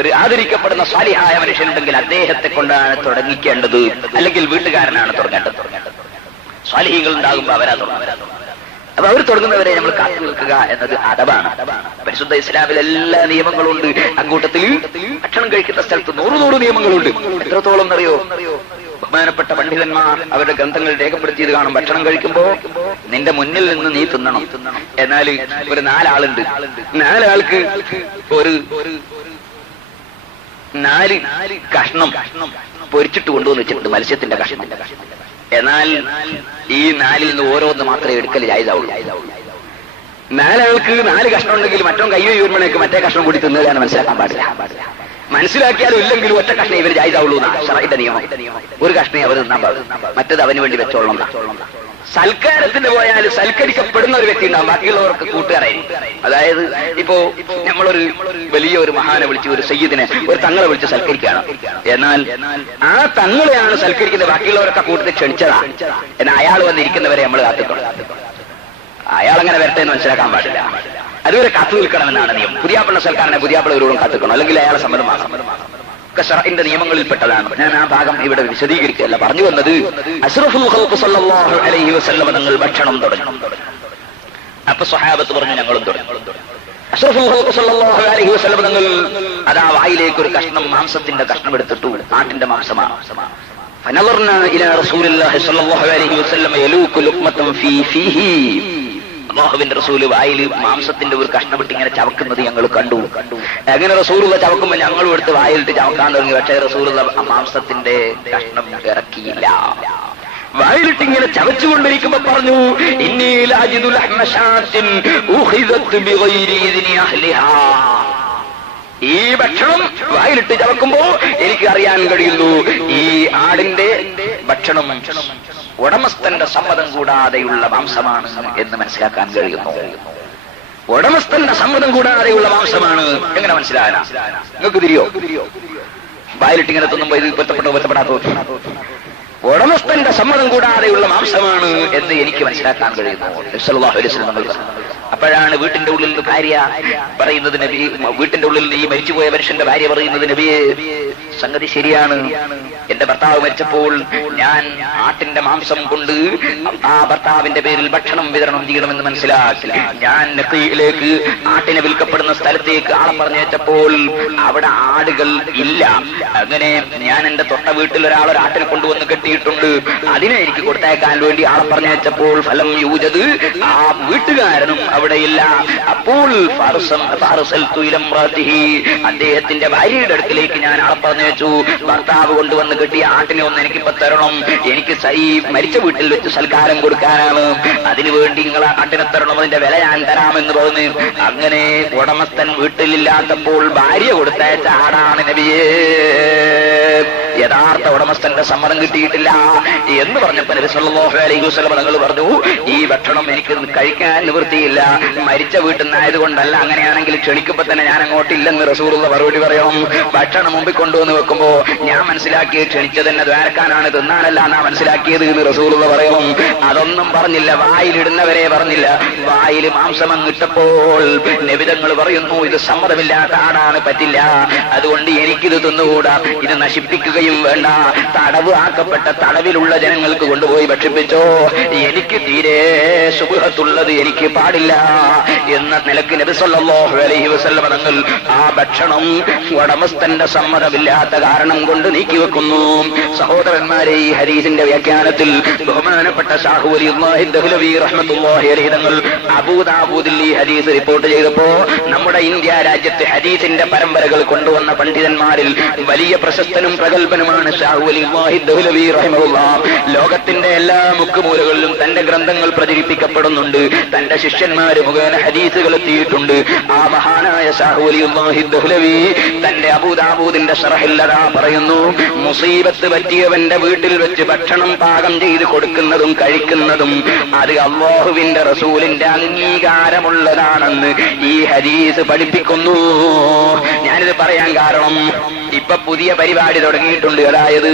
ഒരു ആദരിക്കപ്പെടുന്ന സാലിഹായ മനുഷ്യനുണ്ടെങ്കിൽ അദ്ദേഹത്തെ കൊണ്ടാണ് തുടങ്ങിക്കേണ്ടത്, അല്ലെങ്കിൽ വീട്ടുകാരനാണ് തുടങ്ങേണ്ടത്. സാലിഹീങ്ങൾ ഉണ്ടാകുമ്പോൾ അവരാ തുടങ്ങുന്നത്. അപ്പൊ അവർ തുടങ്ങുന്നവരെ നമ്മൾ കാത്തു നിൽക്കുക എന്നത് അദബാണ്. പരിശുദ്ധ ഇസ്ലാമിൽ എല്ലാ നിയമങ്ങളുണ്ട്. അക്കൂട്ടത്തിൽ ഭക്ഷണം കഴിക്കുന്ന സ്ഥലത്ത് 100 നിയമങ്ങളുണ്ട്. എത്രത്തോളം എന്നറിയോ? ബഹുമാനപ്പെട്ട പണ്ഡിതന്മാർ അവരുടെ ഗ്രന്ഥങ്ങൾ രേഖപ്പെടുത്തിയത് കാണും. ഭക്ഷണം കഴിക്കുമ്പോ നിന്റെ മുന്നിൽ നിന്ന് നീ തിന്നണം. എന്നാൽ ഒരു 4 ആളുണ്ട്, 4 ആൾക്ക് ഒരു 4 കഷ്ണം പൊരിച്ചിട്ട് കൊണ്ടുവന്ന് വെച്ചിട്ടുണ്ട്, മത്സ്യത്തിന്റെ കഷ്ണം. എന്നാൽ ഈ 4-ൽ നിന്ന് ഓരോന്ന് മാത്രമേ എടുക്കൽ ജായിസാവുള്ളൂ. 4 ആൾക്ക് 4 കഷ്ണം ഉണ്ടെങ്കിൽ മറ്റോ കയ്യോ യൂർമണേക്ക് മറ്റേ കഷ്ണം കൂടി തിന്നുകയാണ് മനസ്സിലാക്കാൻ പാടില്ല. മനസ്സിലാക്കിയാലും ഇല്ലെങ്കിലും ഒറ്റ കഷ്ണം ഇവർ ജായിസാവുള്ളൂ ശറഈന്റെ നിയമം. ഒരു കഷ്ണേ അവർ തിന്നാൻ പാടും, മറ്റത് അവന് വേണ്ടി വെച്ചോളണം. സൽക്കാരത്തിന് പോയാൽ സൽക്കരിക്കപ്പെടുന്ന ഒരു വ്യക്തി ഉണ്ടാവും, ബാക്കിയുള്ളവർക്ക് കൂട്ടുകാരായി. അതായത് ഇപ്പോ നമ്മളൊരു വലിയ ഒരു മഹാനെ വിളിച്ച്, ഒരു സയ്യിദിനെ, ഒരു തങ്ങളെ വിളിച്ച് സൽക്കരിക്കുകയാണ്. എന്നാൽ ആ തങ്ങളെയാണ് സൽക്കരിക്കുന്നത്, ബാക്കിയുള്ളവരൊക്കെ കൂട്ടത്തിൽ ക്ഷണിച്ചതാ. എന്നാൽ അയാൾ വന്നിരിക്കുന്നവരെ നമ്മൾ കാത്തിക്കണം. അയാളങ്ങനെ വരട്ടെ എന്ന് മനസ്സിലാക്കാൻ പാടില്ല, അതുവരെ കാത്തു നിൽക്കണമെന്നാണ് നിയമം. പുതിയാപ്പിള്ള സൽക്കാരനെ പുതിയാപ്പിള്ള ഒരുവരും കാത്തിക്കണം, അല്ലെങ്കിൽ അയാളെ സമ്മതമാകണം. ഷറഈന്റെ നിയമങ്ങളിൽപ്പെട്ടതാണ്. ഞാൻ ആ ഭാഗം ഇവിടെ വിശദീകരിക്കുകയല്ല. പറഞ്ഞു വന്നത് അശ്റഫുൽ ഖൽഖ് സല്ലല്ലാഹു അലൈഹി വസല്ലം തങ്ങൾ ഭക്ഷണം തുടങ്ങി. അപ്പൊ സ്വഹാബത്ത് പറഞ്ഞു ഞങ്ങളും തുടങ്ങി. അശ്റഫുൽ ഖൽഖ് സല്ലല്ലാഹു അലൈഹി വസല്ലം തങ്ങൾ അതാ വായിലേക്ക് ഒരു കഷ്ണം മാംസത്തിന്റെ കഷ്ണം എടുത്തിട്ടു. ആട്ടിന്റെ മാംസമാണ്. ഫനദർനാ ഇലാ റസൂലില്ലാഹി സല്ലല്ലാഹു അലൈഹി വസല്ലം യലൂകു ലുഖ്മതൻ ഫീഹി. അല്ലാഹുവിന്റെ റസൂല് വായിൽ മാംസത്തിന്റെ ഒരു കഷ്ണം ഇട്ട് ഇങ്ങനെ ചവക്കുന്നത് ഞങ്ങൾ കണ്ടു. അങ്ങനെ റസൂലുള്ള ചവക്കുമ്പോൾ ഞങ്ങളും എടുത്ത് വായിലിട്ട് ചവക്കാൻ തുടങ്ങി. പക്ഷേ റസൂലുള്ള മാംസത്തിന്റെ കഷ്ണം ഇറക്കിയില്ല. വായിലിട്ട് ഇങ്ങനെ ചവച്ചുകൊണ്ടിരിക്കുമ്പോ പറഞ്ഞു, ഇന്നി ലാജിദു ലഹ്മ ശാത്തിൻ ഉഖിദത് ബിഗൈരി ഇദ്നി അഹ്ലിഹാ. ഈ ഭക്ഷണം വായിലിട്ട് ചവക്കുമ്പോ എനിക്ക് അറിയാൻ കഴിയുന്നു ഈ ആടിന്റെ ഭക്ഷണം ഉടമസ്ഥന്റെ സമ്മതം കൂടാതെയുള്ള മാംസമാണ് എന്ന് മനസ്സിലാക്കാൻ കഴിയുന്നു. ഉടമസ്ഥന്റെ സമ്മതം കൂടാതെയുള്ള മാംസമാണ് എങ്ങനെ മനസ്സിലാകാനാ? നിങ്ങൾക്ക് തിരിയോ? വായിലിട്ട് ഇങ്ങനെ തിന്നുമ്പോ ഇത് പൊരുത്തപ്പെടാത്തോ? ഉടമസ്ഥന്റെ സമ്മതം കൂടാതെയുള്ള മാംസമാണ് എന്ന് എനിക്ക് മനസ്സിലാക്കാൻ കഴിയുന്നു. സല്ലല്ലാഹു അലൈഹി വസല്ലം നമ്മൾ അപ്പോഴാണ് വീട്ടിന്റെ ഉള്ളിൽ നിന്ന് ഭാര്യ പറയുന്നത്, നബി, വീട്ടിന്റെ ഉള്ളിൽ നിന്ന് ഈ മരിച്ചുപോയ മനുഷ്യന്റെ ഭാര്യ പറയുന്നത്, നബിയെ സംഗതി ശരിയാണ്, എന്റെ ഭർത്താവ് മരിച്ചപ്പോൾ ഞാൻ ആട്ടിന്റെ മാംസം കൊണ്ട് ആ ഭർത്താവിന്റെ പേരിൽ ഭക്ഷണം വിതരണം ചെയ്യണമെന്ന് മനസ്സിലാക്കി. ഞാൻ നഖീലേക്ക് ആട്ടിനെ വിൽക്കപ്പെടുന്ന സ്ഥലത്തേക്ക് ആളെ പറഞ്ഞേറ്റപ്പോൾ അവിടെ ആടുകൾ ഇല്ല. അങ്ങനെ ഞാൻ എന്റെ തൊട്ട വീട്ടിൽ ഒരാളൊരാട്ടിനെ കൊണ്ടുവന്ന് കെട്ടിയിട്ടുണ്ട്, അതിനെ എനിക്ക് കൊടുത്തേക്കാൻ വേണ്ടി ആളെ പറഞ്ഞേറ്റപ്പോൾ ഫലം യൂജത്, ആ വീട്ടുകാരനും അവിടെയില്ല. അപ്പോൾ അദ്ദേഹത്തിന്റെ ഭാര്യയുടെ അടുക്കിലേക്ക് ഞാൻ ആളെ പറഞ്ഞേച്ചു, ഭർത്താവ് കൊണ്ടുവന്ന് കിട്ടിയ ആട്ടിനെ ഒന്ന് എനിക്കിപ്പോ തരണം, എനിക്ക് മരിച്ച വീട്ടിൽ വെച്ച് സൽക്കാരം കൊടുക്കാനാണ്, അതിനുവേണ്ടി നിങ്ങൾ ആട്ടിനെ തരണം, അതിന്റെ വില ഞാൻ തരാമെന്ന് പറഞ്ഞു. അങ്ങനെ ഉടമസ്ഥൻ വീട്ടിലില്ലാത്തപ്പോൾ ഭാര്യ കൊടുത്തയച്ച ആടാണ് നബിയേ. യഥാർത്ഥ ഉടമസ്ഥന്റെ സമ്മതം കിട്ടിയിട്ടില്ല എന്ന് പറഞ്ഞപ്പോൾ നബി സല്ലല്ലാഹു അലൈഹി വസല്ലം തങ്ങൾ പറഞ്ഞു, ഈ ഭക്ഷണം എനിക്ക് കഴിക്കാൻ നിവൃത്തിയില്ല, മരിച്ച വീട്ടിൽ നിന്നായതുകൊണ്ടല്ല, അങ്ങനെയാണെങ്കിൽ ക്ഷണിക്കുമ്പോ തന്നെ ഞാൻ അങ്ങോട്ടില്ലെന്ന് റസൂലുള്ള മറുപടി പറയണം. ഭക്ഷണം മുമ്പിൽ കൊണ്ടുവന്ന് വെക്കുമ്പോ ഞാൻ മനസ്സിലാക്കിയത് ക്ഷണിച്ചത് തന്നെ ദ്വാരക്കാനാണ്, തിന്നാനല്ല എന്നാ മനസ്സിലാക്കിയത് എന്ന് റസൂലുള്ള പറയണം. അതൊന്നും പറഞ്ഞില്ല, വായിലിടുന്നവരെ പറഞ്ഞില്ല. വായിൽ മാംസം അങ്ങിട്ടപ്പോൾ നബി തങ്ങൾ പറയുന്നു, ഇത് സമ്മതമില്ലാത്ത ആടാണ്, പറ്റില്ല, അതുകൊണ്ട് എനിക്കിത് തിന്നുകൂടാ, ഇത് നശിപ്പിക്കുകയും വേണ്ട, തടവ് ആക്കപ്പെട്ട തടവിലുള്ള ജനങ്ങൾക്ക് കൊണ്ടുപോയി ഭക്ഷിപ്പിച്ചോ, എനിക്ക് തീരെ സുബ്ഹത്തുള്ളത് എനിക്ക് പാടില്ല എന്ന നിലക്ക് നബി സല്ലല്ലാഹു അലൈഹി വസല്ലം തങ്ങൾ ആ ഭക്ഷണം ഉടമസ്ഥന്റെ സമ്മതമില്ലാത്ത കാരണം കൊണ്ട് നീക്കിവെക്കുന്നു. സഹോദരന്മാരെ, ഈ ഹദീസിന്റെ വ്യാഖ്യാനത്തിൽ ബഹുമാനപ്പെട്ട ശാഹു വലിയുല്ലാഹി ദഹ്ലവി റഹ്മത്തുള്ളാഹി അലൈഹി തങ്ങൾ അബൂ ദാവൂദിൽ ഈ ഹദീസ് റിപ്പോർട്ട് ചെയ്തപ്പോ നമ്മുടെ ഇന്ത്യ രാജ്യത്ത് ഹദീസിന്റെ പരമ്പരകൾ കൊണ്ടുവന്ന പണ്ഡിതന്മാരിൽ വലിയ പ്രശസ്തനും പ്രഗത്ഭനുമാണ് ശാഹു വലിയുല്ലാഹി ദഹ്ലവി റഹിമഹുല്ലാഹ്. ലോകത്തിന്റെ എല്ലാ മുക്കുമൂലകളിലും തന്റെ ഗ്രന്ഥങ്ങൾ പ്രചരിപ്പിക്കപ്പെടുന്നുണ്ട്, തന്റെ ശിഷ്യന്മാര് മുഖേന ഹദീസുകൾ എത്തിയിട്ടുണ്ട്. ആ മഹാനായ ശാഹു വലിയുല്ലാഹി ദഹ്ലവി തന്റെ അബൂ ദാവൂദിന്റെ ശറഹിൽ അതാ പറയുന്നു, മുസീബത്ത് പറ്റിയവന്റെ വീട്ടിൽ വെച്ച് ഭക്ഷണം പാകം ചെയ്ത് കൊടുക്കുന്നതും കഴിക്കുന്നതും അത് അല്ലാഹുവിന്റെ റസൂലിന്റെ അംഗീകാരമുള്ളതാണെന്ന് ഈ ഹദീസ് പഠിപ്പിക്കുന്നു. ഞാനിത് പറയാൻ കാരണം, ഇപ്പൊ പുതിയ പരിപാടി തുടങ്ങിയിട്ടുണ്ട്. അതായത്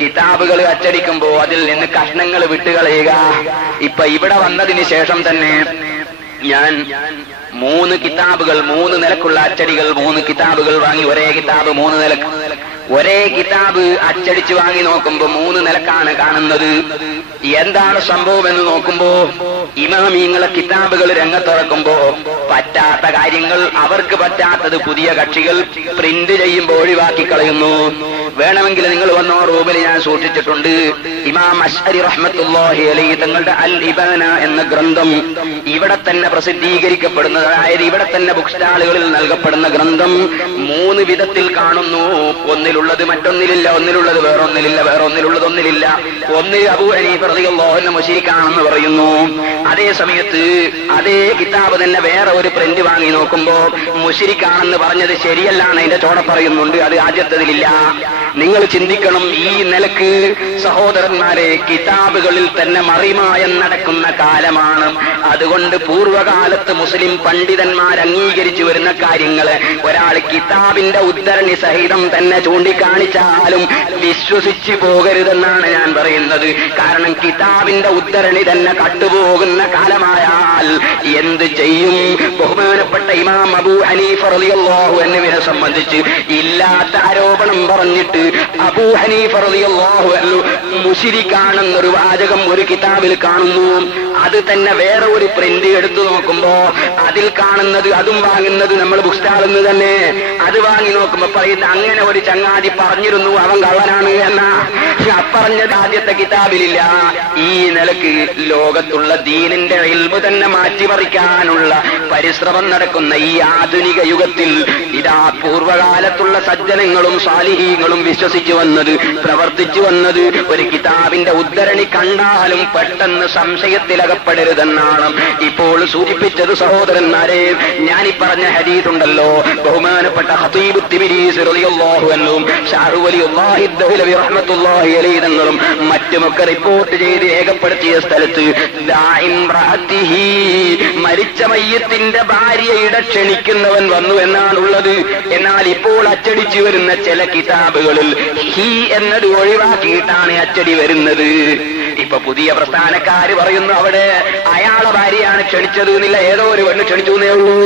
കിതാബുകൾ അച്ചടിക്കുമ്പോ അതിൽ നിന്ന് കഷ്ണങ്ങൾ വിട്ടുകളയുക. ഇപ്പൊ ഇവിടെ വന്നതിന് ശേഷം തന്നെ ഞാൻ 3 കിതാബുകൾ, 3 നിലക്കുള്ള അച്ചടികൾ, 3 കിതാബുകൾ വാങ്ങി. ഒരേ കിതാബ് 3 നിലക്ക്, ഒരേ കിതാബ് അച്ചടിച്ചു വാങ്ങി നോക്കുമ്പോ 3 നിലക്കാണ് കാണുന്നത്. എന്താണ് സംഭവം എന്ന് നോക്കുമ്പോ, ഇമാമിങ്ങളെ കിതാബുകൾ രംഗത്തിറക്കുമ്പോ പറ്റാത്ത കാര്യങ്ങൾ, അവർക്ക് പറ്റാത്തത് പുതിയ കക്ഷികൾ പ്രിന്റ് ചെയ്യുമ്പോൾ ഒഴിവാക്കി കളയുന്നു. വേണമെങ്കിൽ നിങ്ങൾ വന്നോ, റൂമിൽ ഞാൻ സൂക്ഷിച്ചിട്ടുണ്ട്. ഇമാം അശ്അരി റഹ്മത്തുള്ളാഹി അലൈഹി തങ്ങളുടെ അൽ ഇബാന എന്ന ഗ്രന്ഥം ഇവിടെ തന്നെ പ്രസിദ്ധീകരിക്കപ്പെടുന്നത്, അതായത് ഇവിടെ തന്നെ ബുക്ക് സ്റ്റാളുകളിൽ നൽകപ്പെടുന്ന ഗ്രന്ഥം 3 വിധത്തിൽ കാണുന്നു. ഒന്നിലുള്ളത് മറ്റൊന്നിലില്ല, ഒന്നിലുള്ളത് വേറൊന്നിലില്ല, വേറൊന്നിലുള്ളത് ഒന്നിലില്ല. ഒന്നിൽ അബൂ ഹനീഫ റളിയല്ലാഹു അൻഹു മുശ്രിക്കാണെന്ന് പറയുന്നു. അതേ സമയത്ത് അതേ കിതാബ് തന്നെ വേറെ ഒരു പ്രിന്റ് വാങ്ങി നോക്കുമ്പോ മുശ്രിക്കാണെന്ന് പറഞ്ഞത് ശരിയല്ലാന്ന് അതിന്റെ ചോട പറയുന്നുണ്ട്, അത് ആദ്യത്തതിലില്ല. നിങ്ങൾ ചിന്തിക്കണം, ഈ നിലക്ക് സഹോദരന്മാരെ കിതാബുകളിൽ തന്നെ മറിമായം നടക്കുന്ന കാലമാണ്. അതുകൊണ്ട് പൂർവകാലത്ത് മുസ്ലിം പണ്ഡിതന്മാർ അംഗീകരിച്ചു വരുന്ന കാര്യങ്ങള് ഒരാൾ കിതാബിന്റെ ഉദ്ധരണി സഹിതം തന്നെ ചൂണ്ടിക്കാണിച്ചാലും വിശ്വസിച്ചു പോകരുതെന്നാണ് ഞാൻ പറയുന്നത്. കാരണം കിതാബിന്റെ ഉദ്ധരണി തന്നെ കട്ടുപോകുന്ന കാലമായാൽ എന്ത് ചെയ്യും? ബഹുമാനപ്പെട്ട ഇമാം അബൂ ഹനീഫ റളിയല്ലാഹു അൻഹുവിനെ സംബന്ധിച്ച് ഇല്ലാത്ത ആരോപണം പറഞ്ഞിട്ട് അബൂ ഹനീഫ റളിയല്ലാഹു അൻഹു മുശ്രിക്കാണെന്നൊരു വാചകം ഒരു കിതാബിൽ കാണുന്നു. അത് തന്നെ വേറെ ഒരു പ്രിന്റ് എടുത്തു നോക്കുമ്പോ അതിൽ കാണുന്നത്, അതും വാങ്ങുന്നത് നമ്മൾ ബുക്ക് സ്റ്റാളിൽ നിന്ന് തന്നെ, അത് വാങ്ങി നോക്കുമ്പോ പറയുന്നത് അങ്ങനെ ഒരു ചങ്ങാതി പറഞ്ഞിരുന്നു, അവൻ കള്ളനാണ് എന്ന പറഞ്ഞത് ആദ്യത്തെ കിതാബിലില്ല. ഈ നിലക്ക് ലോകത്തുള്ള ദീനിന്റെ ഇൽമു തന്നെ മാറ്റിമറിക്കാനുള്ള പരിശ്രമം നടക്കുന്ന ഈ ആധുനിക യുഗത്തിൽ ഇതാ പൂർവകാലത്തുള്ള സജ്ജനങ്ങളും സാലിഹീങ്ങളും വിശ്വസിച്ചു വന്നത്, പ്രവർത്തിച്ചു വന്നത് ഒരു കിതാബിന്റെ ഉദ്ധരണി കണ്ടാലും പെട്ടെന്ന് സംശയത്തിലകപ്പെടരുതെന്നാണ് ഇപ്പോൾ സൂചിപ്പിച്ചത്. സഹോദരന്മാരെ, ഞാനീ പറഞ്ഞ ഹദീസ് ഉണ്ടല്ലോ, ബഹുമാനപ്പെട്ട ഖതീബ് തിബിരീസ് റളിയല്ലാഹു അൻഹു, ശാഹു വലിയുല്ലാഹി ദഹ്ലവി റഹ്മത്തുള്ളാഹി അലൈഹി തങ്ങളും മറ്റുമൊക്കെ റിപ്പോർട്ട് ചെയ്ത് രേഖപ്പെടുത്തിയ സ്ഥലത്ത് മരിച്ച മയ്യത്തിന്റെ ഭാര്യയുടെ ക്ഷണിക്കുന്നവൻ വന്നു എന്നാണുള്ളത്. എന്നാൽ ഇപ്പോൾ അച്ചടിച്ചു വരുന്ന ചില കിതാബുകളിൽ ഹി എന്നത് ഒഴിവാക്കിയിട്ടാണ് അച്ചടി വരുന്നത്. ഇപ്പൊ പുതിയ പ്രസ്ഥാനക്കാര് പറയുന്നു അവിടെ അയാളെ ഭാര്യയാണ് ക്ഷണിച്ചത് എന്നില്ല, ഏതോ ഒരു പെണ്ണ് ക്ഷണിച്ചു എന്നേ ഉള്ളൂ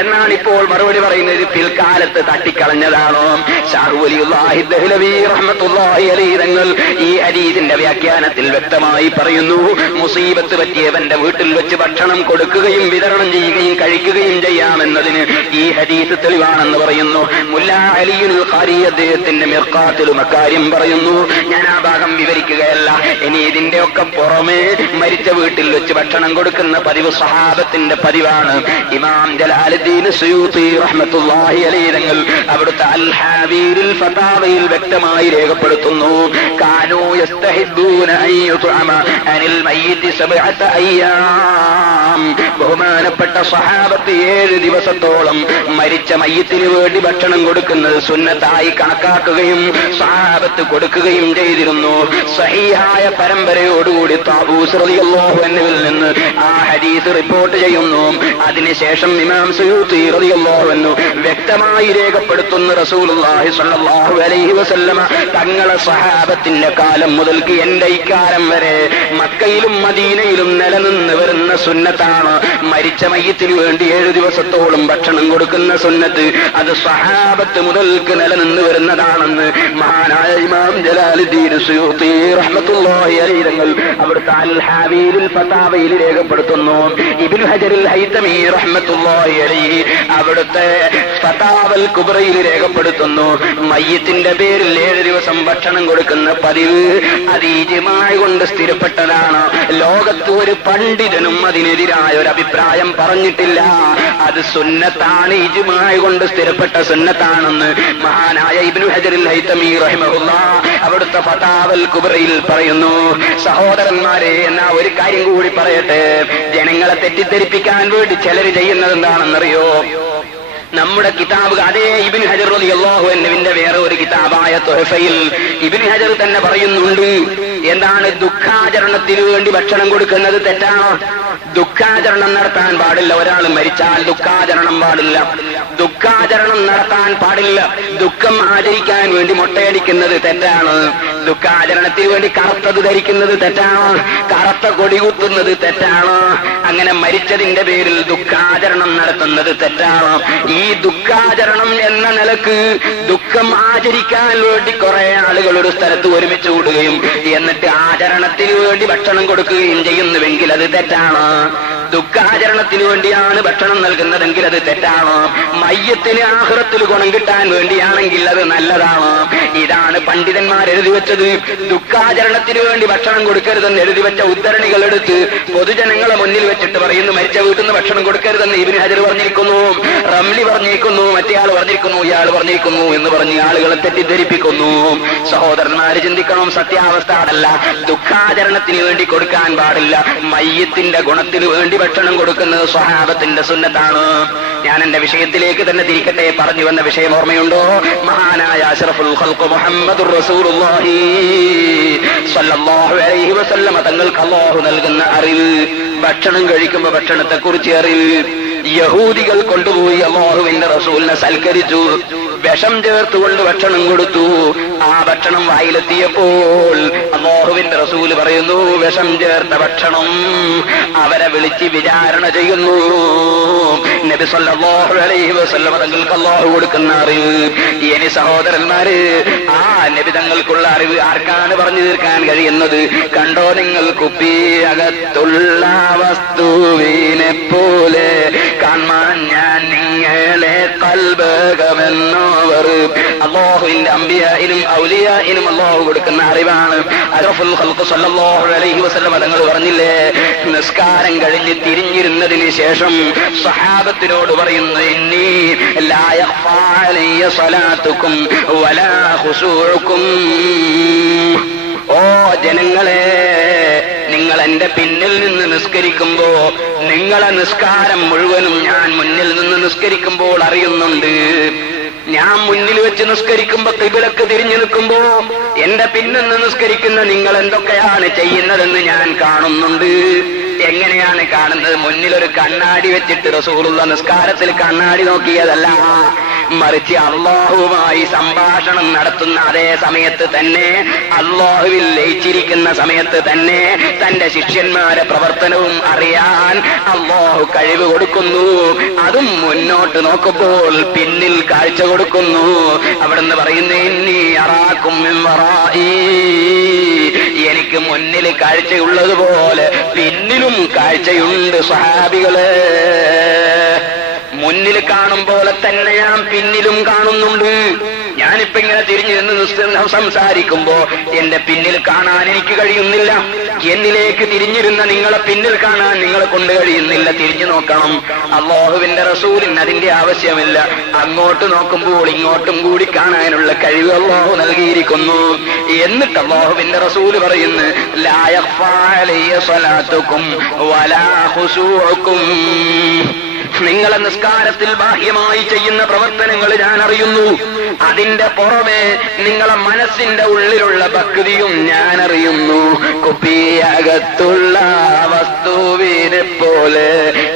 എന്നാണ് ഇപ്പോൾ മറുപടി പറയുന്നത്. പിൽക്കാലത്ത് തട്ടിക്കളഞ്ഞതാണോ? ശാഹു വലിയുല്ലാഹി ദഹ്ലവി റഹ്മത്തുള്ളാഹി അലൈഹി തങ്ങൾ ഈ ഹദീസിന്റെ വ്യാഖ്യാനത്തിൽ വ്യക്തമായി പറയുന്നു, മുസീബത്ത് പറ്റിയവന്റെ വീട്ടിൽ വെച്ച് ഭക്ഷണം കൊടുക്കുകയും വിതരണം ചെയ്യുകയും കഴിക്കുകയും ചെയ്യാമെന്നതിന് ഈ ഹദീസ് തെളിവാണെന്ന് പറയുന്നു. മുല്ലാ അലിയുൽ ഖാരി അദ്ദേഹത്തിന്റെ മിർഖാത്തിലും അക്കാര്യം പറയുന്നു. ഞാൻ ആ ഭാഗം വിവരിക്കുകയല്ല. ഇനി ഇതിന്റെ ഇതിന്റെയൊക്കെ പുറമെ മരിച്ച വീട്ടിൽ വെച്ച് ഭക്ഷണം കൊടുക്കുന്ന പതിവ് സ്വഹാബത്തിന്റെ പതിവാണ്. ഇമാം ജലാലുദ്ദീൻ സുയൂത്തി റഹ്മത്തുള്ളാഹി അലൈഹി തങ്ങൾ അവിടുത്തെ അൽ ഹാബീറുൽ ഫതാവയിൽ വ്യക്തമായി രേഖപ്പെടുത്തുന്നു, കാനൂ യസ്തഹിബ്ബൂന അൻ യുത്അമ അനിൽ മയ്യിതി സബ്അത അയ്യാം. ബഹുമാനപ്പെട്ട സ്വഹാബത്ത് 7 ദിവസത്തോളം മരിച്ച മയ്യിത്തിന് വേണ്ടി ഭക്ഷണം കൊടുക്കുന്നത് സുന്നത്തായി കണക്കാക്കുകയും സ്വഹാബത്ത് കൊടുക്കുകയും ചെയ്തിരുന്നു. സഹീഹായ പരമ്പരയോടുകൂടി താബൂസ് റളിയല്ലാഹു അൻഹുവിൽ നിന്ന് ആ ഹദീസ് റിപ്പോർട്ട് ചെയ്യുന്നു. അതിനുശേഷം ഇമാം സുയൂത്തി റളിയല്ലാഹു അൻഹു വ്യക്തമായി രേഖപ്പെടുത്തുന്നു, റസൂലുള്ളാഹി സ്വല്ലല്ലാഹു അലൈഹി വസല്ലമ തങ്ങളെ സ്വഹാബത്തിന്റെ കാലം മുതൽക്ക് എന്റെ ഇക്കാലം വരെ മക്കയിലും മദീനയിലും നിലനിന്ന് വരുന്ന സുന്നത്താണ് മരിച്ച മയ്യിത്തിന് വേണ്ടി 7 ദിവസത്തോളം ഭക്ഷണം കൊടുക്കുന്ന സുന്നത്ത്. അത് സ്വഹാബത്ത് മുതൽക്ക് നിലനിന്ന് വരുന്നതാണെന്ന് മഹാനായ ഇമാം ജലാലുദ്ദീൻ സുയൂത്തി റഹ്മത്തുള്ളാഹി അലൈഹി തങ്ങൾ അവിടുത്തെ അൽ ഹാബീറുൽ ഫതാവയിൽ രേഖപ്പെടുത്തുന്നു. ഇബ്നു ഹജറുൽ ഹൈതമി റഹ്മത്തുള്ളാഹി അലൈഹി അവിടുത്തെ ഫതാവൽ കുബ്രയിൽ രേഖപ്പെടുത്തുന്നു, മയ്യിത്തിന്റെ പേരിൽ 7 ദിവസം ഭക്ഷണം കൊടുക്കുന്ന പതിവ് അത് ഇജ്മാഅ് കൊണ്ട് സ്ഥിരപ്പെട്ടതാണ്. ലോകത്ത് ഒരു പണ്ഡിതനും അതിനെതിരായ ഒരു അഭിപ്രായം പറഞ്ഞിട്ടില്ല. അത് സുന്നത്താണ്, ഇജ്മാഅ് കൊണ്ട് സ്ഥിരപ്പെട്ട സുന്നത്താണെന്ന് മഹാനായ ഇബ്നു ഹജറുൽ ഹൈതമി റഹിമഹുല്ലാഹ് അവിടുത്തെ ഫതാവൽ കുബ്രയിൽ പറയുന്നു. സഹോദരന്മാരെ, എന്നാ ഒരു കാര്യം കൂടി പറയട്ടെ. ജനങ്ങളെ തെറ്റിദ്ധരിപ്പിക്കാൻ വേണ്ടി ചിലർ ചെയ്യുന്നത് എന്താണെന്നറിയോ? നമ്മുടെ കിതാബ് അതേ ഇബ്നു ഹജർ റളിയല്ലാഹു അൻഹുവിന്റെ വേറെ ഒരു കിതാബായ തുഹഫയിൽ ഇബ്നു ഹജർ തന്നെ പറയുന്നുണ്ട്, എന്താണ് ദുഃഖാചരണത്തിന് വേണ്ടി ഭക്ഷണം കൊടുക്കുന്നത് തെറ്റാണോ? ദുഃഖാചരണം നടത്താൻ പാടില്ല. ഒരാൾ മരിച്ചാൽ ദുഃഖാചരണം പാടില്ല, ദുഃഖാചരണം നടത്താൻ പാടില്ല. ദുഃഖം ആചരിക്കാൻ വേണ്ടി മുട്ടയടിക്കുന്നത് തെറ്റാണ്. ദുഃഖാചരണത്തിന് വേണ്ടി കറുത്തത് ധരിക്കുന്നത് തെറ്റാണ്, കറുത്ത കൊടി കുത്തുന്നത് തെറ്റാണ്. അങ്ങനെ മരിച്ചതിന്റെ പേരിൽ ദുഃഖാചരണം നടത്തുന്നത് തെറ്റാണ്. ഈ ദുഃഖാചരണം എന്ന നിലക്ക് ദുഃഖം ആചരിക്കാൻ വേണ്ടി കുറെ ആളുകൾ ഒരു സ്ഥലത്ത് ഒരുമിച്ച് കൂടുകയും എന്നിട്ട് ആചരണത്തിന് വേണ്ടി ഭക്ഷണം കൊടുക്കുകയും ചെയ്യുന്നുവെങ്കിൽ അത് തെറ്റാണ്. ദുഃഖാചരണത്തിന് വേണ്ടിയാണ് ഭക്ഷണം നൽകുന്നതെങ്കിൽ അത് തെറ്റാണ്. മയ്യത്തിന് ആഖിറത്തിൽ ഗുണം കിട്ടാൻ വേണ്ടിയാണെങ്കിൽ അത് നല്ലതാണ്. ഇതാണ് പണ്ഡിതന്മാർ എഴുതി വെച്ചത്. ദുഃഖാചരണത്തിന് വേണ്ടി ഭക്ഷണം കൊടുക്കരുതെന്ന് എഴുതി വെച്ച ഉദ്ധരണികൾ എടുത്ത് പൊതുജനങ്ങളെ മുന്നിൽ വെച്ചിട്ട് പറയുന്നു, മരിച്ച വീട്ടിൽ നിന്ന് ഭക്ഷണം കൊടുക്കരുതെന്ന് ഇബ്നു ഹജർ പറഞ്ഞിരിക്കുന്നു, റംലി പറഞ്ഞിരിക്കുന്നു, മറ്റേയാൾ പറഞ്ഞിരിക്കുന്നു, ഇയാൾ പറഞ്ഞിരിക്കുന്നു എന്ന് പറഞ്ഞ് ആളുകളെ തെറ്റിദ്ധരിപ്പിക്കുന്നു. സഹോദരന്മാര് ചിന്തിക്കണം, സത്യാവസ്ഥ അതല്ല. ദുഃഖാചരണത്തിന് വേണ്ടി കൊടുക്കാൻ പാടില്ല. മയ്യത്തിന്റെ ഗുണത്തിന് വേണ്ടി ഭക്ഷണം കൊടുക്കുന്നത് സ്വഹാബത്തിന്റെ സുന്നത്താണ്. ഞാൻ എന്റെ വിഷയത്തിലേക്ക് തന്നെ തിരിക്കട്ടെ. പറഞ്ഞു വന്ന വിഷയം ഓർമ്മയുണ്ടോ? മഹാനായ അഷ്റഫുൽ ഖൽഖ് മുഹമ്മദുർ റസൂലുള്ളാഹി സ്വല്ലല്ലാഹു അലൈഹി വസല്ലമ തങ്ങൾക്ക് അല്ലാഹു നൽകുന്ന അറിവ്, ഭക്ഷണം കഴിക്കുമ്പോൾ ഭക്ഷണത്തെ കുറിച്ച് അറിവ്. യഹൂദികൾ കൊണ്ടുപോയി അല്ലാഹുവിന്റെ റസൂലിനെ സൽക്കരിച്ചു, വിഷം ചേർത്തുകൊണ്ട് ഭക്ഷണം കൊടുത്തു. ആ ഭക്ഷണം വായിലെത്തിയപ്പോൾ അല്ലാഹുവിന്റെ റസൂല് പറയുന്നു, വിഷം ചേർത്ത ഭക്ഷണം. അവരെ വിളിച്ച് വിചാരണ ചെയ്യുന്നു. നബി സല്ലല്ലാഹു അലൈഹി വസല്ലം തങ്ങൾക്ക് അല്ലാഹു കൊടുക്കുന്ന അറിവ്. ഇനി സഹോദരന്മാര്, ആ നബി തങ്ങൾക്കുള്ള അറിവ് ആർക്കാണ് പറഞ്ഞു തീർക്കാൻ കഴിയുന്നത്? കണ്ടോ നിങ്ങൾ, കുപ്പിയകത്തുള്ള വസ്തുവിനെ പോലെ കാണാൻ ഞാൻ നിങ്ങളെ കൽബകമെന്നവർ. അല്ലാഹുവിന്റെ അംബിയായിനും ഔലിയായിനും അല്ലാഹു കൊടുക്കുന്ന അറിവാണ്. അഷ്റഫുൽ ഖൽഖ് സല്ലല്ലാഹു അലൈഹി വസല്ലം തങ്ങൾ പറഞ്ഞില്ലേ, നിസ്കാരം കഴിഞ്ഞ് തിരിഞ്ഞിരുന്നതിന് ശേഷം സ്വഹാബത്തിനോട് പറയുന്നു, ഇന്നി ലാ യഖ്ഫാ അലയ്യ സ്വലാത്തുക്കും വലാ ഖുശൂഉക്കും. ഓ ജനങ്ങളെ, നിങ്ങൾ എന്റെ പിന്നിൽ നിന്ന് നിസ്കരിക്കുമ്പോ നിങ്ങളെ നിസ്കാരം മുഴുവനും ഞാൻ മുന്നിൽ നിന്ന് നിസ്കരിക്കുമ്പോൾ അറിയുന്നുണ്ട്. ഞാൻ മുന്നിൽ വെച്ച് നിസ്കരിക്കുമ്പോ ഖിബ്ലക്ക് തിരിഞ്ഞു നിൽക്കുമ്പോ എന്റെ പിന്നിൽ നിന്ന് നിസ്കരിക്കുന്ന നിങ്ങൾ എന്തൊക്കെയാണ് ചെയ്യുന്നതെന്ന് ഞാൻ കാണുന്നുണ്ട്. എങ്ങനെയാണ് കാണുന്നത്? മുന്നിൽ ഒരു കണ്ണാടി വെച്ചിട്ട് റസൂലുള്ള നിസ്കാരത്തിൽ കണ്ണാടി നോക്കിയതല്ല, മറിച്ച് അല്ലാഹുവുമായി സംഭാഷണം നടത്തുന്ന അതേ സമയത്ത് തന്നെ, അല്ലാഹുവിൽ ലയിച്ചിരിക്കുന്ന സമയത്ത് തന്നെ തന്റെ ശിഷ്യന്മാരെ പ്രവർത്തനവും അറിയാൻ അല്ലാഹു കഴിവ് കൊടുക്കുന്നു. അതും മുന്നോട്ട് നോക്കുമ്പോൾ പിന്നിൽ കാഴ്ച കൊടുക്കുന്നു. അവിടുന്ന് പറയുന്നു, ഇന്നി അറാക്കും മിൻ വറാഇ. എനിക്ക് മുന്നിൽ കാഴ്ചയുള്ളതുപോലെ പിന്നിലും കാഴ്ചയുണ്ട് സ്വഹാബികളെ. മുന്നിൽ കാണും പോലെ തന്നെ ഞാൻ പിന്നിലും കാണുന്നുണ്ട്. ഞാനിപ്പോ ഇങ്ങനെ തിരിഞ്ഞു നിന്ന് സംസാരിക്കുമ്പോ എന്റെ പിന്നിൽ കാണാൻ എനിക്ക് കഴിയുന്നില്ല. എന്നിലേക്ക് തിരിഞ്ഞിരുന്ന നിങ്ങളെ പിന്നിൽ കാണാൻ നിങ്ങളെ കൊണ്ട് കഴിയുന്നില്ല. തിരിഞ്ഞു നോക്കണം. അല്ലാഹുവിന്റെ റസൂലിന് അതിന്റെ ആവശ്യമില്ല. അങ്ങോട്ട് നോക്കുമ്പോൾ ഇങ്ങോട്ടും കൂടി കാണാനുള്ള കഴിവ് അല്ലാഹു നൽകിയിരിക്കുന്നു. എന്നിട്ട് അല്ലാഹുവിന്റെ റസൂല് പറയുന്നു, ലാ യഖ്ഫാ അലയ്യ സ്വലാത്തുക്കും വലാ ഖുശൂഉക്കും. നിങ്ങളെ നിസ്കാരത്തിൽ ബാഹ്യമായി ചെയ്യുന്ന പ്രവർത്തനങ്ങൾ ഞാൻ അറിയുന്നു. അതിന്റെ പുറമെ നിങ്ങളെ മനസ്സിന്റെ ഉള്ളിലുള്ള ഭക്തിയും ഞാൻ അറിയുന്നു. കുപ്പിയകത്തുള്ള വസ്തുവിനെ പോലെ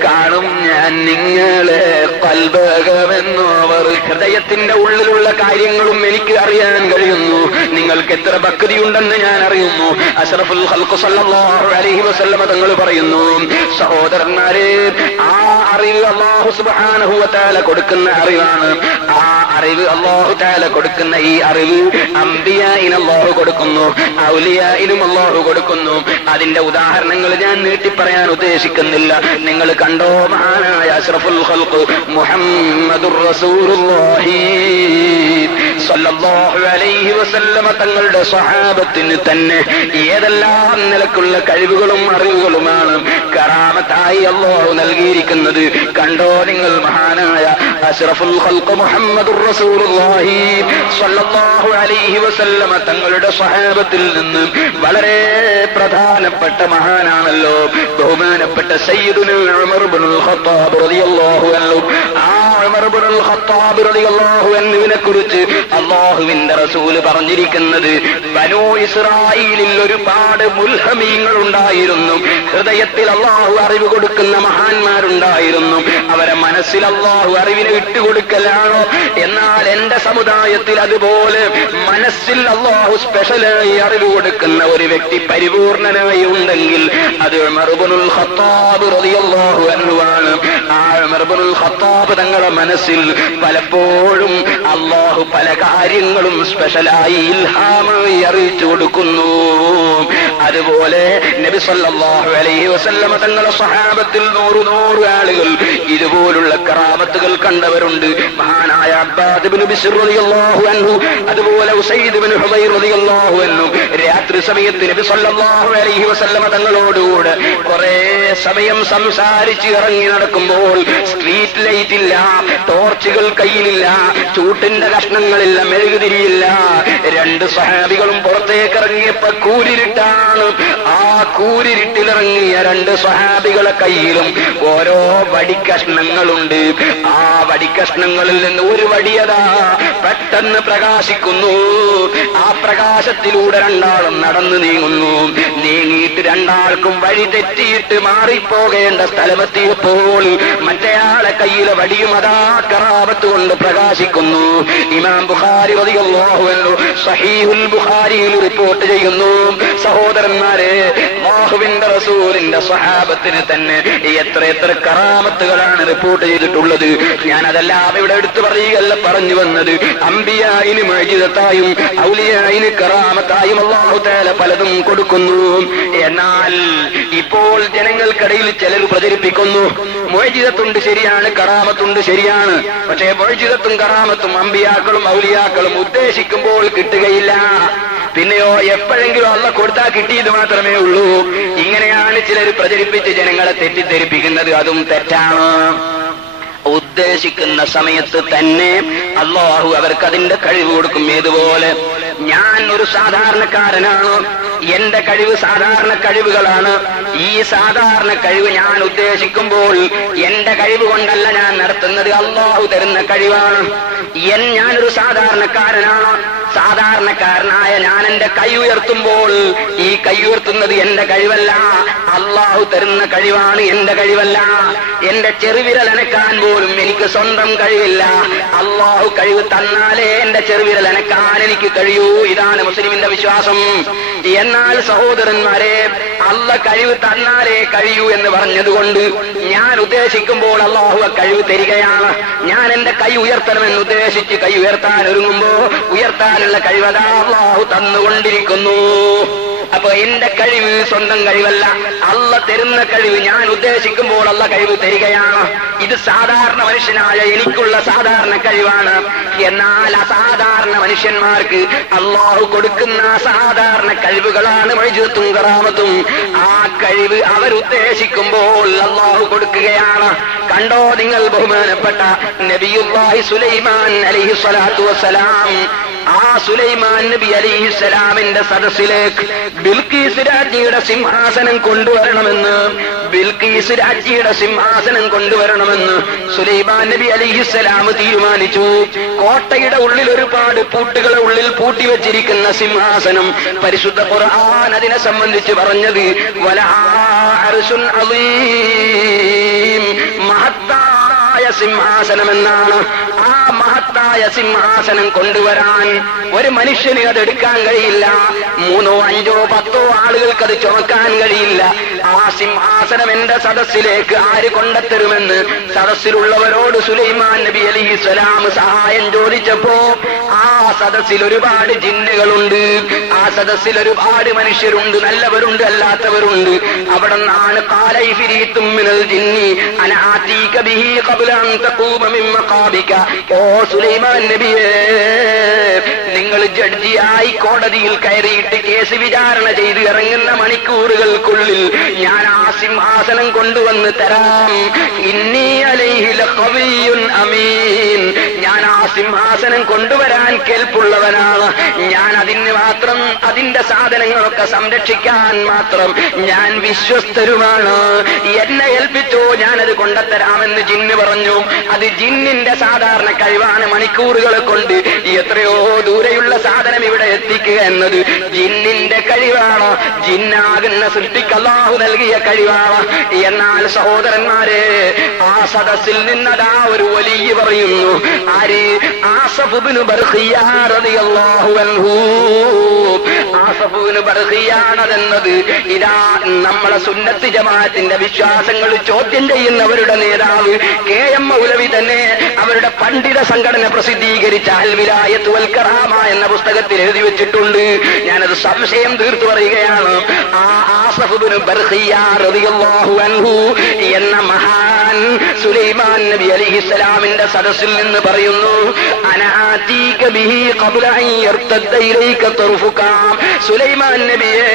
കാണും ഞാൻ നിങ്ങളെ ഖൽബകമെന്നവർ. ഹൃദയത്തിന്റെ ഉള്ളിലുള്ള കാര്യങ്ങളും എനിക്ക് അറിയാൻ കഴിയുന്നു. നിങ്ങൾക്ക് എത്ര ഭക്തിയുണ്ടെന്ന് ഞാൻ അറിയുന്നു. അഷ്റഫുൽ ഖൽഖ് സല്ലല്ലാഹു അലൈഹി വസല്ലം തങ്ങൾ പറയുന്നു, സഹോദരന്മാരെ, ആ അറിവ് അല്ലാഹു സുബ്ഹാനഹു വ തആല കൊടുക്കുന്ന അറിവാണ്. ആ അറിവ് അല്ലാഹു തആല കൊടുക്കുന്ന ഈ അറിവ് അംബിയായിന് അല്ലാഹു കൊടുക്കുന്നു, ഔലിയായിനും അല്ലാഹു കൊടുക്കുന്നു. അതിന്റെ ഉദാഹരണങ്ങൾ ഞാൻ നീട്ടി പറയാൻ ഉദ്ദേശിക്കുന്നില്ല. നിങ്ങൾ കണ്ടോ, മഹാനായ അഷ്റഫുൽ ഖൽഖ് മുഹമ്മദുർ റസൂലുള്ളാഹി സല്ലല്ലാഹു അലൈഹി വസല്ലമ തങ്ങളുടെ സ്വഹാബത്തിന് തന്നെ ഏതെല്ലാം നിലക്കുള്ള കഴിവുകളും അറിവുകളുമാണ് കറാമത്തായി അല്ലാഹു നൽകിയിരിക്കുന്നത്. കണ്ടോ നിങ്ങൾ, മഹാനായ അഷ്റഫുൽ ഖൽഖ് മുഹമ്മദുർ റസൂലുള്ളാഹി സ്വല്ലല്ലാഹു അലൈഹി വസല്ലമ തങ്ങളുടെ സ്വഹാബത്തിൽ നിന്ന് വളരെ പ്രധാനപ്പെട്ട മഹാനാണല്ലോ ബഹുമാനപ്പെട്ട സയ്യിദുനാ ഉമർ ഇബ്നുൽ ഖത്താബ് റളിയല്ലാഹു അൻഹു. ആ ഉമർ ഇബ്നുൽ ഖത്താബ് റളിയല്ലാഹു അൻഹുവിനെ കുറിച്ച് അല്ലാഹുവിന്റെ റസൂല് പറഞ്ഞിരിക്കുന്നത്, ബനൂ ഇസ്രായീലിൽ ഒരുപാട് മുൽഹമീങ്ങൾ ഉണ്ടായിരുന്നു. ഹൃദയത്തിൽ അല്ലാഹു അറിവ് കൊടുക്കുന്ന മഹാന്മാരുണ്ടായിരുന്നു. അവരെ മനസ്സിൽ അല്ലാഹു അറിവിനെ ഇട്ടുകൊടുക്കലാണോ? എന്നാൽ എന്റെ സമുദായത്തിൽ അതുപോലെ മനസ്സിൽ അല്ലാഹു സ്പെഷ്യലായി അറിവ് കൊടുക്കുന്ന ഒരു വ്യക്തി പരിപൂർണനായി ഉണ്ടെങ്കിൽ അത് ഉമർ ഇബ്നുൽ ഖത്താബ് റളിയല്ലാഹു അൻഹു ആണ്. ആ ഉമർ ഇബ്നുൽ ഖത്താബ് തങ്ങളുടെ മനസ്സിൽ പലപ്പോഴും അല്ലാഹു പല കാര്യങ്ങളും സ്പെഷ്യലായി ഇൽഹാമായി അറിയിച്ചു കൊടുക്കുന്നു. അതുപോലെ നബി സല്ലല്ലാഹു അലൈഹി വസല്ലമ തങ്ങളുടെ സ്വഹാബത്തിൽ നൂറ് ആളുകൾ ഇതുപോലുള്ള കറാമത്തുകൾ കണ്ടവരുണ്ട്. മഹാനായ അബ്ബാദ് ഇബ്നു ബിശ്ർ റളിയല്ലാഹു അൻഹു, അതുപോലെ ഉസൈദ് ഇബ്നു ഹുദൈർ റളിയല്ലാഹു അൻഹു രാത്രി സമയത്ത് നബി സല്ലല്ലാഹു അലൈഹി വസല്ലമ തങ്ങളോടുകൂടെ കുറെ സമയം സംസാരിച്ച് ഇറങ്ങി നടക്കുമ്പോൾ സ്ട്രീറ്റ് ലൈറ്റ് ഇല്ല, ടോർച്ചുകൾ കയ്യിലില്ല, ചൂട്ടിന്റെ കഷ്ണങ്ങളില്ല, മെഴുകുതിരിയില്ല. രണ്ട് സ്വഹാബികളും പുറത്തേക്ക് ഇറങ്ങിയപ്പോ കൂരിരുട്ടാണ്. ആ കൂരിരുട്ടിലിറങ്ങിയ രണ്ട് സ്വഹാബികളെ കയ്യിലും ഓരോ വടിക്കഷ്ണങ്ങളുണ്ട്. ആ വടിക്കഷ്ണങ്ങളിൽ നിന്ന് ഒരു വടിയതാ പെട്ടെന്ന് പ്രകാശിക്കുന്നു. ആ പ്രകാശത്തിലൂടെ രണ്ടാളും നടന്നു നീങ്ങുന്നു. നീങ്ങിയിട്ട് രണ്ടാൾക്കും വഴി തെറ്റിയിട്ട് മാറിപ്പോകേണ്ട സ്ഥലമെത്തിയപ്പോൾ മറ്റേയാളെ കയ്യിലെ വടിയും അതാ കറാമത്ത് കൊണ്ട് പ്രകാശിക്കുന്നു. ഇമാം ബുഖാരി റളിയല്ലാഹു അൻഹു സഹീഹുൽ ബുഖാരിയിൽ റിപ്പോർട്ട് ചെയ്യുന്നു, സഹോദരന്മാരെ, അല്ലാഹുവിന്റെ റസൂലിന്റെ സ്വഹാബത്തിന് തന്നെ എത്ര കറാമത്തുകളാണ് റിപ്പോർട്ട് ചെയ്തിട്ടുള്ളത്. ഞാൻ അതെല്ലാം ഇവിടെ എടുത്തു പറയുകയല്ല പറഞ്ഞു വന്നത്. അംബിയായിന് മുഅ്ജിസത്തായും ഔലിയായിന് കറാമത്തായും അല്ലാഹു തആല പലതും കൊടുക്കുന്നു. എന്നാൽ ഇപ്പോൾ ജനങ്ങൾക്കിടയിൽ ചിലർ പ്രചരിപ്പിക്കുന്നു, മുഅ്ജിസത്തുണ്ട് ശരിയാണ്, കറാമത്തുണ്ട് ശരിയാണ്, പക്ഷേ മുഅ്ജിസത്തും കറാമത്തും അംബിയാക്കളും ഔലിയാക്കളും ഉദ്ദേശിക്കുമ്പോൾ കിട്ടുകയില്ല. പിന്നെയോ എപ്പോഴെങ്കിലും അല്ലാഹു കൊടുത്താൽ കിട്ടിയത് മാത്രമേ ഉള്ളൂ. ഇങ്ങനെയാണ് ചിലർ പ്രചരിപ്പിച്ച് ജനങ്ങളെ തെറ്റിദ്ധരിപ്പിക്കുന്നത്. അതും തെറ്റാണ്. ഉദ്ദേശിക്കുന്ന സമയത്ത് തന്നെ അല്ലാഹു അവർക്ക് അതിന്റെ കഴിവ് കൊടുക്കും. ഏതുപോലെ, ഞാൻ ഒരു സാധാരണക്കാരനാണ്, എന്റെ കഴിവ് സാധാരണ കഴിവുകളാണ്. ഈ സാധാരണ കഴിവ് ഞാൻ ഉദ്ദേശിക്കുമ്പോൾ എന്റെ കഴിവ് കൊണ്ടല്ല ഞാൻ നടത്തുന്നത്, അല്ലാഹു തരുന്ന കഴിവാണ്. ഞാനൊരു സാധാരണക്കാരനാണ്. സാധാരണക്കാരനായ ഞാൻ എന്റെ കൈ ഉയർത്തുമ്പോൾ ഈ കൈ ഉയർത്തുന്നത് എന്റെ കഴിവല്ല, അല്ലാഹു തരുന്ന കഴിവാണ്, എന്റെ കഴിവല്ല. എന്റെ ചെറുവിരൽ അനക്കാൻ പോലും എനിക്ക് സ്വന്തം കഴിവില്ല. അല്ലാഹു കഴിവ് തന്നാലേ എന്റെ ചെറുവിരൽ അനക്കാൻ എനിക്ക് കഴിയൂ. ഇതാണ് മുസ്ലിമിന്റെ വിശ്വാസം. എന്നാൽ സഹോദരന്മാരെ, അല്ലാഹു കഴിവ് തന്നാലേ കഴിയൂ എന്ന് പറഞ്ഞതുകൊണ്ട് ഞാൻ ഉദ്ദേശിക്കുമ്പോൾ അല്ലാഹു കഴിവ് തരികയാണ്. ഞാൻ എന്റെ കൈ ഉയർത്തണമെന്ന് ഉദ്ദേശിച്ച് കൈ ഉയർത്താൻ ഒരുങ്ങുമ്പോ ഉയർത്താനുള്ള കഴിവതാ അല്ലാഹു തന്നുകൊണ്ടിരിക്കുന്നു. അപ്പൊ എന്റെ കഴിവ് സ്വന്തം കഴിവല്ല, അള്ള തരുന്ന കഴിവ് ഞാൻ ഉദ്ദേശിക്കുമ്പോൾ അള്ള കഴിവ് തരികയാണ്. ഇത് സാധാരണ മനുഷ്യനായ എനിക്കുള്ള സാധാരണ കഴിവാണ്. എന്നാൽ അസാധാരണ മനുഷ്യന്മാർക്ക് അള്ളാഹു കൊടുക്കുന്ന സാധാരണ കഴിവുകളാണ് മഅ്ജിസത്തും കറാമത്തും. ആ കഴിവ് അവരുദ്ദേശിക്കുമ്പോൾ അള്ളാഹു കൊടുക്കുകയാണ്. കണ്ടോ നിങ്ങൾ ബഹുമാനപ്പെട്ട നബിയുല്ലാഹി സുലൈമാൻ അലൈഹി സ്വലാത്തു വസ്സലാം, ആ സുലൈമാൻ നബി അലൈഹിസ്സലാമിന്റെ സദസ്സിലേക്ക് ബിൽഖീസ് രാജ്ഞിയുടെ സിംഹാസനം കൊണ്ടുവരണമെന്ന്, ബിൽഖീസ് രാജ്ഞിയുടെ സിംഹാസനം കൊണ്ടുവരണമെന്ന് സുലൈമാൻ നബി അലൈഹിസ്സലാം തീരുമാനിച്ചു. കോട്ടയുടെ ഉള്ളിൽ ഒരുപാട് പൂട്ടുകളെ ഉള്ളിൽ പൂട്ടിവെച്ചിരിക്കുന്ന സിംഹാസനം. പരിശുദ്ധ ഖുർആൻ അതിനെ സംബന്ധിച്ച് പറഞ്ഞത് വലഹാ അർശുൻ അളീം, മഹത്തായ സിംഹാസനം എന്നാണ്. ആ മഹത്തായ സിംഹാസനം കൊണ്ടുവരാൻ ഒരു മനുഷ്യന് അതെടുക്കാൻ കഴിയില്ല. 3, 5, 10 ആളുകൾക്ക് അത് ചുമക്കാൻ കഴിയില്ല. ആ സിംഹാസനം എന്റെ സദസ്സിലേക്ക് ആര് കൊണ്ടെത്തരുമെന്ന് സദസ്സിലുള്ളവരോട് സുലൈമാൻ നബി അലൈഹിസ്സലാം സഹായം ചോദിച്ചപ്പോ ആ സദസ്സിൽ ഒരുപാട് ജിന്നുകളുണ്ട്, ആ സദസ്സിൽ ഒരുപാട് മനുഷ്യരുണ്ട്, നല്ലവരുണ്ട്, അല്ലാത്തവരുണ്ട്. അവിടെ നിന്നാണ് ഖാല ഇഫ്രീത്തും മിനൽ ജിന്നി അന ആതീക ബിഹി ഖബ്ല അൻ തഖൂമ മിൻ മഖാബിക. ഓ സുലൈമാൻ നബിയേ, നിങ്ങൾ ജഡ്ജിയായി കോടതിയിൽ കയറിയിട്ട് കേസ് വിചാരണ ചെയ്ത് ഇറങ്ങുന്ന മണിക്കൂറുകൾക്കുള്ളിൽ ഞാൻ ആ സിംഹാസനം കൊണ്ടുവന്ന് തരാം. ഇന്നി അലൈഹി ലഖവിയ്യുൻ അമീൻ, ഞാൻ ആ സിംഹാസനം കൊണ്ടുവരാൻ കേൾപ്പുള്ളവനാണ്. ഞാൻ അതിന് മാത്രം, അതിന്റെ സാധനങ്ങളൊക്കെ സംരക്ഷിക്കാൻ മാത്രം ഞാൻ വിശ്വസ്തരുമാണ്. എന്നെ ഏൽപ്പിച്ചോ, ഞാനത് കൊണ്ടുത്തരാമെന്ന് ജിന്ന് പറഞ്ഞു. അത് ജിന്നിന്റെ സാധാരണ കഴിവാണ്. മണിക്കൂറുകളെ കൊണ്ട് എത്രയോ ദൂരെയുള്ള സാധനം ഇവിടെ എത്തിക്കുക എന്നത് ജിന്നിന്റെ കഴിവാണ്. ജിന്നാകുന്ന സൃഷ്ടിക്ക് അല്ലാഹു നൽകിയ കഴിവാണ്. എന്നാൽ സഹോദരന്മാരെ, ആ സദസ്സിൽ നിന്നതാ ഒരു വലിയ പറയുന്നു. ആര്? ആസഫ് ഇബ്നു ബർഖിയ റളിയല്ലാഹു അൻഹു. ആസഫ് ഇബ്നു ബർഖിയാണെന്നത് ഇതാ നമ്മളെ സുന്നത്ത് ജമാഅത്തിന്റെ വിശ്വാസങ്ങൾ ചോദ്യം ചെയ്യുന്നവരുടെ നേതാവ് KM മൗലവി തന്നെ അവരുടെ പണ്ഡിത സംഘടന പ്രസിദ്ധീകരിച്ച അൽ വിലായത്ത് വൽ കറാമ എന്ന പുസ്തകത്തിൽ എഴുതി വെച്ചിട്ടുണ്ട്. ഞാനത് സംശയം തീർത്തു പറയുകയാണ്. ആ ആസഫ് ഇബ്നു ബർഖിയ റളിയല്ലാഹു അൻഹു എന്ന മഹാൻ സുലൈമാൻ നബി അലൈഹിസ്സലാമിന്റെ സദസ്സിൽ നിന്ന് പറയുന്നു, അനാതീക ബിഹി ഖബ്ല അൻ യർതദ്ദ ഇലൈക തർഫുക. സുലൈമാൻ നബിയെ,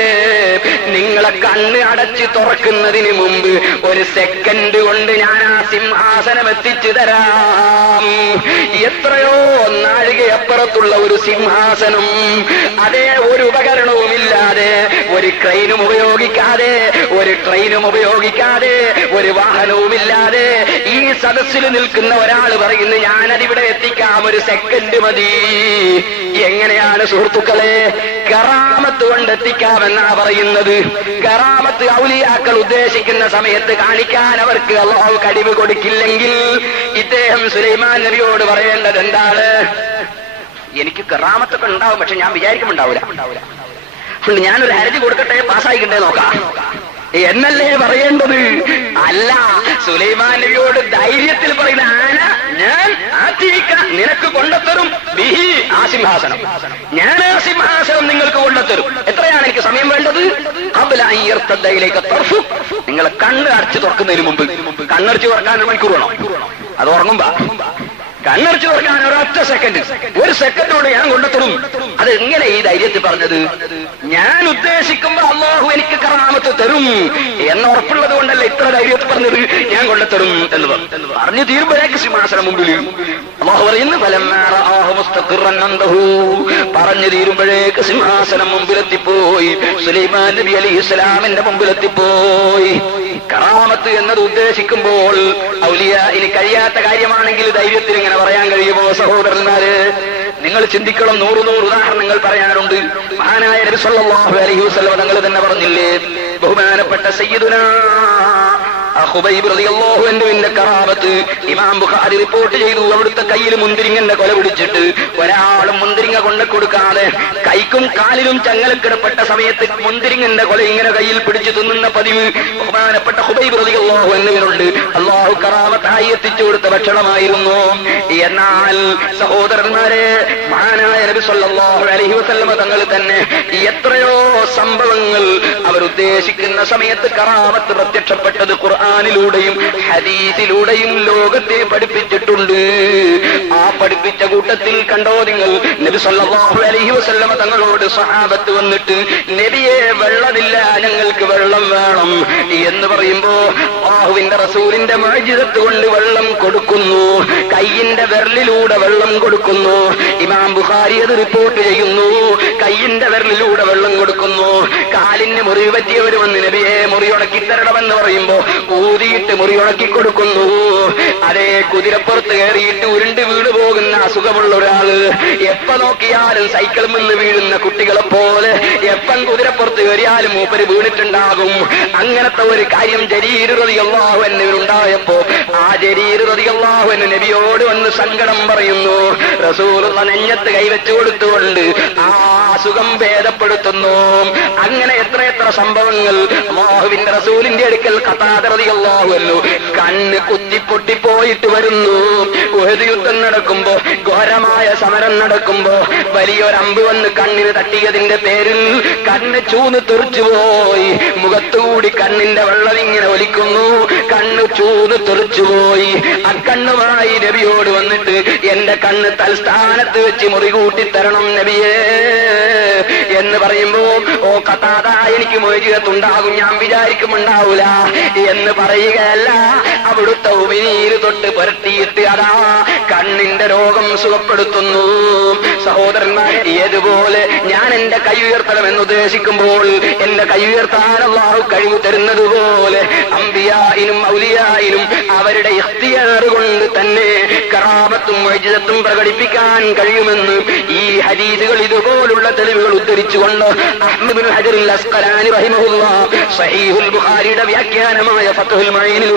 നിങ്ങളെ കണ്ണ് അടച്ച് തുറക്കുന്നതിന് മുമ്പ് ഒരു സെക്കൻഡ് കൊണ്ട് ഞാൻ ആ സിംഹാസനം എത്തിച്ചു തരാം. എത്രയോ നാഴികയപ്പുറത്തുള്ള ഒരു സിംഹാസനം, അതേ ഒരു ഉപകരണവുമില്ലാതെ, ഒരു ക്രെയിനും ഉപയോഗിക്കാതെ, ഒരു ട്രെയിനും ഉപയോഗിക്കാതെ, ഒരു വാഹനവുമില്ലാതെ ഈ സദസ്സിൽ നിൽക്കുന്ന ഒരാൾ പറയുന്നു ഞാനതിവിടെ എത്തിക്കാം, ഒരു സെക്കൻഡ് മതി. എങ്ങനെയാണ് സുഹൃത്തുക്കളെ? കറാമത്ത് കൊണ്ട് എത്തിക്കാമെന്നാ പറയുന്നത്. കറാമത്ത് ഔലിയാക്കൾ ഉദ്ദേശിക്കുന്ന സമയത്ത് കാണിക്കാൻ അവർക്ക് അല്ലാഹു കഴിവ് കൊടുക്കില്ലെങ്കിൽ ഇദ്ദേഹം സുലൈമാൻ നബിയോട് പറയേണ്ടത് എന്താണ്? എനിക്ക് കറാമത്തൊക്കെ ഉണ്ടാവും, പക്ഷെ ഞാൻ വിചാരിക്കുമുണ്ടാവില്ല. ഞാനൊരു ഹർജി കൊടുക്കട്ടെ, പാസ്സായിക്കണ്ടേ നോക്കാം എന്നല്ലേ പറയേണ്ടത്? അല്ല, സുലൈമാൻ നബിയോട് ധൈര്യത്തിൽ പറയുന്ന ആന ഞാൻ നിനക്ക് കൊണ്ടെത്തരും ബിഹി, ആ സിംഹാസനം, ഞാൻ ആ സിംഹാസനം നിങ്ങൾക്ക് കൊണ്ടെത്തരും. എത്രയാണ് എനിക്ക് സമയം വേണ്ടത്? നിങ്ങളെ കണ്ണ് അടച്ചു തുറക്കുന്നതിന് മുമ്പ്. കണ്ണടച്ച് തുറക്കാൻ 1 മണിക്കൂർ വേണം. അത് ഉറങ്ങുമ്പോ കണ്ണടച്ചു തുറക്കാൻ ഒരൊറ്റ സെക്കൻഡ്, 1 സെക്കൻഡ് കൊണ്ട് ഞാൻ കൊണ്ടെത്തരും. അത് എങ്ങനെ ഈ ധൈര്യത്തിൽ പറഞ്ഞത്? ഞാൻ ഉദ്ദേശിക്കുമ്പോ അല്ലാഹു എനിക്ക് കറാമത്ത് തരും എന്ന് ഉറപ്പുള്ളത് കൊണ്ടല്ലേ ഇത്ര ധൈര്യത്തിൽ പറഞ്ഞത് ഞാൻ കൊണ്ടെത്തരും എന്ന് പറഞ്ഞു തീരുമ്പോഴേക്ക് സിംഹാസനം മുമ്പിൽ അല്ലാഹു പറയുന്നു പറഞ്ഞു തീരുമ്പോഴേക്ക് സിംഹാസനം മുമ്പിലെത്തിപ്പോയി. സുലൈമാൻ നബി അലൈഹിസ്സലാമിന്റെ മുമ്പിലെത്തിപ്പോയി. കറാമത്ത് എന്നത് ഉദ്ദേശിക്കുമ്പോൾ ഔലിയ ഇനി കഴിയാത്ത കാര്യമാണെങ്കിൽ ധൈര്യത്തിൽ ഇങ്ങനെ പറയാൻ കഴിയുമോ? സഹോദരന്മാര്, നിങ്ങൾ ചിന്തിക്കണം. 100 ഉദാഹരണങ്ങൾ പറയാനുണ്ട്. മഹാനായ നബി സല്ലല്ലാഹു അലൈഹി വസല്ലം തങ്ങൾ തന്നെ പറഞ്ഞില്ലേ, ബഹുമാനപ്പെട്ട സയ്യിദുനാ ഖുബൈബ് റളിയല്ലാഹു അൻഹുവിന്റെ കറാമത്ത് ഇമാം ബുഖാരി റിപ്പോർട്ട് ചെയ്തു. അവിടുത്തെ കയ്യിൽ മുന്തിരിങ്ങന്റെ കൊല പിടിച്ചിട്ട് ഒരാളും മുന്തിരിങ്ങ കൊണ്ട് കൊടുക്കാതെ കൈക്കും കാലിലും ചങ്ങലക്കിടപ്പെട്ട സമയത്ത് മുന്തിരിങ്ങന്റെ കൊല ഇങ്ങനെ കയ്യിൽ പിടിച്ചു തിന്നുന്ന പതിവ് ബഹുമാനപ്പെട്ട ഖുബൈബ് റളിയല്ലാഹു അൻഹുവിനുണ്ട്. അല്ലാഹു കറാമത്തായി എത്തിച്ചു കൊടുത്ത ഭക്ഷണമായിരുന്നു. എന്നാൽ സഹോദരന്മാരെ, മഹാനായ നബി സല്ലല്ലാഹു അലൈഹി വസല്ലമ തങ്ങൾ തന്നെ എത്രയോ സംഭവങ്ങൾ അവർ ഉദ്ദേശിക്കുന്ന സമയത്ത് കറാമത്ത് പ്രത്യക്ഷപ്പെട്ടത് ഖുർആനിലൂടെയും ഹദീസിലൂടെയും ലോകത്തെ പഠിപ്പിച്ചിട്ടുണ്ട്. ആ പഠിപ്പിച്ച കൂട്ടത്തിൽ കണ്ടോ നിങ്ങൾ, നബി സല്ലല്ലാഹു അലൈഹി വസല്ലമ തങ്ങളോട് സ്വഹാബത്ത് വന്നിട്ട് നബിയെ വെള്ളമില്ല, ഞങ്ങൾക്ക് വെള്ളം വേണം എന്ന് പറയുമ്പോ അല്ലാഹുവിന്റെ റസൂലിന്റെ മുഅ്ജിസത്ത് കൊണ്ട് വെള്ളം കൊടുക്കുന്നു. കയ്യിന്റെ വിരലിലൂടെ വെള്ളം കൊടുക്കുന്നു. ഇമാം ബുഖാരി അത് റിപ്പോർട്ട് ചെയ്യുന്നു. കയ്യിന്റെ വിരലിലൂടെ വെള്ളം കൊടുക്കുന്നു. കാലിന് മുറിവ് പറ്റിയവർ വന്ന് നബിയെ മുറിയുണക്കി തരണമെന്ന് പറയുമ്പോ ഊതിയിട്ട് മുറിയുണക്കി കൊടുക്കുന്നു. അതേ കുതിരപ്പുറത്ത് കയറിയിട്ട് ഉരുണ്ട് വീണ് പോകുന്ന അസുഖമുള്ള ഒരാള്, എപ്പ നോക്കിയാലും സൈക്കിളിൽ നിന്ന് വീഴുന്ന കുട്ടികളെ പോലെ എപ്പം കുതിരപ്പുറത്ത് കയറിയാലും മൂപ്പര് വീണിട്ടുണ്ടാകും. അങ്ങനത്തെ ഒരു കാര്യം ജരീർ റളിയല്ലാഹു അൻഹുവിനുണ്ടായപ്പോ ആ ജരീർ റളിയല്ലാഹു അൻഹു നബിയോട് വന്ന് സങ്കടം പറയുന്നു. റസൂലുള്ള നെഞ്ഞത്ത് കൈവച്ചു കൊടുത്തുകൊണ്ട് ആ അസുഖം ഭേദപ്പെടുത്തുന്നു. അങ്ങനെ എത്രയെത്ര സംഭവങ്ങൾ അല്ലാഹുവിന്റെ റസൂലിന്റെ അടുക്കൽ ഖതാദ റളിയല്ലാഹു അൻഹു കണ്ണ് കുത്തിപ്പൊട്ടിപ്പോയിട്ട് വരുന്നു. ഉഹദ് യുദ്ധം നടക്കുമ്പോ, ഘോരമായ സമരം നടക്കുമ്പോ വലിയൊരമ്പ് വന്ന് കണ്ണിന് തട്ടിയതിന്റെ പേരിൽ കണ്ണ് ചൂന്ന് തെറിച്ചുപോയി. മുഖത്തുകൂടി കണ്ണിന്റെ വെള്ളം ഇങ്ങനെ ഒലിക്കുന്നു. കണ്ണ് ചൂന്ന് തെറിച്ചുപോയി. അക്കണ്ണുമായി നബിയോട് വന്നിട്ട് എന്റെ കണ്ണ് തൽസ്ഥാനത്ത് വെച്ച് മുറി കൂട്ടിത്തരണം നബിയേ എന്ന് പറയുമ്പോ, ഓ ഖതാദ, എനിക്ക് മുഅ്ജിസത്തുണ്ടാകും, ഞാൻ വിചാരിക്കുമുണ്ടാവൂല എന്ന് പറയുകയല്ല, അവിടുത്തെ ഉമിനീര് തൊട്ട് പുരട്ടിയിട്ട് അതാ കണ്ണിന്റെ രോഗം സുഖപ്പെടുത്തുന്നു. സഹോദരന്മാരെ, ഏതുപോലെ ഞാൻ എന്റെ കൈ ഉയർത്തണമെന്ന് ഉദ്ദേശിക്കുമ്പോൾ എന്റെ കൈ ഉയർത്താൻ അല്ലാഹു കഴിവ് തരുന്നത് പോലെ അംബിയായിനും ഔലിയായിനും അവരുടെ ഇഖ്തിയാർ കൊണ്ട് തന്നെ കറാമത്തും മുഅ്ജിസത്തും പ്രകടിപ്പിക്കാൻ കഴിയുമെന്ന് ഈ ഹദീസുകൾ ഇതുപോലുള്ള തെളിവുകൾ ഉദ്ധരിച്ചുകൊണ്ട് അഹ്മദ് ബിൻ ഹജർ അൽ അസ്ഖലാനി റഹിമഹുല്ലാഹ് സഹീഹുൽ ബുഖാരിയുടെ വ്യാഖ്യാനമായ ഫത്ഹുൽ മഈനിൽ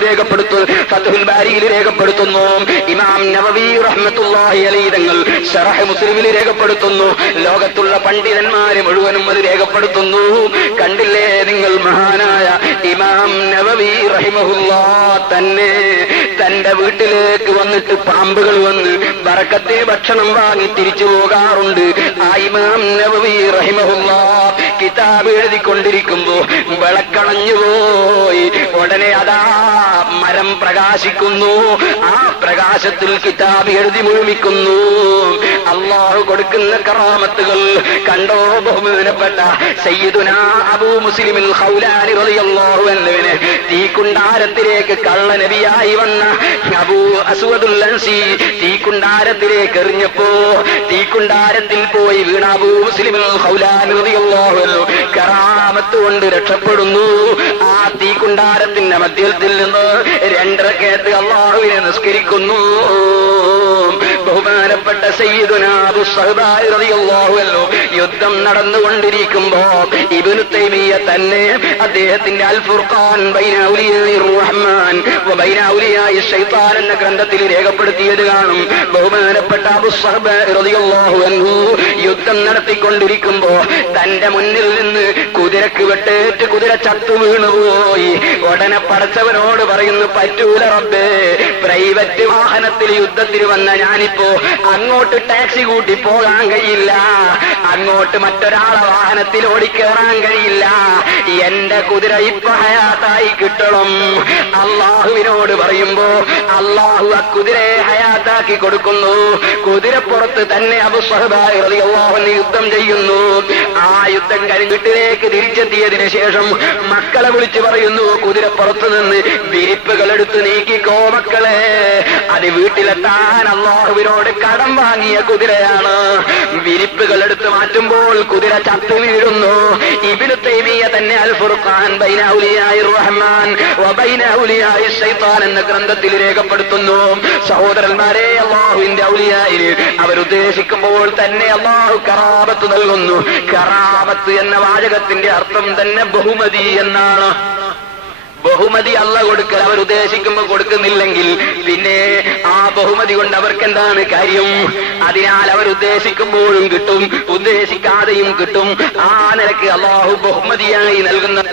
ഫത്ഹുൽ ബാരിയിൽ രേഖപ്പെടുത്തുന്നു. ഇമാം നവവി റഹ്മത്തുള്ളാഹി അലൈഹി തങ്ങൾ ശറഹ് മുസ്ലിമിൽ രേഖപ്പെടുത്തുന്നു. ലോകത്തുള്ള പണ്ഡിതന്മാരെ മുഴുവനും അത് രേഖപ്പെടുത്തുന്നു. കണ്ടില്ലേ നിങ്ങൾ, മഹാനായ ഇമാം നവവി റഹിമഹുല്ലാഹ് തന്നെ തന്റെ വീട്ടിലേക്ക് വന്നിട്ട് പാമ്പുകൾ വന്ന് ബറക്കത്തെ ഭക്ഷണം വാങ്ങി തിരിച്ചു പോകാറുണ്ട്. ആ ഇമാം നവവി റഹിമഹുല്ലാഹ് കിതാബ് എഴുതിക്കൊണ്ടിരിക്കുമ്പോ വിളക്കണഞ്ഞുപോയി. ഉടനെ അതാ മരം പ്രകാശിക്കുന്നു. ആ പ്രകാശത്തിൽ കിതാബ് എഴുതി മുഴുമിക്കുന്നു. അല്ലാഹു കൊടുക്കുന്ന കറാമത്തുകൾ കണ്ടോ ബഹുമാനപ്പെട്ട സയ്യിദുനാ അബൂ മുസ്ലിമിൽ ഖൗലാനി റളിയല്ലാഹു അൻഹുവിനെ തീക്കുണ്ടാരത്തിലേക്ക് കള്ള നബിയായി വന്ന അബൂ അസ്വദുൽ അൻസി തീക്കുണ്ടാരത്തിലേക്ക് എറിഞ്ഞപ്പോ തീക്കുണ്ടാരത്തിൽ പോയി വീണ അബൂ മുസ്ലിമിൽ ഖൗലാനി റളിയല്ലാഹു അൻഹു കറാമത്ത് കൊണ്ട് രക്ഷപ്പെടുന്നു. ആ തീക്കുണ്ടാരത്തിന്റെ മധ്യത്തിൽ നിന്ന് 2 റക്അത്ത് അല്ലാഹുവിനെ നിസ്കരിക്കുന്നു. ബഹുമാനപ്പെട്ട സയ്യിദുനാ അബൂ സഹബാ റളിയല്ലാഹു അൻഹു യുദ്ധം നടന്നുകൊണ്ടിരിക്കുമ്പോ ഇബ്നു തൈമിയ്യ തന്നെ അദ്ദേഹത്തിന്റെ അൽ ഫുർഖാൻ ബൈന ഔലിയാഇർ റഹ്മാൻ വ ബൈന ഔലിയാഇ ശൈത്താൻ എന്ന ഗ്രന്ഥത്തിൽ രേഖപ്പെടുത്തിയത് കാണും. ബഹുമാനപ്പെട്ട അബൂ സഹബാ റളിയല്ലാഹു അൻഹു യുദ്ധം നടത്തിക്കൊണ്ടിരിക്കുമ്പോ തന്റെ മുന്നിൽ നിന്ന് കുതിരക്ക് വെട്ടേറ്റ് കുതിര ചത്തു വീണുപോയി. ഉടനെ പടച്ചവനോട് പറയുന്നു, പറ്റൂല റബ്ബേ, പ്രൈവറ്റ് വാഹനത്തിൽ യുദ്ധത്തിന് വന്ന ഞാനിപ്പോ അങ്ങോട്ട് ടാക്സി കൂട്ടി പോകാൻ കഴിയില്ല, അങ്ങോട്ട് മറ്റൊരാളെ വാഹനത്തിൽ ഓടിക്കേറാൻ കഴിയില്ല, എന്റെ കുതിര ഇപ്പൊ ഹയാത്തായി കിട്ടണം. അള്ളാഹുവിനോട് പറയുമ്പോ അള്ളാഹു ആ കുതിരയെ ഹയാത്താക്കി കൊടുക്കുന്നു. കുതിരപ്പുറത്ത് തന്നെ അബൂ സഹബാ റളിയല്ലാഹു അൻഹു യുദ്ധം ചെയ്യുന്നു. ആ യുദ്ധം കഴിഞ്ഞ് വീട്ടിലേക്ക് തിരിച്ചെത്തിയതിനു ശേഷം മക്കളെ വിളിച്ചു പറയുന്നു, കുതിരപ്പുറത്ത് നിന്ന് വിരിപ്പുകൾ എടുത്ത് നീക്കിക്കോ മക്കളെ, അത് വീട്ടിലെത്താൻ അല്ലാഹുവിനോട് കടം വാങ്ങിയ കുതിരയാണ്. വിരിപ്പുകൾ എടുത്ത് മാറ്റുമ്പോൾ കുതിര ചത്തു വീഴുന്നു. ഇബ്നു തൈമിയ്യ തന്നെ അൽ ഫുർഖാൻ ബൈന ഔലിയാഇർ റഹ്മാൻ വ ബൈന ഔലിയാഇ ശൈത്താൻ എന്ന ഗ്രന്ഥത്തിൽ രേഖപ്പെടുത്തുന്നു. സഹോദരന്മാരെ, അല്ലാഹുവിന്റെ ഔലിയായിന് അവരുദ്ദേശിക്കുമ്പോൾ തന്നെ അല്ലാഹു കറാമത്ത് നൽകുന്നു. കറാമത്ത് എന്ന വാചകത്തിന്റെ അർത്ഥം തന്നെ ബഹുമതി എന്നാണ്. ബഹുമതി അല്ല കൊടുക്കൽ അവർ ഉദ്ദേശിക്കുമ്പോൾ കൊടുക്കുന്നില്ലെങ്കിൽ പിന്നെ ആ ബഹുമതി കൊണ്ട് അവർക്ക് എന്താണ് കാര്യം? അതിനാൽ അവർ ഉദ്ദേശിക്കുമ്പോഴും കിട്ടും, ഉദ്ദേശിക്കാതെയും കിട്ടും. ആ നിലക്ക് അല്ലാഹു ബഹുമതിയായി നൽകുന്ന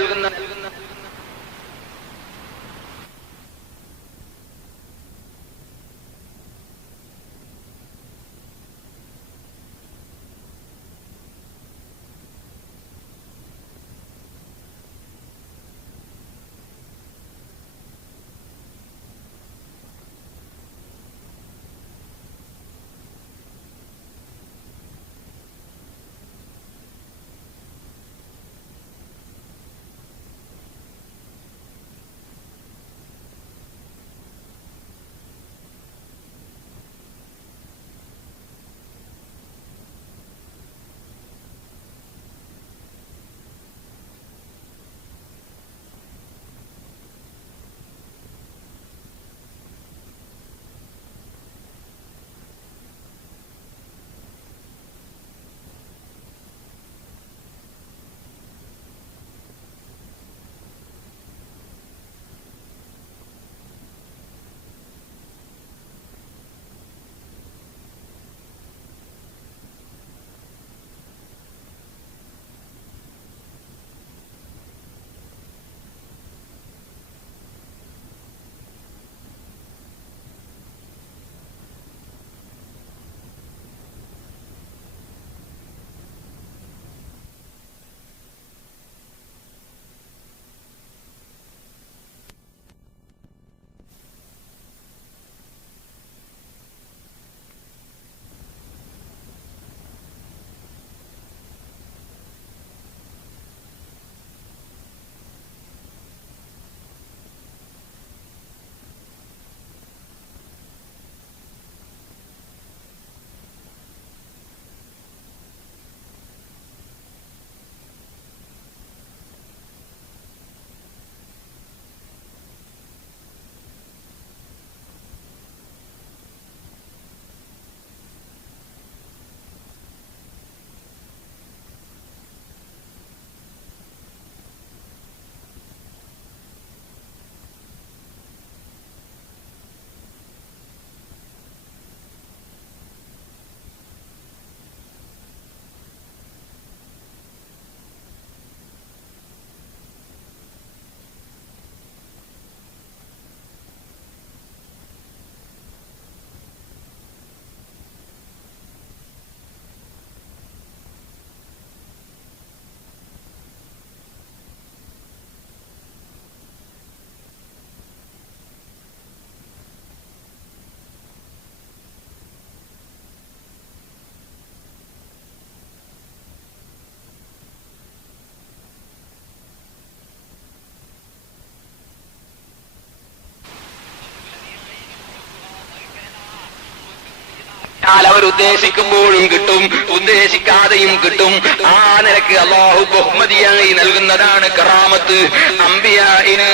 അവർ ഉദ്ദേശിക്കുമ്പോഴും കിട്ടും, ഉദ്ദേശിക്കാതെയും കിട്ടും. ആ നിലക്ക് അല്ലാഹു ബഹുമതിയായി നൽകുന്നതാണ് കറാമത്ത്. അംബിയാഇന്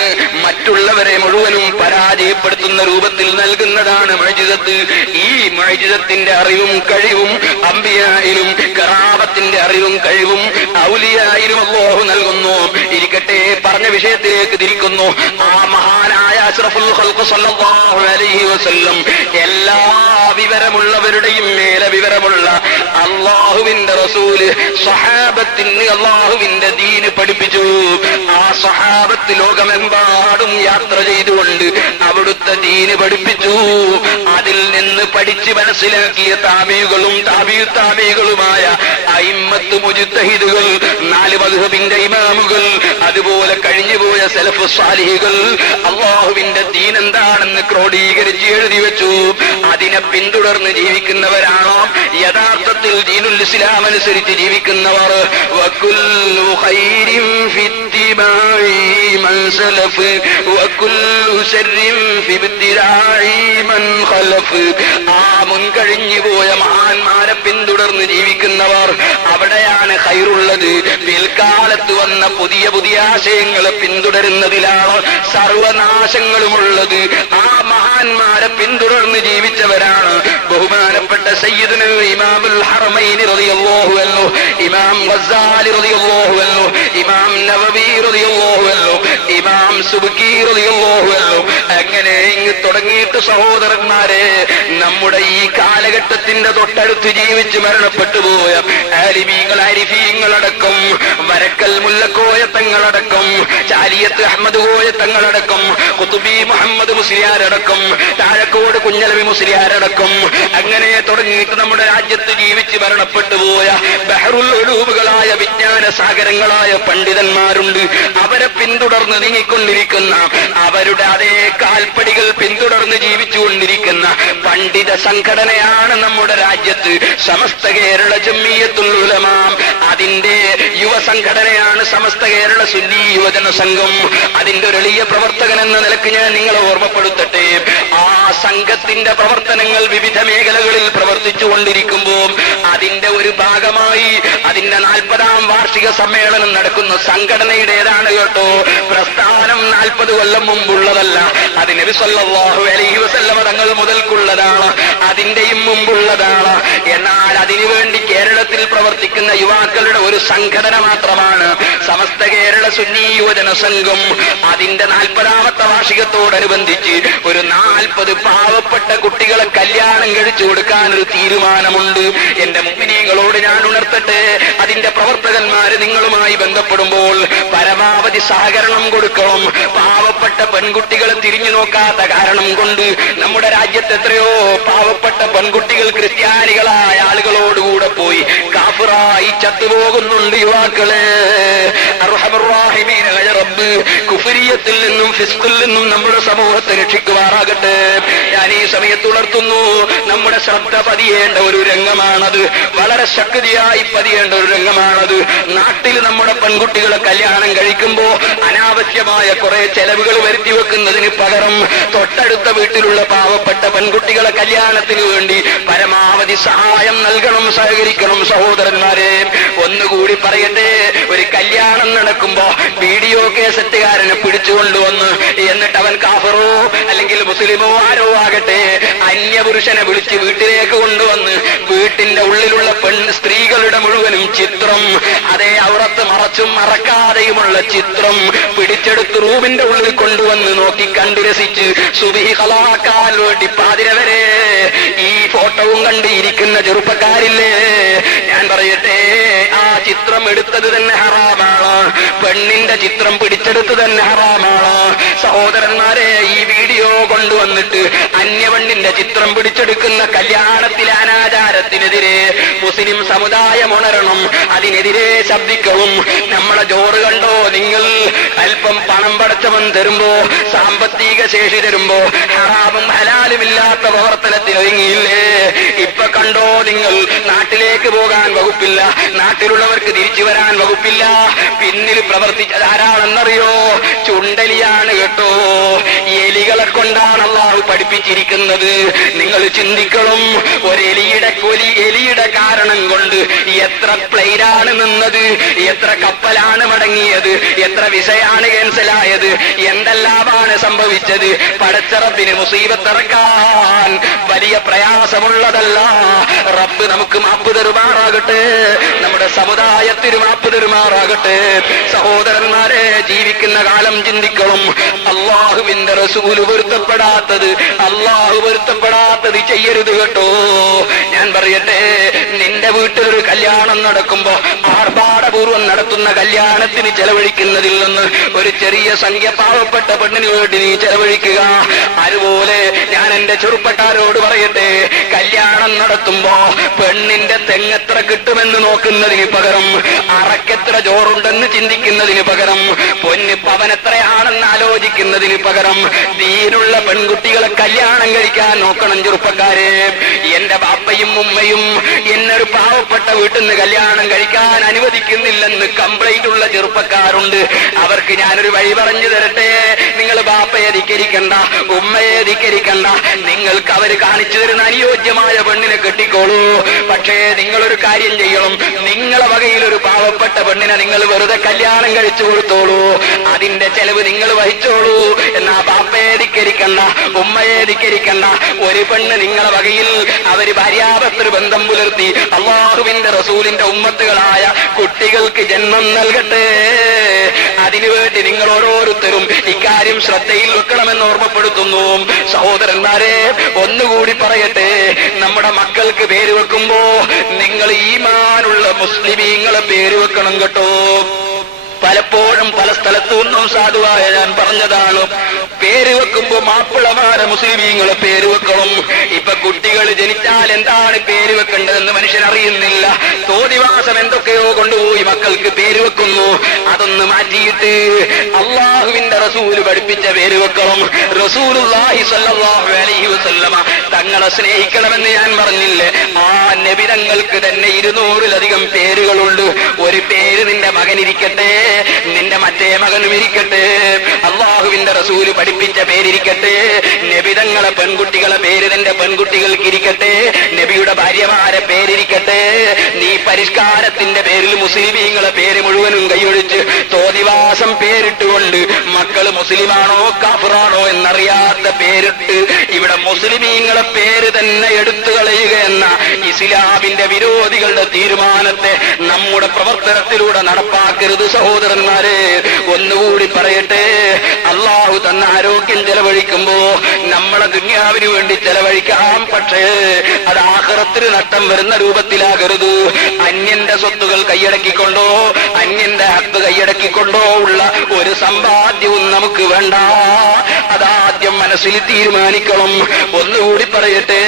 മറ്റുള്ളവരെ മുഴുവനും പരാജയപ്പെടുത്തുന്ന രൂപത്തിൽ നൽകുന്നതാണ് മുഅ്ജിസത്ത്. ഈ മുഅ്ജിസത്തിന്റെ അറിവും കഴിവും അംബിയായിലും കറാമത്തിന്റെ അറിവും കഴിവും ഔലിയായിലും അല്ലാഹു നൽകുന്നു. ഇരിക്കട്ടെ, പറഞ്ഞ വിഷയത്തിലേക്ക് തിരിക്കുന്നു. ആ മഹാനായ അഷ്റഫുൽ ഖൽഖ് സ്വല്ലല്ലാഹു അലൈഹി വസല്ലം എല്ലാ വിവരമുള്ളവരുടെയും മേലെ വിവരമുള്ള അല്ലാഹുവിന്റെ റസൂല് സ്വഹാബത്തിന് അല്ലാഹുവിന്റെ ദീന് പഠിപ്പിച്ചു. ആ സ്വഹാബത്ത് ലോകമെമ്പാടും യാത്ര ചെയ്തുകൊണ്ട് അവിടുത്തെ ദീന് പഠിപ്പിച്ചു. അതിൽ നിന്ന് പഠിച്ച് മനസ്സിലാക്കിയ താബീകളും താബീകളുമായ അയിമ്മത്ത് മുജ്തഹിദുകൾ, 4 മദ്ഹബിന്റെ ഇമാമുകൾ, അതുപോലെ കഴിഞ്ഞുപോയ സലഫ് സാലിഹുകൾ അല്ലാഹുവിന്റെ ദീൻ എന്താണെന്ന് ക്രോഡീകരിച്ച് എഴുതി വെച്ചു. അതിനെ പിന്തുടർന്ന് ജീവിക്കുന്നവരാണോ യഥാർത്ഥത്തിൽ ദീനുൽ ഇസ്ലാം അനുസരിച്ച് ജീവിക്കുന്നവർ. വകുല്ലു ഖൈരിൻ ഫിത്തിബാഇ മൻ സലഫ് വകുല്ലു ശർരിൻ ഫിബ്തിദാഇ മൻ ഖലഫ്. ആ മുൻകഴിഞ്ഞു പോയ മഹാന്മാരെ പിന്തുടർന്ന് പിന്തുടർന്ന് ജീവിക്കുന്നവർ, അവിടെയാണ് ഖൈറുള്ളത്. പിൽക്കാലത്ത് വന്ന പുതിയ പുതിയ ആശയങ്ങളെ പിന്തുടരുന്നതിലാണ് സർവനാശങ്ങളുമുള്ളത്. ആ മഹാന്മാരെ പിന്തുടർന്ന് ജീവിച്ചവരാണ് ബഹുമാനപ്പെട്ട സയ്യിദുന ഇമാമുൽ ഹറമൈൻ റളിയല്ലാഹു അൻഹു, ഇമാം ഗസാലി റളിയല്ലാഹു അൻഹു, ഇമാം നവവി റളിയല്ലാഹു അൻഹു, ഇമാം സുബ്കി റളിയല്ലാഹു അൻഹു. അങ്ങനെ ഇങ്ങ് തുടങ്ങിയിട്ട് സഹോദരന്മാരെ, നമ്മുടെ ഈ കാലഘട്ടത്തിന്റെ തൊട്ടടുത്ത് ജീവിച്ച് മരണപ്പെട്ടു പോയ ആലിമീങ്ങൾ അരിഫീങ്ങളടക്കം, വരക്കൽ മുല്ലക്കോയ തങ്ങളടക്കം, ചാലിയത്ത് അഹമ്മദ് കോയ തങ്ങളടക്കം, ഖുതുബി മുഹമ്മദ് മുസ്ലിയാരടക്കം, താഴക്കോട് കുഞ്ഞലവി മുസ്ലിയാരടക്കം, അങ്ങനെ തുടങ്ങിയിട്ട് നമ്മുടെ രാജ്യത്ത് ജീവിച്ച് മരണപ്പെട്ടു പോയ ബഹറുൽ ഉലൂമുകളായ വിജ്ഞാന സാഗരങ്ങളായ പണ്ഡിതന്മാരുണ്ട്. അവരെ പിന്തുടർന്ന് നീങ്ങിക്കൊണ്ടിരിക്കുന്ന, അവരുടെ അതേ കാൽപ്പടികൾ പിന്തുടർന്ന് ജീവിച്ചുകൊണ്ടിരിക്കുന്ന പണ്ഡിത സംഘടനയാണ് നമ്മുടെ രാജ്യത്ത് സമസ്ത കേരള ജംഇയ്യത്തുൽ ഉലമ. അതിന്റെ യുവ സംഘടനയാണ് സമസ്ത കേരള സുന്നി യുവജന സംഘം. അതിന്റെ ഒരു എളിയ പ്രവർത്തകൻ എന്ന നിലക്ക് ഞാൻ നിങ്ങളെ ഓർമ്മപ്പെടുത്തട്ടെ. ആ സംഘത്തിന്റെ പ്രവർത്തനങ്ങൾ വിവിധ മേഖലകളിൽ പ്രവർത്തിച്ചു കൊണ്ടിരിക്കുമ്പോൾ അതിന്റെ ഒരു ഭാഗമായി അതിന്റെ 40ാം വാർഷിക സമ്മേളനം നടക്കുന്ന സംഘടനയുടേതാണ് കേട്ടോ. പ്രസ്ഥാനം 40 കൊല്ലം മുമ്പുള്ളതല്ല, അത് നബി സല്ലല്ലാഹു അലൈഹി വസല്ലമ തങ്ങൾ മുതൽക്കുള്ളതാണ്, അതിന്റെയും മുമ്പുള്ളതാണ്. എന്നാൽ അതിനുവേണ്ടി കേരളത്തിൽ പ്രവർത്തിക്കുന്ന യുവാക്കളുടെ ഒരു സംഘടന മാത്രമാണ് സമസ്ത കേരള സുന്നി യുവജന സംഘം. അതിന്റെ 40ാമത്തെ വാർഷികത്തോടനുബന്ധിച്ച് ഒരു 40 പാവപ്പെട്ട കുട്ടികളെ കല്യാണം കഴിച്ചു കൊടുക്കാൻ ഒരു തീരുമാനമുണ്ട്. എന്റെ മുഅ്മിനീങ്ങളോട് ഞാൻ ഉണർത്തട്ടെ, അതിന്റെ പ്രവർത്തകന്മാര് നിങ്ങളുമായി ബന്ധപ്പെടുമ്പോൾ പരമാവധി സഹകരണം കൊടുക്കണം. പാവപ്പെട്ട പെൺകുട്ടികളെ തിരിഞ്ഞു നോക്കാത്ത കാരണം കൊണ്ട് നമ്മുടെ രാജ്യത്ത് എത്രയോ പാവപ്പെട്ട പെൺകുട്ടികൾ ക്രിസ്ത്യാനികളായ ആളുകളോടുകൂടെ പോയി കാഫിറായി ചത്തുപോകുന്നുണ്ട് യുവാക്കളെ. അർഹമർ റഹീമീനായ റബ്ബ് കുഫ്രിയത്തിൽ നിന്നും ഫിസ്ഖിൽ നിന്നും നമ്മുടെ സമൂഹത്തെ രക്ഷിക്കുമാറാകട്ടെ. ഞാൻ ഈ സമയത്ത് ഉണർത്തുന്നു, നമ്മുടെ ശ്രദ്ധ പതിയേണ്ട ഒരു രംഗമാണത്, വളരെ ശക്തിയായി പതിയേണ്ട ഒരു രംഗമാണത്. നാട്ടിൽ നമ്മുടെ പെൺകുട്ടികളെ കല്യാണം കഴിക്കുമ്പോ അനാവശ്യമായ കുറെ ചെലവുകൾ വരുത്തി വെക്കുന്നതിന് പകരം തൊട്ടടുത്ത വീട്ടിലുള്ള പാവപ്പെട്ട പെൺകുട്ടികളെ കല്യാണത്തിന് വേണ്ടി പരമാവധി സഹായം നൽകണം, സഹകരിക്കണം സഹോദരന്മാരെ. ഒന്നുകൂടി പറയട്ടെ, ഒരു കല്യാണം നടക്കുമ്പോ വീഡിയോ കേസറ്റുകാരനെ പിടിച്ചുകൊണ്ടുവന്ന് എന്നിട്ട് അവൻ കാഫറോ അല്ലെങ്കിൽ മുസ്ലിമോ ആരോ ആകട്ടെ അന്യപുരുഷനെ വിളിച്ച് വീട്ടിലേക്ക് കൊണ്ടുവന്ന് വീട്ടിന്റെ ഉള്ളിലുള്ള സ്ത്രീകളുടെ മുഴുവനും ചിത്രം, അതേ ഔറത്ത് മറച്ചും മറക്കാതെയുമുള്ള ചിത്രം പിടിച്ചെടുത്ത് റൂമിന്റെ ഉള്ളിൽ കൊണ്ടുവന്ന് നോക്കി കണ്ടു രസിച്ച് സുബഹി ഖലാക്കാൻ വേണ്ടി പാതിരവരെ ഈ ഫോട്ടോവും കണ്ട് ഇരിക്കുന്ന ചെറുപ്പക്കാരില്ലേ, ഞാൻ പറയട്ടെ, ആ ചിത്രം എടുത്തത് തന്നെ ഹറാമാണ്, പെണ്ണിന്റെ ചിത്രം പിടിച്ചെടുത്ത് തന്നെ ഹറാമാണ്. സഹോദരന്മാരെ, ഈ വീഡിയോ കൊണ്ടുവന്നിട്ട് അന്യപെണ്ണിന്റെ ചിത്രം പിടിച്ചെടുക്കുന്ന കല്യാണത്തിലെ അനാചാരത്തിനെതിരെ മുസ്ലിം സമുദായം ഉണരണം, അതിനെതിരെ ശബ്ദിക്கவும். നമ്മളെ ജോറ് കണ്ടോ നിങ്ങൾ, അല്പം പണം പടച്ചവൻ തരുമ്പോ, സാമ്പത്തിക ശേഷി തരുമ്പോ ഹറാമും ഹലാലുമില്ലാത്ത പ്രവർത്തനത്തിൽ ഒതുങ്ങിയില്ലേ? ഇപ്പൊ കണ്ടോ നിങ്ങൾ, നാട്ടിലേക്ക് പോകാൻ വകുപ്പില്ല, നാട്ടിലുള്ളവർക്ക് തിരിച്ചു വരാൻ വകുപ്പില്ല. പിന്നിൽ പ്രവർത്തിച്ചത് ആരാണെന്നറിയോ? ചുണ്ടലിയാണ് കേട്ടോ. എലികളെ കൊണ്ടാണ് അല്ലാഹു പഠിപ്പിച്ചിരിക്കുന്നത്. നിങ്ങൾ ചിന്തിക്കണം, എലിയുടെ കാരണം കൊണ്ട് എത്ര പ്ലെയിനാണ് നിന്നത്, എത്ര കപ്പലാണ് മടങ്ങിയത്, എത്ര വിസയാണ് ക്യാൻസലായത്, എന്തെല്ലാമാണ് സംഭവിച്ചത്. പടച്ചറബിന് മുസീബത്തിറക്കാൻ വലിയ പ്രയാസമുള്ളതല്ല. റബ്ബ് നമുക്ക് മാപ്പ് തരുമാറാകട്ടെ, നമ്മുടെ സമുദായത്തിന് മാപ്പ് തരുമാറാകട്ടെ. സഹോദരന്മാരെ, ജീവിക്കുന്ന കാലം ചിന്തിക്കണം. അള്ളാഹുവിന്റെ റസൂല് പൊരുത്തപ്പെടാത്തത്, അള്ളാഹു പൊരുത്തപ്പെടാത്തത് ചെയ്യരുത് കേട്ടോ. ഞാൻ പറയട്ടെ, നിന്റെ വീട്ടിലൊരു കല്യാണം നടക്കുമ്പോ ആർഭാടപൂർവ്വം നടത്തുന്ന കല്യാണത്തിന് ചെലവഴിക്കുന്നതിൽ നിന്ന് ഒരു ചെറിയ സംഖ്യ പാവപ്പെട്ട പെണ്ണിന് വേണ്ടി നീ ചെലവഴിക്കുക. അതുപോലെ ഞാൻ എന്റെ ചെറുപ്പക്കാരോട് പറയട്ടെ, കല്യാണം നടത്തുമ്പോ പെണ്ണിന്റെ തെങ്ങെത്ര കിട്ടുമെന്ന് നോക്കുന്നതിന് പകരം അറക്കെത്ര ചോറുണ്ടെന്ന് ചിന്തിക്കുന്നതിന് പകരം പൊന്ന് പവനെത്രയാണെന്ന് ആലോചിക്കുന്നതിന് പകരം ദീനുള്ള പെൺകുട്ടികളെ കല്യാണം കഴിക്കാൻ നോക്കണം ചെറുപ്പക്കാരെ. എന്റെ ബാപ്പയും ഉമ്മയും എന്നൊരു പാവപ്പെട്ട പാവപ്പെട്ട വീട്ടിൽ നിന്ന് കല്യാണം കഴിക്കാൻ അനുവദിക്കുന്നില്ലെന്ന് കംപ്ലൈന്റ് ഉള്ള ചെറുപ്പക്കാരുണ്ട്. അവർക്ക് ഞാനൊരു വഴി പറഞ്ഞു തരട്ടെ. നിങ്ങൾ ബാപ്പയെ ധിക്കരിക്കണ്ട, ഉമ്മയെ ധിക്കരിക്കണ്ട. നിങ്ങൾക്ക് അവർ കാണിച്ചു തരുന്ന അനുയോജ്യമായ പെണ്ണിനെ കെട്ടിക്കോളൂ. പക്ഷേ നിങ്ങളൊരു കാര്യം ചെയ്യണം. നിങ്ങളെ വകയിൽ ഒരു പാവപ്പെട്ട പെണ്ണിനെ നിങ്ങൾ വെറുതെ കല്യാണം കഴിച്ചു കൊടുത്തോളൂ. അതിന്റെ ചെലവ് നിങ്ങൾ വഹിച്ചോളൂ. എന്നാ ബാപ്പയെ ധിക്കരിക്കണ്ട, ഉമ്മയെ ധിക്കരിക്കണ്ട. ഒരു പെണ്ണ് നിങ്ങളെ വകയിൽ അവര് ഭാര്യാഭർത്തൃ ബന്ധം പുലർത്തി അല്ലാഹുവിന്റെ റസൂലിന്റെ ഉമ്മത്തുകളായ കുട്ടികൾക്ക് ജന്മം നൽകട്ടെ. അതിനുവേണ്ടി നിങ്ങൾ ഓരോരുത്തരും ഇക്കാര്യം ശ്രദ്ധയിൽ വെക്കണമെന്ന് ഓർമ്മപ്പെടുത്തുന്നു. സഹോദരന്മാരെ, ഒന്നുകൂടി പറയട്ടെ, നമ്മുടെ മക്കൾക്ക് പേര് വെക്കുമ്പോ നിങ്ങൾ ഈമാനുള്ള മുസ്ലിമീങ്ങളെ പേര് വെക്കണം കേട്ടോ. പലപ്പോഴും പല സ്ഥലത്തു നിന്നും സാധുവായ ഞാൻ പറഞ്ഞതാണ്, പേര് വെക്കുമ്പോ മാപ്പിളമാരെ മുസ്ലിമീങ്ങളെ പേര് വെക്കണം. ഇപ്പൊ കുട്ടികൾ ജനിച്ചാൽ എന്താണ് പേര് വെക്കേണ്ടതെന്ന് മനുഷ്യൻ അറിയുന്നില്ല. തോന്നിവാസം എന്തൊക്കെയോ കൊണ്ടുപോയി മക്കൾക്ക് പേര് വെക്കുന്നു. അതൊന്ന് മാറ്റിയിട്ട് അള്ളാഹുവിന്റെ റസൂല് പഠിപ്പിച്ച പേര് വെക്കണം. റസൂലുള്ളാഹി സ്വല്ലല്ലാഹു അലൈഹി വസല്ലമ തങ്ങളെ സ്നേഹിക്കണമെന്ന് ഞാൻ പറഞ്ഞില്ലേ, ആ നബി തങ്ങൾക്ക് തന്നെ 200-ലധികം പേരുകളുണ്ട്. ഒരു പേര് നിന്റെ മകനിരിക്കട്ടെ, നിന്റെ മറ്റേ മകനും ഇരിക്കട്ടെ, അള്ളാഹുവിന്റെ റസൂല് പഠിപ്പിച്ച പേരിരിക്കട്ടെ, നബിതങ്ങളെ പെൺകുട്ടികളെ പേര് നിന്റെ പെൺകുട്ടികൾക്ക് ഇരിക്കട്ടെ, നബിയുടെ ഭാര്യമാരെ പേരിരിക്കട്ടെ. നീ പരിഷ്കാരത്തിന്റെ പേരിൽ മുസ്ലിമീങ്ങളെ പേര് മുഴുവനും കൈയൊഴിച്ച് തോന്നിവാസം പേരിട്ടുകൊണ്ട് മക്കൾ മുസ്ലിമാണോ കാഫിറാണോ എന്നറിയാത്ത പേരിട്ട് ഇവിടെ മുസ്ലിമീങ്ങളെ പേര് തന്നെ എടുത്തു കളയുക എന്ന ഇസ്ലാമിന്റെ വിരോധികളുടെ തീരുമാനത്തെ നമ്മുടെ പ്രവർത്തനത്തിലൂടെ നടപ്പാക്കരുത് സഹോദരന്മാരെ. ഒന്നുകൂടി പറയട്ടെ, അള്ളാഹു തന്ന ആരോഗ്യം ചെലവഴിക്കുമ്പോ നമ്മളെ ദുനിയാവിന് വേണ്ടി ചെലവഴിക്കാം. പക്ഷേ അത് ആഖിറത്തിന് നഷ്ടം വരുന്ന രൂപത്തിലാകരുത്. അന്യന്റെ സ്വത്തുകൾ കൈയടക്കിക്കൊണ്ടോ അന്യന്റെ ഹക്ക് കൈയടക്കിക്കൊണ്ടോ ഉള്ള ഒരു സമ്പാദ്യവും നമുക്ക് വേണ്ട. അതാദ്യം മനസ്സിൽ തീരുമാനിക്കണം. ഒന്നുകൂടി പറയട്ടെ,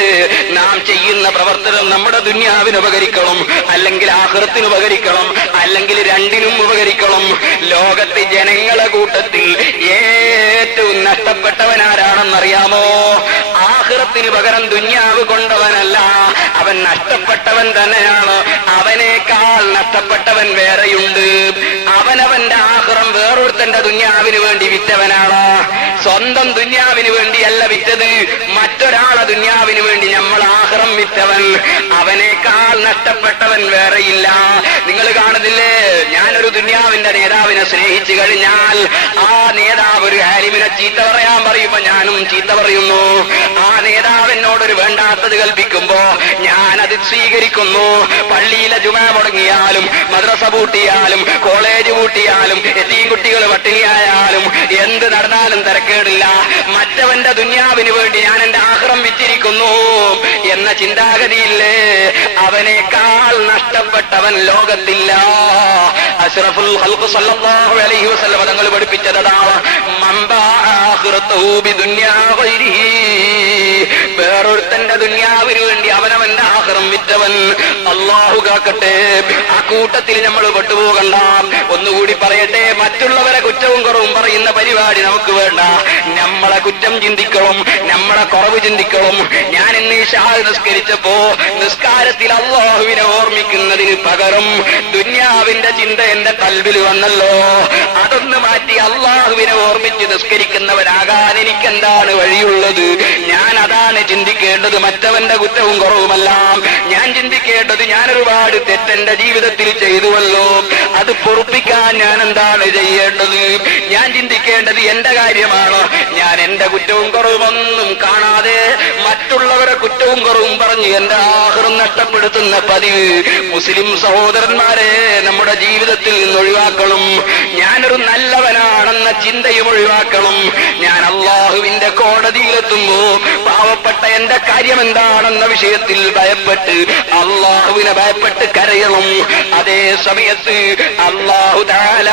നാം ചെയ്യുന്ന പ്രവർത്തനം നമ്മുടെ ദുനിയാവിന് ഉപകരിക്കണം, അല്ലെങ്കിൽ ആഖിറത്തിന് ഉപകരിക്കണം, അല്ലെങ്കിൽ രണ്ടിനും ഉപകരിക്കണം. ലോകത്തെ ജനങ്ങളെ കൂട്ടത്തിൽ ഏറ്റവും നഷ്ടപ്പെട്ടവനാരാണെന്നറിയാമോ? ആഖിറത്തിന് പകരം ദുനിയാവ് കൊണ്ടവനല്ല, അവൻ നഷ്ടപ്പെട്ടവൻ തന്നെയാണ്. അവനേക്കാൾ നഷ്ടപ്പെട്ടവൻ വേറെയുണ്ട്. അവനവന്റെ ആഖിറം വേറൊരുത്തന്റെ ദുനിയാവിന് വേണ്ടി വിറ്റവനാണ്. സ്വന്തം ദുനിയാവിന് വേണ്ടിയല്ല വിറ്റത്, മറ്റൊരാളെ ദുനിയാവിന് വേണ്ടി നമ്മൾ ആഖിറം വിറ്റവൻ. അവനേക്കാൾ നഷ്ടപ്പെട്ടവൻ വേറെയില്ല. നിങ്ങൾ കാണുന്നില്ലേ, ഞാനൊരു ദുനിയാവിന്റെ നേതാവിനെ സ്നേഹിച്ചു കഴിഞ്ഞാൽ ആ നേതാവ് ഒരു ആലിമിനെ ചീത്ത പറയാൻ പറയുമ്പോ ഞാനും ചീത്ത പറയുന്നു. ആ നേതാവ് എന്നോടൊരു വേണ്ടാത്തത് കൽപ്പിക്കുമ്പോ ഞാനത് സ്വീകരിക്കുന്നു. പള്ളിയിലെ ജുമാ മുടങ്ങിയാലും മദ്രസ പൂട്ടിയാലും കോളേജ് പൂട്ടിയാലും എത്തീം കുട്ടികൾ പട്ടിണിയായാലും എന്ത് നടന്നാലും തിരക്കേടില്ല. മറ്റവന്റെ ദുനിയാവിന് വേണ്ടി ഞാൻ എന്റെ ആഖിറം വിറ്റിരിക്കുന്നു എന്ന ചിന്താഗതിയില്ലേ, അവനേക്കാൾ നഷ്ടപ്പെട്ടവൻ ലോകത്തില്ല. അഷ്റഫുൽ ഖൽഖ് സല്ലല്ലാഹു അലൈഹി വസല്ലം തങ്ങൾ പഠിപ്പിച്ചതാണ്, വേറൊരുത്തന്റെ ദുനിയാവിന് വേണ്ടി അവനവന്റെ ആഖിറം വിറ്റവൻ. അല്ലാഹു കാക്കട്ടെ, ആ കൂട്ടത്തിൽ നമ്മൾ പെട്ടുപോകണ്ട. ഒന്നുകൂടി പറയട്ടെ, മറ്റുള്ളവരെ കുറ്റവും കുറവും പറയുന്ന പരിപാടി നമുക്ക് വേണ്ട. നമ്മളെ കുറ്റം ചിന്തിക്കണം, നമ്മളെ കുറവ് ചിന്തിക്കണം. ഞാൻ ഇന്ന് ഇശാ നിസ്കരിച്ചപ്പോ നിസ്കാരത്തിൽ അല്ലാഹുവിനെ ഓർമ്മിക്കുന്നതിന് പകരം ദുനിയാവിന്റെ ചിന്ത എന്റെ കൽബിൽ വന്നല്ലോ. അതൊന്ന് മാറ്റി അല്ലാഹുവിനെ ഓർമ്മിച്ച് നിസ്കരിക്കുന്നവരാകാൻ എനിക്കെന്താണ് വഴിയുള്ളത്? ഞാൻ അതാണ് ചിന്തിക്കേണ്ടത്, മറ്റവന്റെ കുറ്റവും കുറവുമല്ല. ഞാൻ ചിന്തിക്കേണ്ടത്, ഞാൻ ഒരുപാട് തെറ്റെന്റെ ജീവിതത്തിൽ ചെയ്തുവല്ലോ, അത് പൊറുപ്പിക്കാൻ ഞാൻ എന്താണ് ചെയ്യേണ്ടത്? ഞാൻ ചിന്തിക്കേണ്ടത് എന്റെ കാര്യമാണ്. ഞാൻ എന്റെ കുറ്റവും കുറവുമൊന്നും കാണാതെ മറ്റുള്ളവരെ കുറ്റവും കുറവും പറഞ്ഞ് എന്റെ ആഖിറം നഷ്ടപ്പെടുത്തുന്ന പതിവ് മുസ്ലിം സഹോദരന്മാരെ നമ്മുടെ ജീവിതത്തിൽ നിന്ന് ഒഴിവാക്കണം. ഞാനൊരു നല്ലവനാണെന്ന ചിന്തയും ഒഴിവാക്കണം. ഞാൻ അല്ലാഹുവിന്റെ കോടതിയിലെത്തുമ്പോ പാവപ്പെട്ട എന്റെ കാര്യം എന്താണെന്ന വിഷയത്തിൽ ഭയപ്പെട്ട് അല്ലാഹുവിനെ ഭയപ്പെട്ട് കരയണം. അതേ സമയത്ത് അല്ലാഹു തആല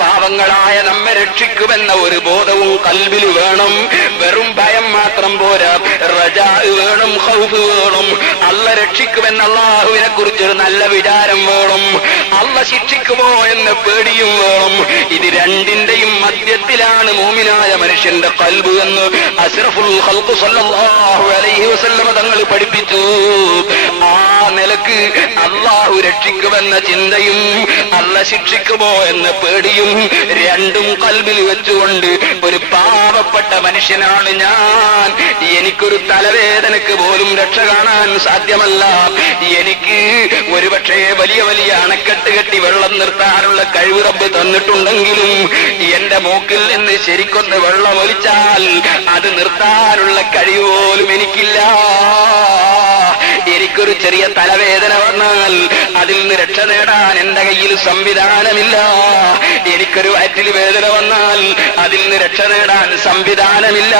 പാവങ്ങളായ നമ്മെ രക്ഷിക്കുമെന്ന ഒരു ബോധവും കൽബിൽ വേണം. വെറും ഭയം മാത്രം പോരാ, റജാ വേണം, ഖൗഫ് വേണം. അല്ല രക്ഷിക്കുമെന്ന അല്ലാഹുവിനെ കുറിച്ചൊരു നല്ല വിചാരം വേണം. അല്ല ശിക്ഷിക്കുമോ എന്ന പേടിയും വേണം. ഇത് രണ്ടിന്റെയും മധ്യത്തിലാണ് മോമിനായ മനുഷ്യന്റെ ഖൽബ് എന്ന് അഷ്റഫുൽ ഖൽഖ് സല്ലല്ലാഹു അലൈഹി വസല്ലം തങ്ങൾ പഠിപ്പിച്ചു. ആ നില നിലക്ക് അള്ളാഹു രക്ഷിക്കുമെന്ന ചിന്തയും അല്ല ശിക്ഷിക്കുമോ എന്ന പേടിയും രണ്ടും കൽബിൽ വെച്ചുകൊണ്ട് ഒരു പാവപ്പെട്ട മനുഷ്യനാണ് ഞാൻ. എനിക്കൊരു തലവേദനക്ക് പോലും രക്ഷ കാണാൻ സാധ്യമല്ല. എനിക്ക് ഒരുപക്ഷെ വലിയ വലിയ അണക്കെട്ട് കെട്ടി വെള്ളം നിർത്താനുള്ള കഴിവ് റബ്ബ് തന്നിട്ടുണ്ടെങ്കിലും എന്റെ മൂക്കിൽ നിന്ന് ശരിക്കൊന്ന് വെള്ളം ഒലിച്ചാൽ അത് നിർത്താനുള്ള കഴിവ് പോലും എനിക്കില്ല. എനിക്കൊരു ചെറിയ തലവേദന വന്നാൽ അതിൽ നിന്ന് രക്ഷ നേടാൻ എന്റെ കയ്യിൽ സംവിധാനമില്ല. എനിക്കൊരു വയറ്റിൽ വേദന വന്നാൽ അതിൽ നിന്ന് രക്ഷ നേടാൻ സംവിധാനമില്ല.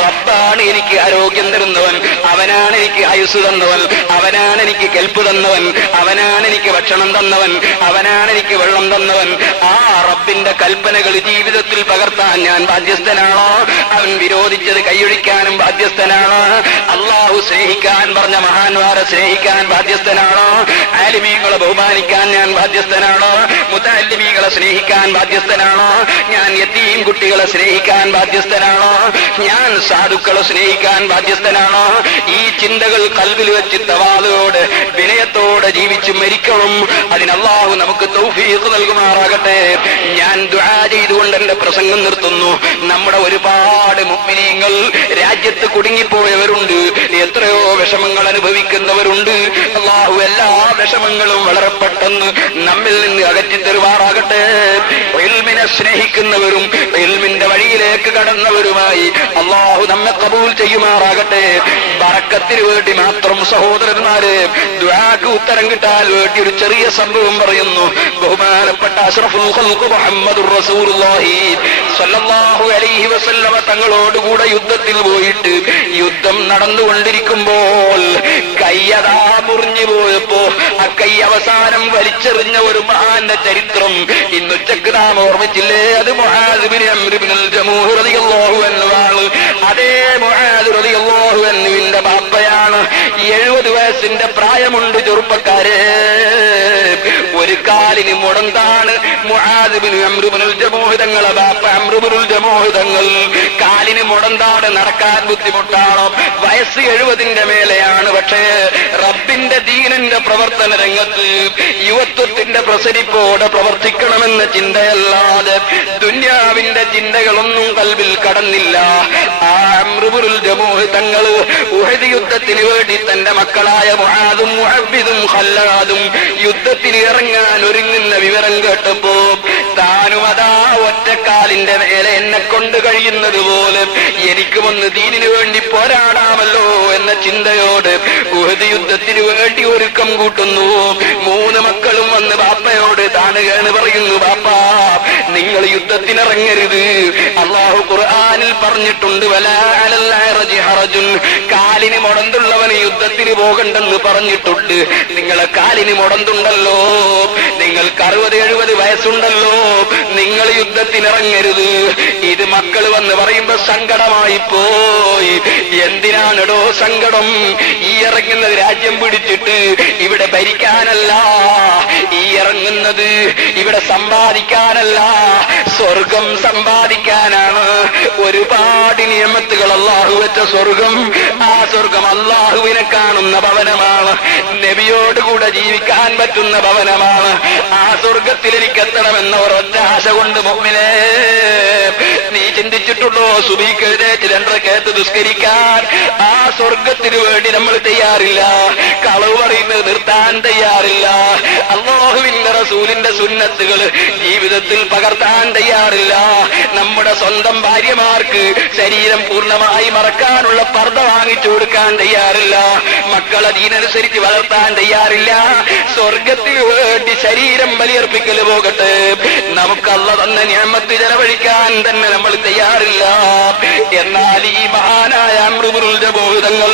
റബ്ബാണ് എനിക്ക് ആരോഗ്യം തരുന്നവൻ, അവനാണ് എനിക്ക് ആയുസ് തന്നവൻ, അവനാണ് എനിക്ക് കെൽപ്പ് തന്നവൻ, അവനാണ് എനിക്ക് ഭക്ഷണം തന്നവൻ, അവനാണ് എനിക്ക് വെള്ളം തന്നവൻ. ആ റബ്ബിന്റെ കൽപ്പനകൾ ജീവിതത്തിൽ പകർത്താൻ ഞാൻ ബാധ്യസ്ഥനാണോ? അവൻ വിരോധിച്ചത് കൈയൊഴിക്കാനും ബാധ്യസ്ഥനാണോ? അള്ളാഹു സ്നേഹിക്കാൻ പറഞ്ഞ മഹാന്മാരെ സ്നേഹിക്കാൻ ബാധ്യസ്ഥനാണോ? ആലിമീങ്ങളെ ബഹുമാനിക്കാൻ ഞാൻ ബാധ്യസ്ഥനാണോ? മുതഅല്ലിമീങ്ങളെ സ്നേഹിക്കാൻ ബാധ്യസ്ഥനാണോ? ഞാൻ യതീം കുട്ടികളെ സ്നേഹിക്കാൻ ബാധ്യസ്ഥനാണോ? ഞാൻ സാധുക്കളെ സ്നേഹിക്കാൻ ബാധ്യസ്ഥനാണോ? ഈ ചിന്തകൾ കൽബിൽ വെച്ച് തവാദുവോടെ വിനയത്തോടെ ജീവിച്ച് മരിക്കണം. അതിന് അല്ലാഹു നമുക്ക് തൗഫീഖ് നൽകുമാറാകട്ടെ. ഞാൻ ദുആ ചെയ്തുകൊണ്ട് എന്റെ പ്രസംഗം നിർത്തുന്നു. നമ്മുടെ ഒരുപാട് മുഅ്മിനീങ്ങൾ രാജ്യത്ത് കുടുങ്ങിപ്പോയവരുണ്ട്, എത്രയോ വിഷമങ്ങൾ അനുഭവിക്കുന്നവരുണ്ട്. അല്ലാഹു എല്ലാ വിഷമങ്ങളും വളരെ പെട്ടെന്ന് നമ്മിൽ നിന്ന് അകറ്റി തരുമാറാകട്ടെ. ഇൽമിനെ സ്നേഹിക്കുന്നവരും ഇൽമിന്റെ വഴിയിലേക്ക് കടന്നവരുമായി അല്ലാഹു നമ്മെ ഖബൂൽ ചെയ്യുമാറാകട്ടെ. ബറക്കത്തിന് വേണ്ടി മാത്രം സഹോദരന്മാരെ ദുആക്ക് ഉത്തരം കിട്ടാൻ വേണ്ടി ഒരു ചെറിയ സംഭവം പറയുന്നു. ബഹുമാനപ്പെട്ട അഷ്റഫുൽ ഖൽഖ് മുഹമ്മദുർ റസൂലുള്ളാഹി സ്വല്ലല്ലാഹു അലൈഹി വസല്ലമ തങ്ങളോടുകൂടെ യുദ്ധത്തിൽ പോയിട്ട് യുദ്ധം നടന്നുകൊണ്ടിരിക്കുമ്പോൾ കയ്യതാ മുറിഞ്ഞു പോയപ്പോ ആ കൈ അവസാനം വലിച്ചെറിഞ്ഞ ഒരു മഹാന്റെ ചരിത്രം ഇന്നുച്ചക്ക് നാം ഓർമ്മിച്ചില്ലേ? അത് മുആദ് ബിൻ അംർ ഇബ്നുൽ ജമൂഹ് റളിയല്ലാഹു അൻഹു ആണ്. അതേ മുആദ് റളിയല്ലാഹു അൻഹുവിന്റെ ബാപ്പയാണ്. 70 വയസ്സിന്റെ പ്രായമുണ്ട് ചെറുപ്പക്കാരെ. ഒരു കാലിന് മുടന്താണ് മുആദ് ബിൻ അംർ ഇബ്നുൽ ജമൂഹ് തങ്ങളെ ബാപ്പ അംർ ഇബ്നുൽ ജമൂഹ് തങ്ങൾ. കാലിന് മുടന്താണ്, നടക്കാൻ ബുദ്ധിമുട്ടാണ്. വയസ്സ് 70ന്റെ മേലെയാണ്. പക്ഷേ റബ്ബിന്റെ ദീനിന്റെ പ്രവർത്തന രംഗത്ത് യുവത്വത്തിന്റെ പ്രസരിപ്പോടെ പ്രവർത്തിക്കണമെന്ന ചിന്തയല്ലാതെ ദുന്യാവിന്റെ ചിന്തകളൊന്നും കൽബിൽ കടന്നില്ല. ആ അംർ ഇബ്നുൽ ജമൂഹ് തങ്ങൾ ഉഹദ് യുദ്ധത്തിന് വേണ്ടി തന്റെ മക്കളായ മുആദും മുഅബ്ബിദും ഖല്ലാദും യുദ്ധത്തിന് ഇറങ്ങാൻ ഒരുങ്ങുന്ന വിവരം കേട്ടപ്പോ താനും അതാ ഒറ്റക്കാലിന്റെ മേലെ എന്നെ കൊണ്ട് കഴിയുന്നത് പോലെ എനിക്കുമൊന്ന് ദീനിനു വേണ്ടി പോരാടാമല്ലോ എന്ന ചിന്തയോട് ഉഹദ് യുദ്ധത്തിന് വേണ്ടി ഒരുക്കം കൂട്ടുന്നു. 3 മക്കളും വന്ന് ബാപ്പയോട് താനുകയാണ് പറയുന്നു, ബാപ്പാ നിങ്ങൾ യുദ്ധത്തിനിറങ്ങരുത്. അല്ലാഹു ഖുർആനിൽ പറഞ്ഞിട്ടുണ്ട്, വലാ അലൽ അറജി ഹറജുൻ, കാലിന് മുടന്തുള്ളവന് യുദ്ധത്തിന് പോകണ്ടെന്ന് പറഞ്ഞിട്ടുണ്ട്. നിങ്ങളെ കാലിന് മുടന്തുണ്ടല്ലോ, നിങ്ങൾക്ക് 60-70 വയസ്സുണ്ടല്ലോ, നിങ്ങൾ യുദ്ധത്തിനിറങ്ങരുത്. ഇത് മക്കൾ വന്ന് പറയുമ്പോ സങ്കടമായി പോയി. എന്തിനാണെടോ സങ്കടം? ഈ ഇറങ്ങുന്നത് രാജ്യം പിടിച്ചിട്ട് ഇവിടെ ഭരിക്കാനല്ല, ഈ ഇറങ്ങുന്നത് ഇവിടെ സമ്പാദിക്കാനല്ല, സ്വർഗം സമ്പാദിക്കാനാണ്. ഒരുപാട് നിയമത്തുകൾ അല്ലാഹു വെച്ച സ്വർഗം, ആ സ്വർഗം അല്ലാഹുവിനെ കാണുന്ന ഭവനമാണ്, നബിയോടുകൂടെ ജീവിക്കാൻ പറ്റുന്ന ഭവനമാണ്. ആ സ്വർഗത്തിൽ എനിക്ക് എത്തണമെന്ന ഒരൊറ്റ ആശ കൊണ്ട് മുഅ്മിനേ നീ ചിന്തിച്ചിട്ടുണ്ടോ? സുബഹിക്ക് എഴുന്നേറ്റ് 2 റക്അത്ത് നിസ്കരിക്കാൻ ആ സ്വർഗത്തിന് വേണ്ടി നമ്മൾ തയ്യാറില്ല. കളവ് പറയുന്നത് നിർത്താൻ തയ്യാറില്ല. അല്ലാഹുവിന്റെ റസൂലിന്റെ സുന്നത്തുകൾ ജീവിതത്തിൽ പകർത്താൻ തയ്യാറില്ല. നമ്മുടെ സ്വന്തം ഭാര്യമാർക്ക് ശരീരം പൂർണ്ണമായി മറക്കാനുള്ള പർദ്ദ വാങ്ങിച്ചു കൊടുക്കാൻ തയ്യാറില്ല. മക്കളെ ദീനനുസരിച്ച് വളർത്താൻ തയ്യാറില്ല. സ്വർഗത്തിന് വേണ്ടി ശരീരം ബലിയർപ്പിക്കൽ പോകട്ടെ, നമുക്ക് അല്ലാഹു തന്ന നിഅമത്ത് ചെലവഴിക്കാൻ തന്നെ നമ്മൾ തയ്യാറില്ല. എന്നാൽ ഈ മഹാനായ അംർ ഇബ്നുൽ ജമൂഹ് തങ്ങൾ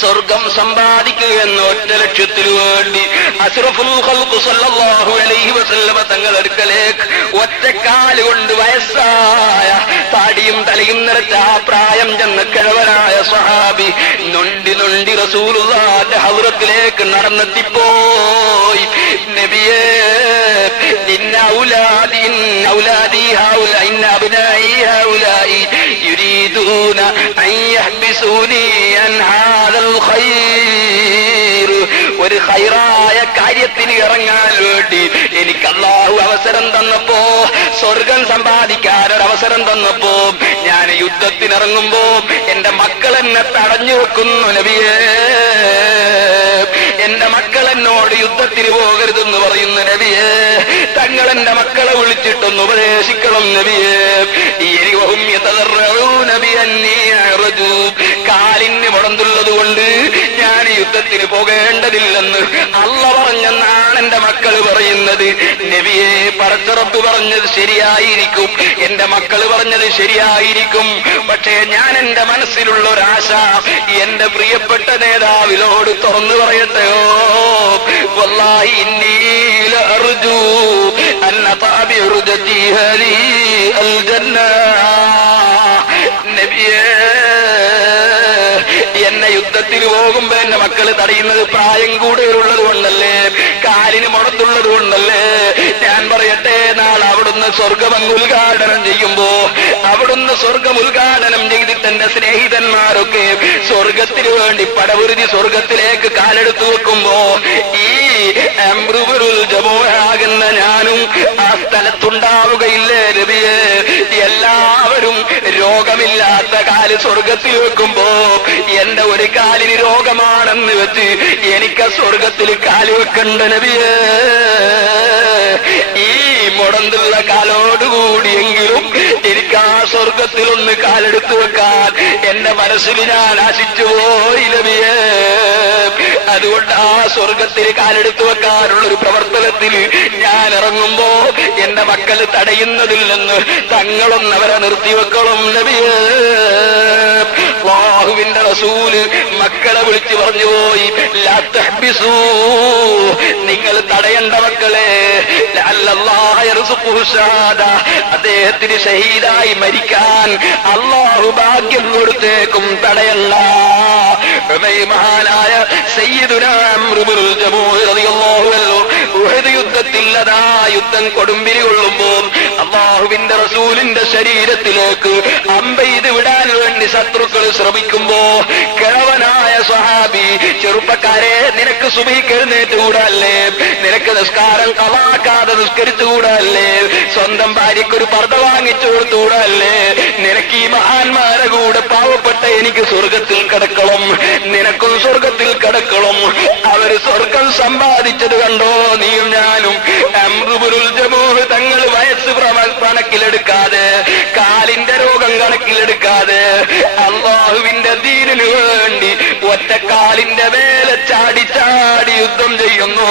സ്വർഗം സമ്പാദിക്കുക എന്ന ഒറ്റ ലക്ഷ്യത്തിനു വേണ്ടി അഷ്റഫുൽ ഖൽഖ് സല്ലല്ലാഹു അലൈഹി വസല്ലമ തങ്ങൾ അടുക്കലേക്ക് ഒറ്റക്കാലുകൊണ്ട് വയസ്സായ താടിയും തലയും നിറച്ച ആ പ്രായം ചെന്ന കിഴവനായ സ്വഹാബി നൊണ്ടി നൊണ്ടി റസൂലുള്ളാഹിന്റെ ഹദ്റത്തിലേക്ക് നടന്നെത്തിപ്പോയി. നബിയേ, ഇന്ന ഔലാദി ഹൗല ഇന്ന അബ്നാഇ ഹൗലായി യുരീദൂന അൻ യഹ്ബിസൂനി അൻ ഹാദൽ ഖൈർ ഒരു ഹൈറായ കാര്യത്തിന് ഇറങ്ങാൻ വേണ്ടി എനിക്ക് അല്ലാഹു അവസരം തന്നപ്പോ, സ്വർഗം സമ്പാദിക്കാൻ ഒരു അവസരം തന്നപ്പോ, ഞാൻ യുദ്ധത്തിനിറങ്ങുമ്പോ എന്റെ മക്കൾ എന്നെ തടഞ്ഞു വെക്കുന്നു നബിയേ. എന്റെ മക്കൾ എന്നോട് യുദ്ധത്തിന് പോകരുതെന്ന് പറയുന്നു നബിയേ. തങ്ങൾ എന്റെ മക്കളെ വിളിച്ചിട്ടൊന്ന് ഉപദേശിക്കണം നബിയേ. കാലിന് മുടന്തുള്ളത് കൊണ്ട് ഞാൻ യുദ്ധത്തിന് പോകേണ്ടതില്ലെന്ന് അള്ള പറഞ്ഞെന്നാണ് എന്റെ മക്കൾ പറയുന്നത്. നബിയെ, പടച്ചറപ്പ് പറഞ്ഞത് ശരിയായിരിക്കും, എന്റെ മക്കൾ പറഞ്ഞത് ശരിയായിരിക്കും. പക്ഷേ ഞാൻ എന്റെ മനസ്സിലുള്ള ഒരാശ എന്റെ പ്രിയപ്പെട്ട നേതാവിനോട് തുറന്നു പറയട്ടെയോ? വല്ലാഹി ഇന്നി ലഅർജു അൻ അതാബി ഉർജതി ഹലി അൽ ജന്ന. നബിയേ, എന്നെ യുദ്ധത്തിന് പോകുമ്പോ എന്റെ മക്കള് തടയുന്നത് പ്രായം കൂടുതലുള്ളത് കൊണ്ടല്ലേ, കാലിന് മുടത്തുള്ളത് കൊണ്ടല്ലേ. ഞാൻ പറയട്ടെ, നാളെ അവിടുന്ന് സ്വർഗമങ്ങ് ഉദ്ഘാടനം ചെയ്യുമ്പോ, അവിടുന്ന് സ്വർഗം ഉദ്ഘാടനം ചെയ്തിട്ട് എന്റെ സ്നേഹിതന്മാരൊക്കെ സ്വർഗത്തിന് വേണ്ടി പടപുരുതി സ്വർഗത്തിലേക്ക് കാലെടുത്തു വെക്കുമ്പോ, ഈ അംറുബുൽ ജമൂഅാകുന്ന ഞാനും ആ സ്ഥലത്തുണ്ടാവുകയില്ലേ നബിയേ? എല്ലാവരും രോഗമില്ലാത്ത കാല് സ്വർഗത്തിൽ വെക്കുമ്പോ എന്റെ ഒരു കാലിന് രോഗമാണെന്ന് വെച്ച് എനിക്ക് സ്വർഗത്തിൽ കാല് വെക്കണ്ട നബിയേ. ഈ മുടന്തുള്ള കാലോടുകൂടിയെങ്കിലും എനിക്ക് ആ സ്വർഗത്തിൽ ഒന്ന് കാലെടുത്തു വെക്കാൻ എന്റെ മനസ്സിൽ ഞാൻ ആശിച്ചു പോയി നബിയേ. അതുകൊണ്ട് ആ സ്വർഗത്തിൽ കാലെടുത്തു വെക്കാനുള്ളൊരു പ്രവർത്തനത്തിൽ ഞാൻ ഇറങ്ങുമ്പോ എന്റെ മക്കൾ തടയുന്നതില്ലെന്ന് തങ്ങളൊന്നവരെ നിർത്തിവെക്കണം നബിയേ. അല്ലാഹുവിന്റെ റസൂല് മക്കളെ വിളിച്ചു പറഞ്ഞു പോയി, ലാ തഹ്ബിസൂ, നിങ്ങൾ തടയണ്ട മക്കളെ. ലഅല്ലല്ലാഹ യർസുഖുഹു ശഹാദ, അദ്ദേഹത്തിന് ഷഹീദായി മരിക്കാൻ അല്ലാഹു ഭാഗ്യം കൊടുത്തേക്കും, തടയണ്ട. മഹാനായ സയ്യിദുനാ അംറു ബിൻ ജമൂഹ് റളിയല്ലാഹു അൻഹു ഉഹദ് യുദ്ധത്തിൽ അതാ യുദ്ധം കൊടുമ്പിരി കൊള്ളുമ്പോൾ അല്ലാഹുവിന്റെ റസൂലിന്റെ ശരീരത്തിലേക്ക് അമ്പെയ്ത് വിടാൻ വേണ്ടി ശത്രുക്കൾ ശ്രമിക്കുമ്പോ കിഴവനായ സ്വഹാബി, ചെറുപ്പക്കാരെ, നിനക്ക് സുബഹിക്ക് എഴുന്നേറ്റുകൂടല്ലേ? നിനക്ക് നിസ്കാരം കളാക്കാതെ നിസ്കരിച്ചുകൂടല്ലേ? സ്വന്തം ഭാര്യയ്ക്കൊരു പർദ്ദ വാങ്ങിച്ചു കൊടുത്തുകൂടല്ലേ? നിനക്ക് ഈ മഹാന്മാരെ കൂടെ പാവപ്പെട്ട എനിക്ക് സ്വർഗത്തിൽ കിടക്കണം, നിനക്കും സ്വർഗത്തിൽ കിടക്കണം. അവര് സ്വർഗം സമ്പാദിച്ചത് കണ്ടോ നീയും ഞാനും? അംറുബുൽ ജമൂഹ് തങ്ങൾ വയസ്സ് കണക്കിലെടുക്കാതെ, കാലിന്റെ രോഗം കണക്കിലെടുക്കാതെ, അല്ലാഹുവിന്റെ ദീനിനു വേണ്ടി ഒറ്റക്കാലിന്റെ മേലെ ചാടി ചാടി യുദ്ധം ചെയ്യുന്നു.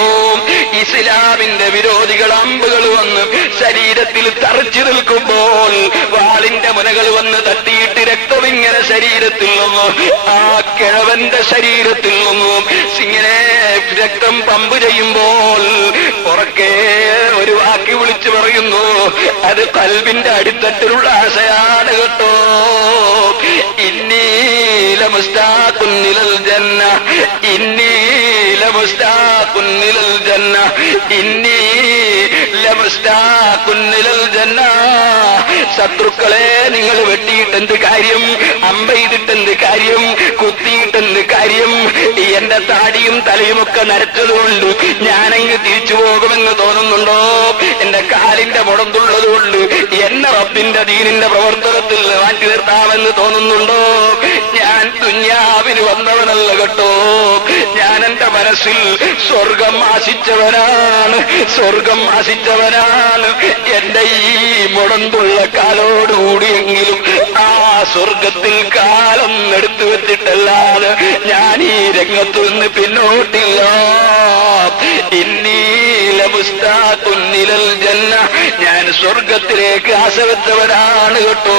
ഇസ്ലാമിന്റെ വിരോധികൾ അമ്പുകൾ വന്ന് ശരീരത്തിൽ തറച്ചു നിൽക്കുമ്പോൾ വാളിന്റെ മുനകൾ വന്ന് തട്ടിയിട്ട് രക്തം ഇങ്ങനെ ശരീരത്തിൽ നിന്നും ആ കിഴവന്റെ ശരീരത്തിൽ നിന്നും ഇങ്ങനെ രക്തം പമ്പ് ചെയ്യുമ്പോൾ ഉറക്കെ ഒരു വാക്ക് വിളിച്ചു പറയുന്നു, അത് ഖൽബിന്റെ അടിത്തട്ടിലുള്ള ആശയാണ് കേട്ടോ. ഇന്നി ലമുസ്താഖുൻ ഇലൽ ജന്ന, ഇന്നി ലമുസ്താഖുൻ ഇലൽ ജന്ന, ഇന്നി ലമുസ്താഖുൻ ഇലൽ ജന്ന. ശത്രുക്കളെ, നിങ്ങൾ വെട്ടിയിട്ടെന്ത് കാര്യം? അമ്പെയ്തിട്ടെന്ത് കാര്യം? കുത്തിയിട്ടെന്ത് കാര്യം? എന്റെ താടിയും തലയുമൊക്കെ നരച്ചതുകൊണ്ട് ഞാനങ്ങ് തിരിച്ചു പോകുമെന്ന് തോന്നുന്നുണ്ടോ? എന്റെ കാലിന്റെ മുടന്തുള്ളത് കൊണ്ട് എന്നെ റബ്ബിന്റെ ദീനിന്റെ പ്രവർത്തനത്തിൽ മാറ്റി നിർത്താമെന്ന് തോന്നുന്നുണ്ടോ? ഞാൻ ദുന്യാവിന് വന്നവനല്ല കേട്ടോ. ഞാൻ എന്റെ മനസ്സിൽ സ്വർഗം ആശിച്ചവനാണ്, സ്വർഗം ആശിച്ചവനാണ്. എന്റെ ഈ മുടന്തുള്ള കാലോടുകൂടിയെങ്കിലും ആ സ്വർഗത്തിൽ കാലം എടുത്തു വെച്ചിട്ടല്ലാതെ ഞാൻ ഈ രംഗത്തു നിന്ന് പിന്നോട്ടില്ല. ഇന്നി ലമുസ്താഖുൻ ഇലൽ ജന്ന, ഞാൻ സ്വർഗത്തിലേക്ക് ആശവെച്ചവരാണ് കേട്ടോ.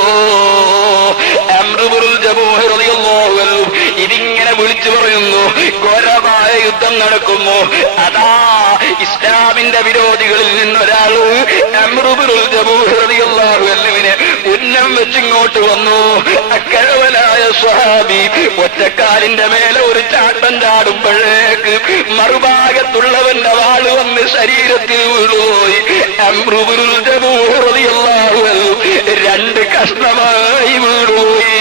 അംറുബുൽ ജമൂഹ് റളിയല്ലാഹു അൻഹു ഇതിങ്ങനെ വിളിച്ചു പറയുന്നു. ഘോരമായ യുദ്ധം നടക്കുന്നു. അതാ ഇസ്ലാമിന്റെ വിരോധികളിൽ നിന്നൊരാൾ അംറുബുൽ ജമൂഹ് റളിയല്ലാഹു അൻഹുവിനെ ഉന്നം വെച്ചിങ്ങോട്ട് വന്നു. അക്കഴവനായ സ്വഹാബി ഒറ്റക്കാലിന്റെ മേലെ ഒരു ചാട്ടം ചാടുമ്പോഴേക്ക് മറുഭാഗത്തുള്ളവന്റെ വാള് വന്ന് ശരീരത്തിൽ വീണുപോയി. അംറുബുൽ ജമൂഹ് റളിയല്ലാഹു അൻഹു രണ്ട് കഷ്ണമായി വീണുപോയി.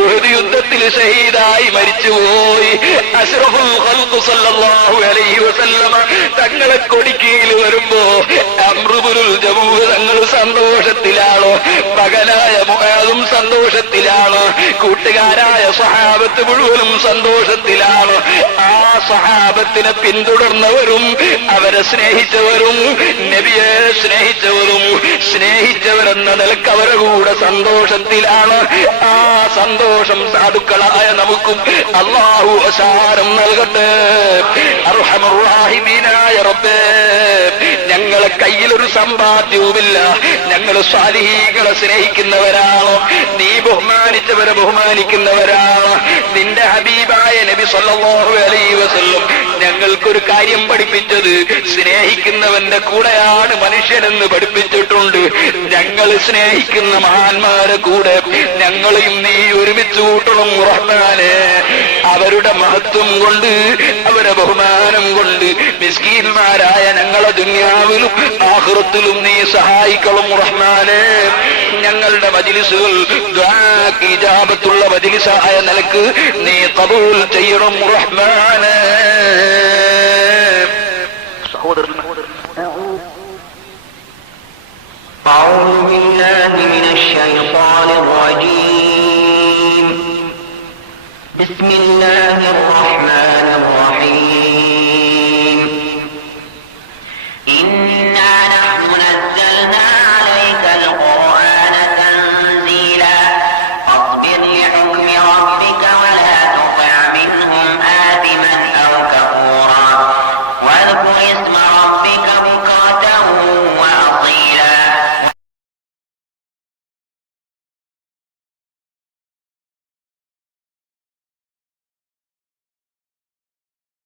ഉഹദ് യുദ്ധത്തിൽ ഷഹീദായി മരിച്ചുപോയി. അഷ്റഫുൽ ഖൽഖ് സല്ലല്ലാഹു അലൈഹി വസല്ലമ തങ്ങളെ കൊടിക്കീഴിൽ വരുമ്പോ അംറുബുൽ ജമൂഹ് തങ്ങൾ സന്തോഷത്തിലാണോ, മകനായ മുആദും സന്തോഷത്തിലാണ്, കൂട്ടുകാരായ സഹാബത്ത് മുഴുവനും സന്തോഷത്തിലാണ്. ആ സഹാബത്തിനെ പിന്തുടർന്നവരും അവരെ സ്നേഹിച്ചവരും നബിയെ സ്നേഹിച്ചവരെന്ന നിലക്ക് അവരുടെ കൂടെ സന്തോഷത്തിലാണ്. ആ സന്തോഷം സാധുക്കളായ നമുക്കും അല്ലാഹു അസാരം നൽകട്ടെ. അർഹമർ റഹീമീനായ റബ്ബേ, ഞങ്ങളെ കയ്യിലൊരു സമ്പാദ്യവുമില്ല, ഞങ്ങൾ സ്വാലിഹീകളെ സ്നേഹിക്കുന്നവരാണ്, നീ ബഹുമാനിച്ചവരെ ബഹുമാനിക്കുന്നവരാണ്. നിന്റെ ഹബീബായ നബി സല്ലല്ലാഹു അലൈഹി വസല്ലം ഞങ്ങൾക്കൊരു കാര്യം പഠിപ്പിച്ചത്, സ്നേഹിക്കുന്നവന്റെ കൂടെയാണ് മനുഷ്യനെന്ന് പഠിപ്പിച്ചിട്ടുണ്ട്. ഞങ്ങൾ സ്നേഹിക്കുന്ന മഹാന്മാരെ കൂടെ ഞങ്ങളെയും നീ ഒരുമിച്ച് കൂട്ടണം റഹ്മാനെ. അവരുടെ മഹത്വം കൊണ്ട്, അവരുടെ ബഹുമാനം കൊണ്ട് മിസ്കീന്മാരായ ഞങ്ങളെ ദുനിയാവിലും ആഖിറത്തിലും നീ സഹായിക്കണം റഹ്മാനെ. ഞങ്ങളുടെ മജ്ലിസുകൾ ദുആക്ക് ഇജാബത്തുള്ള മജ്ലിസായ നിലക്ക് നീ ഖബൂൽ ചെയ്യണം റഹ്മാനെ.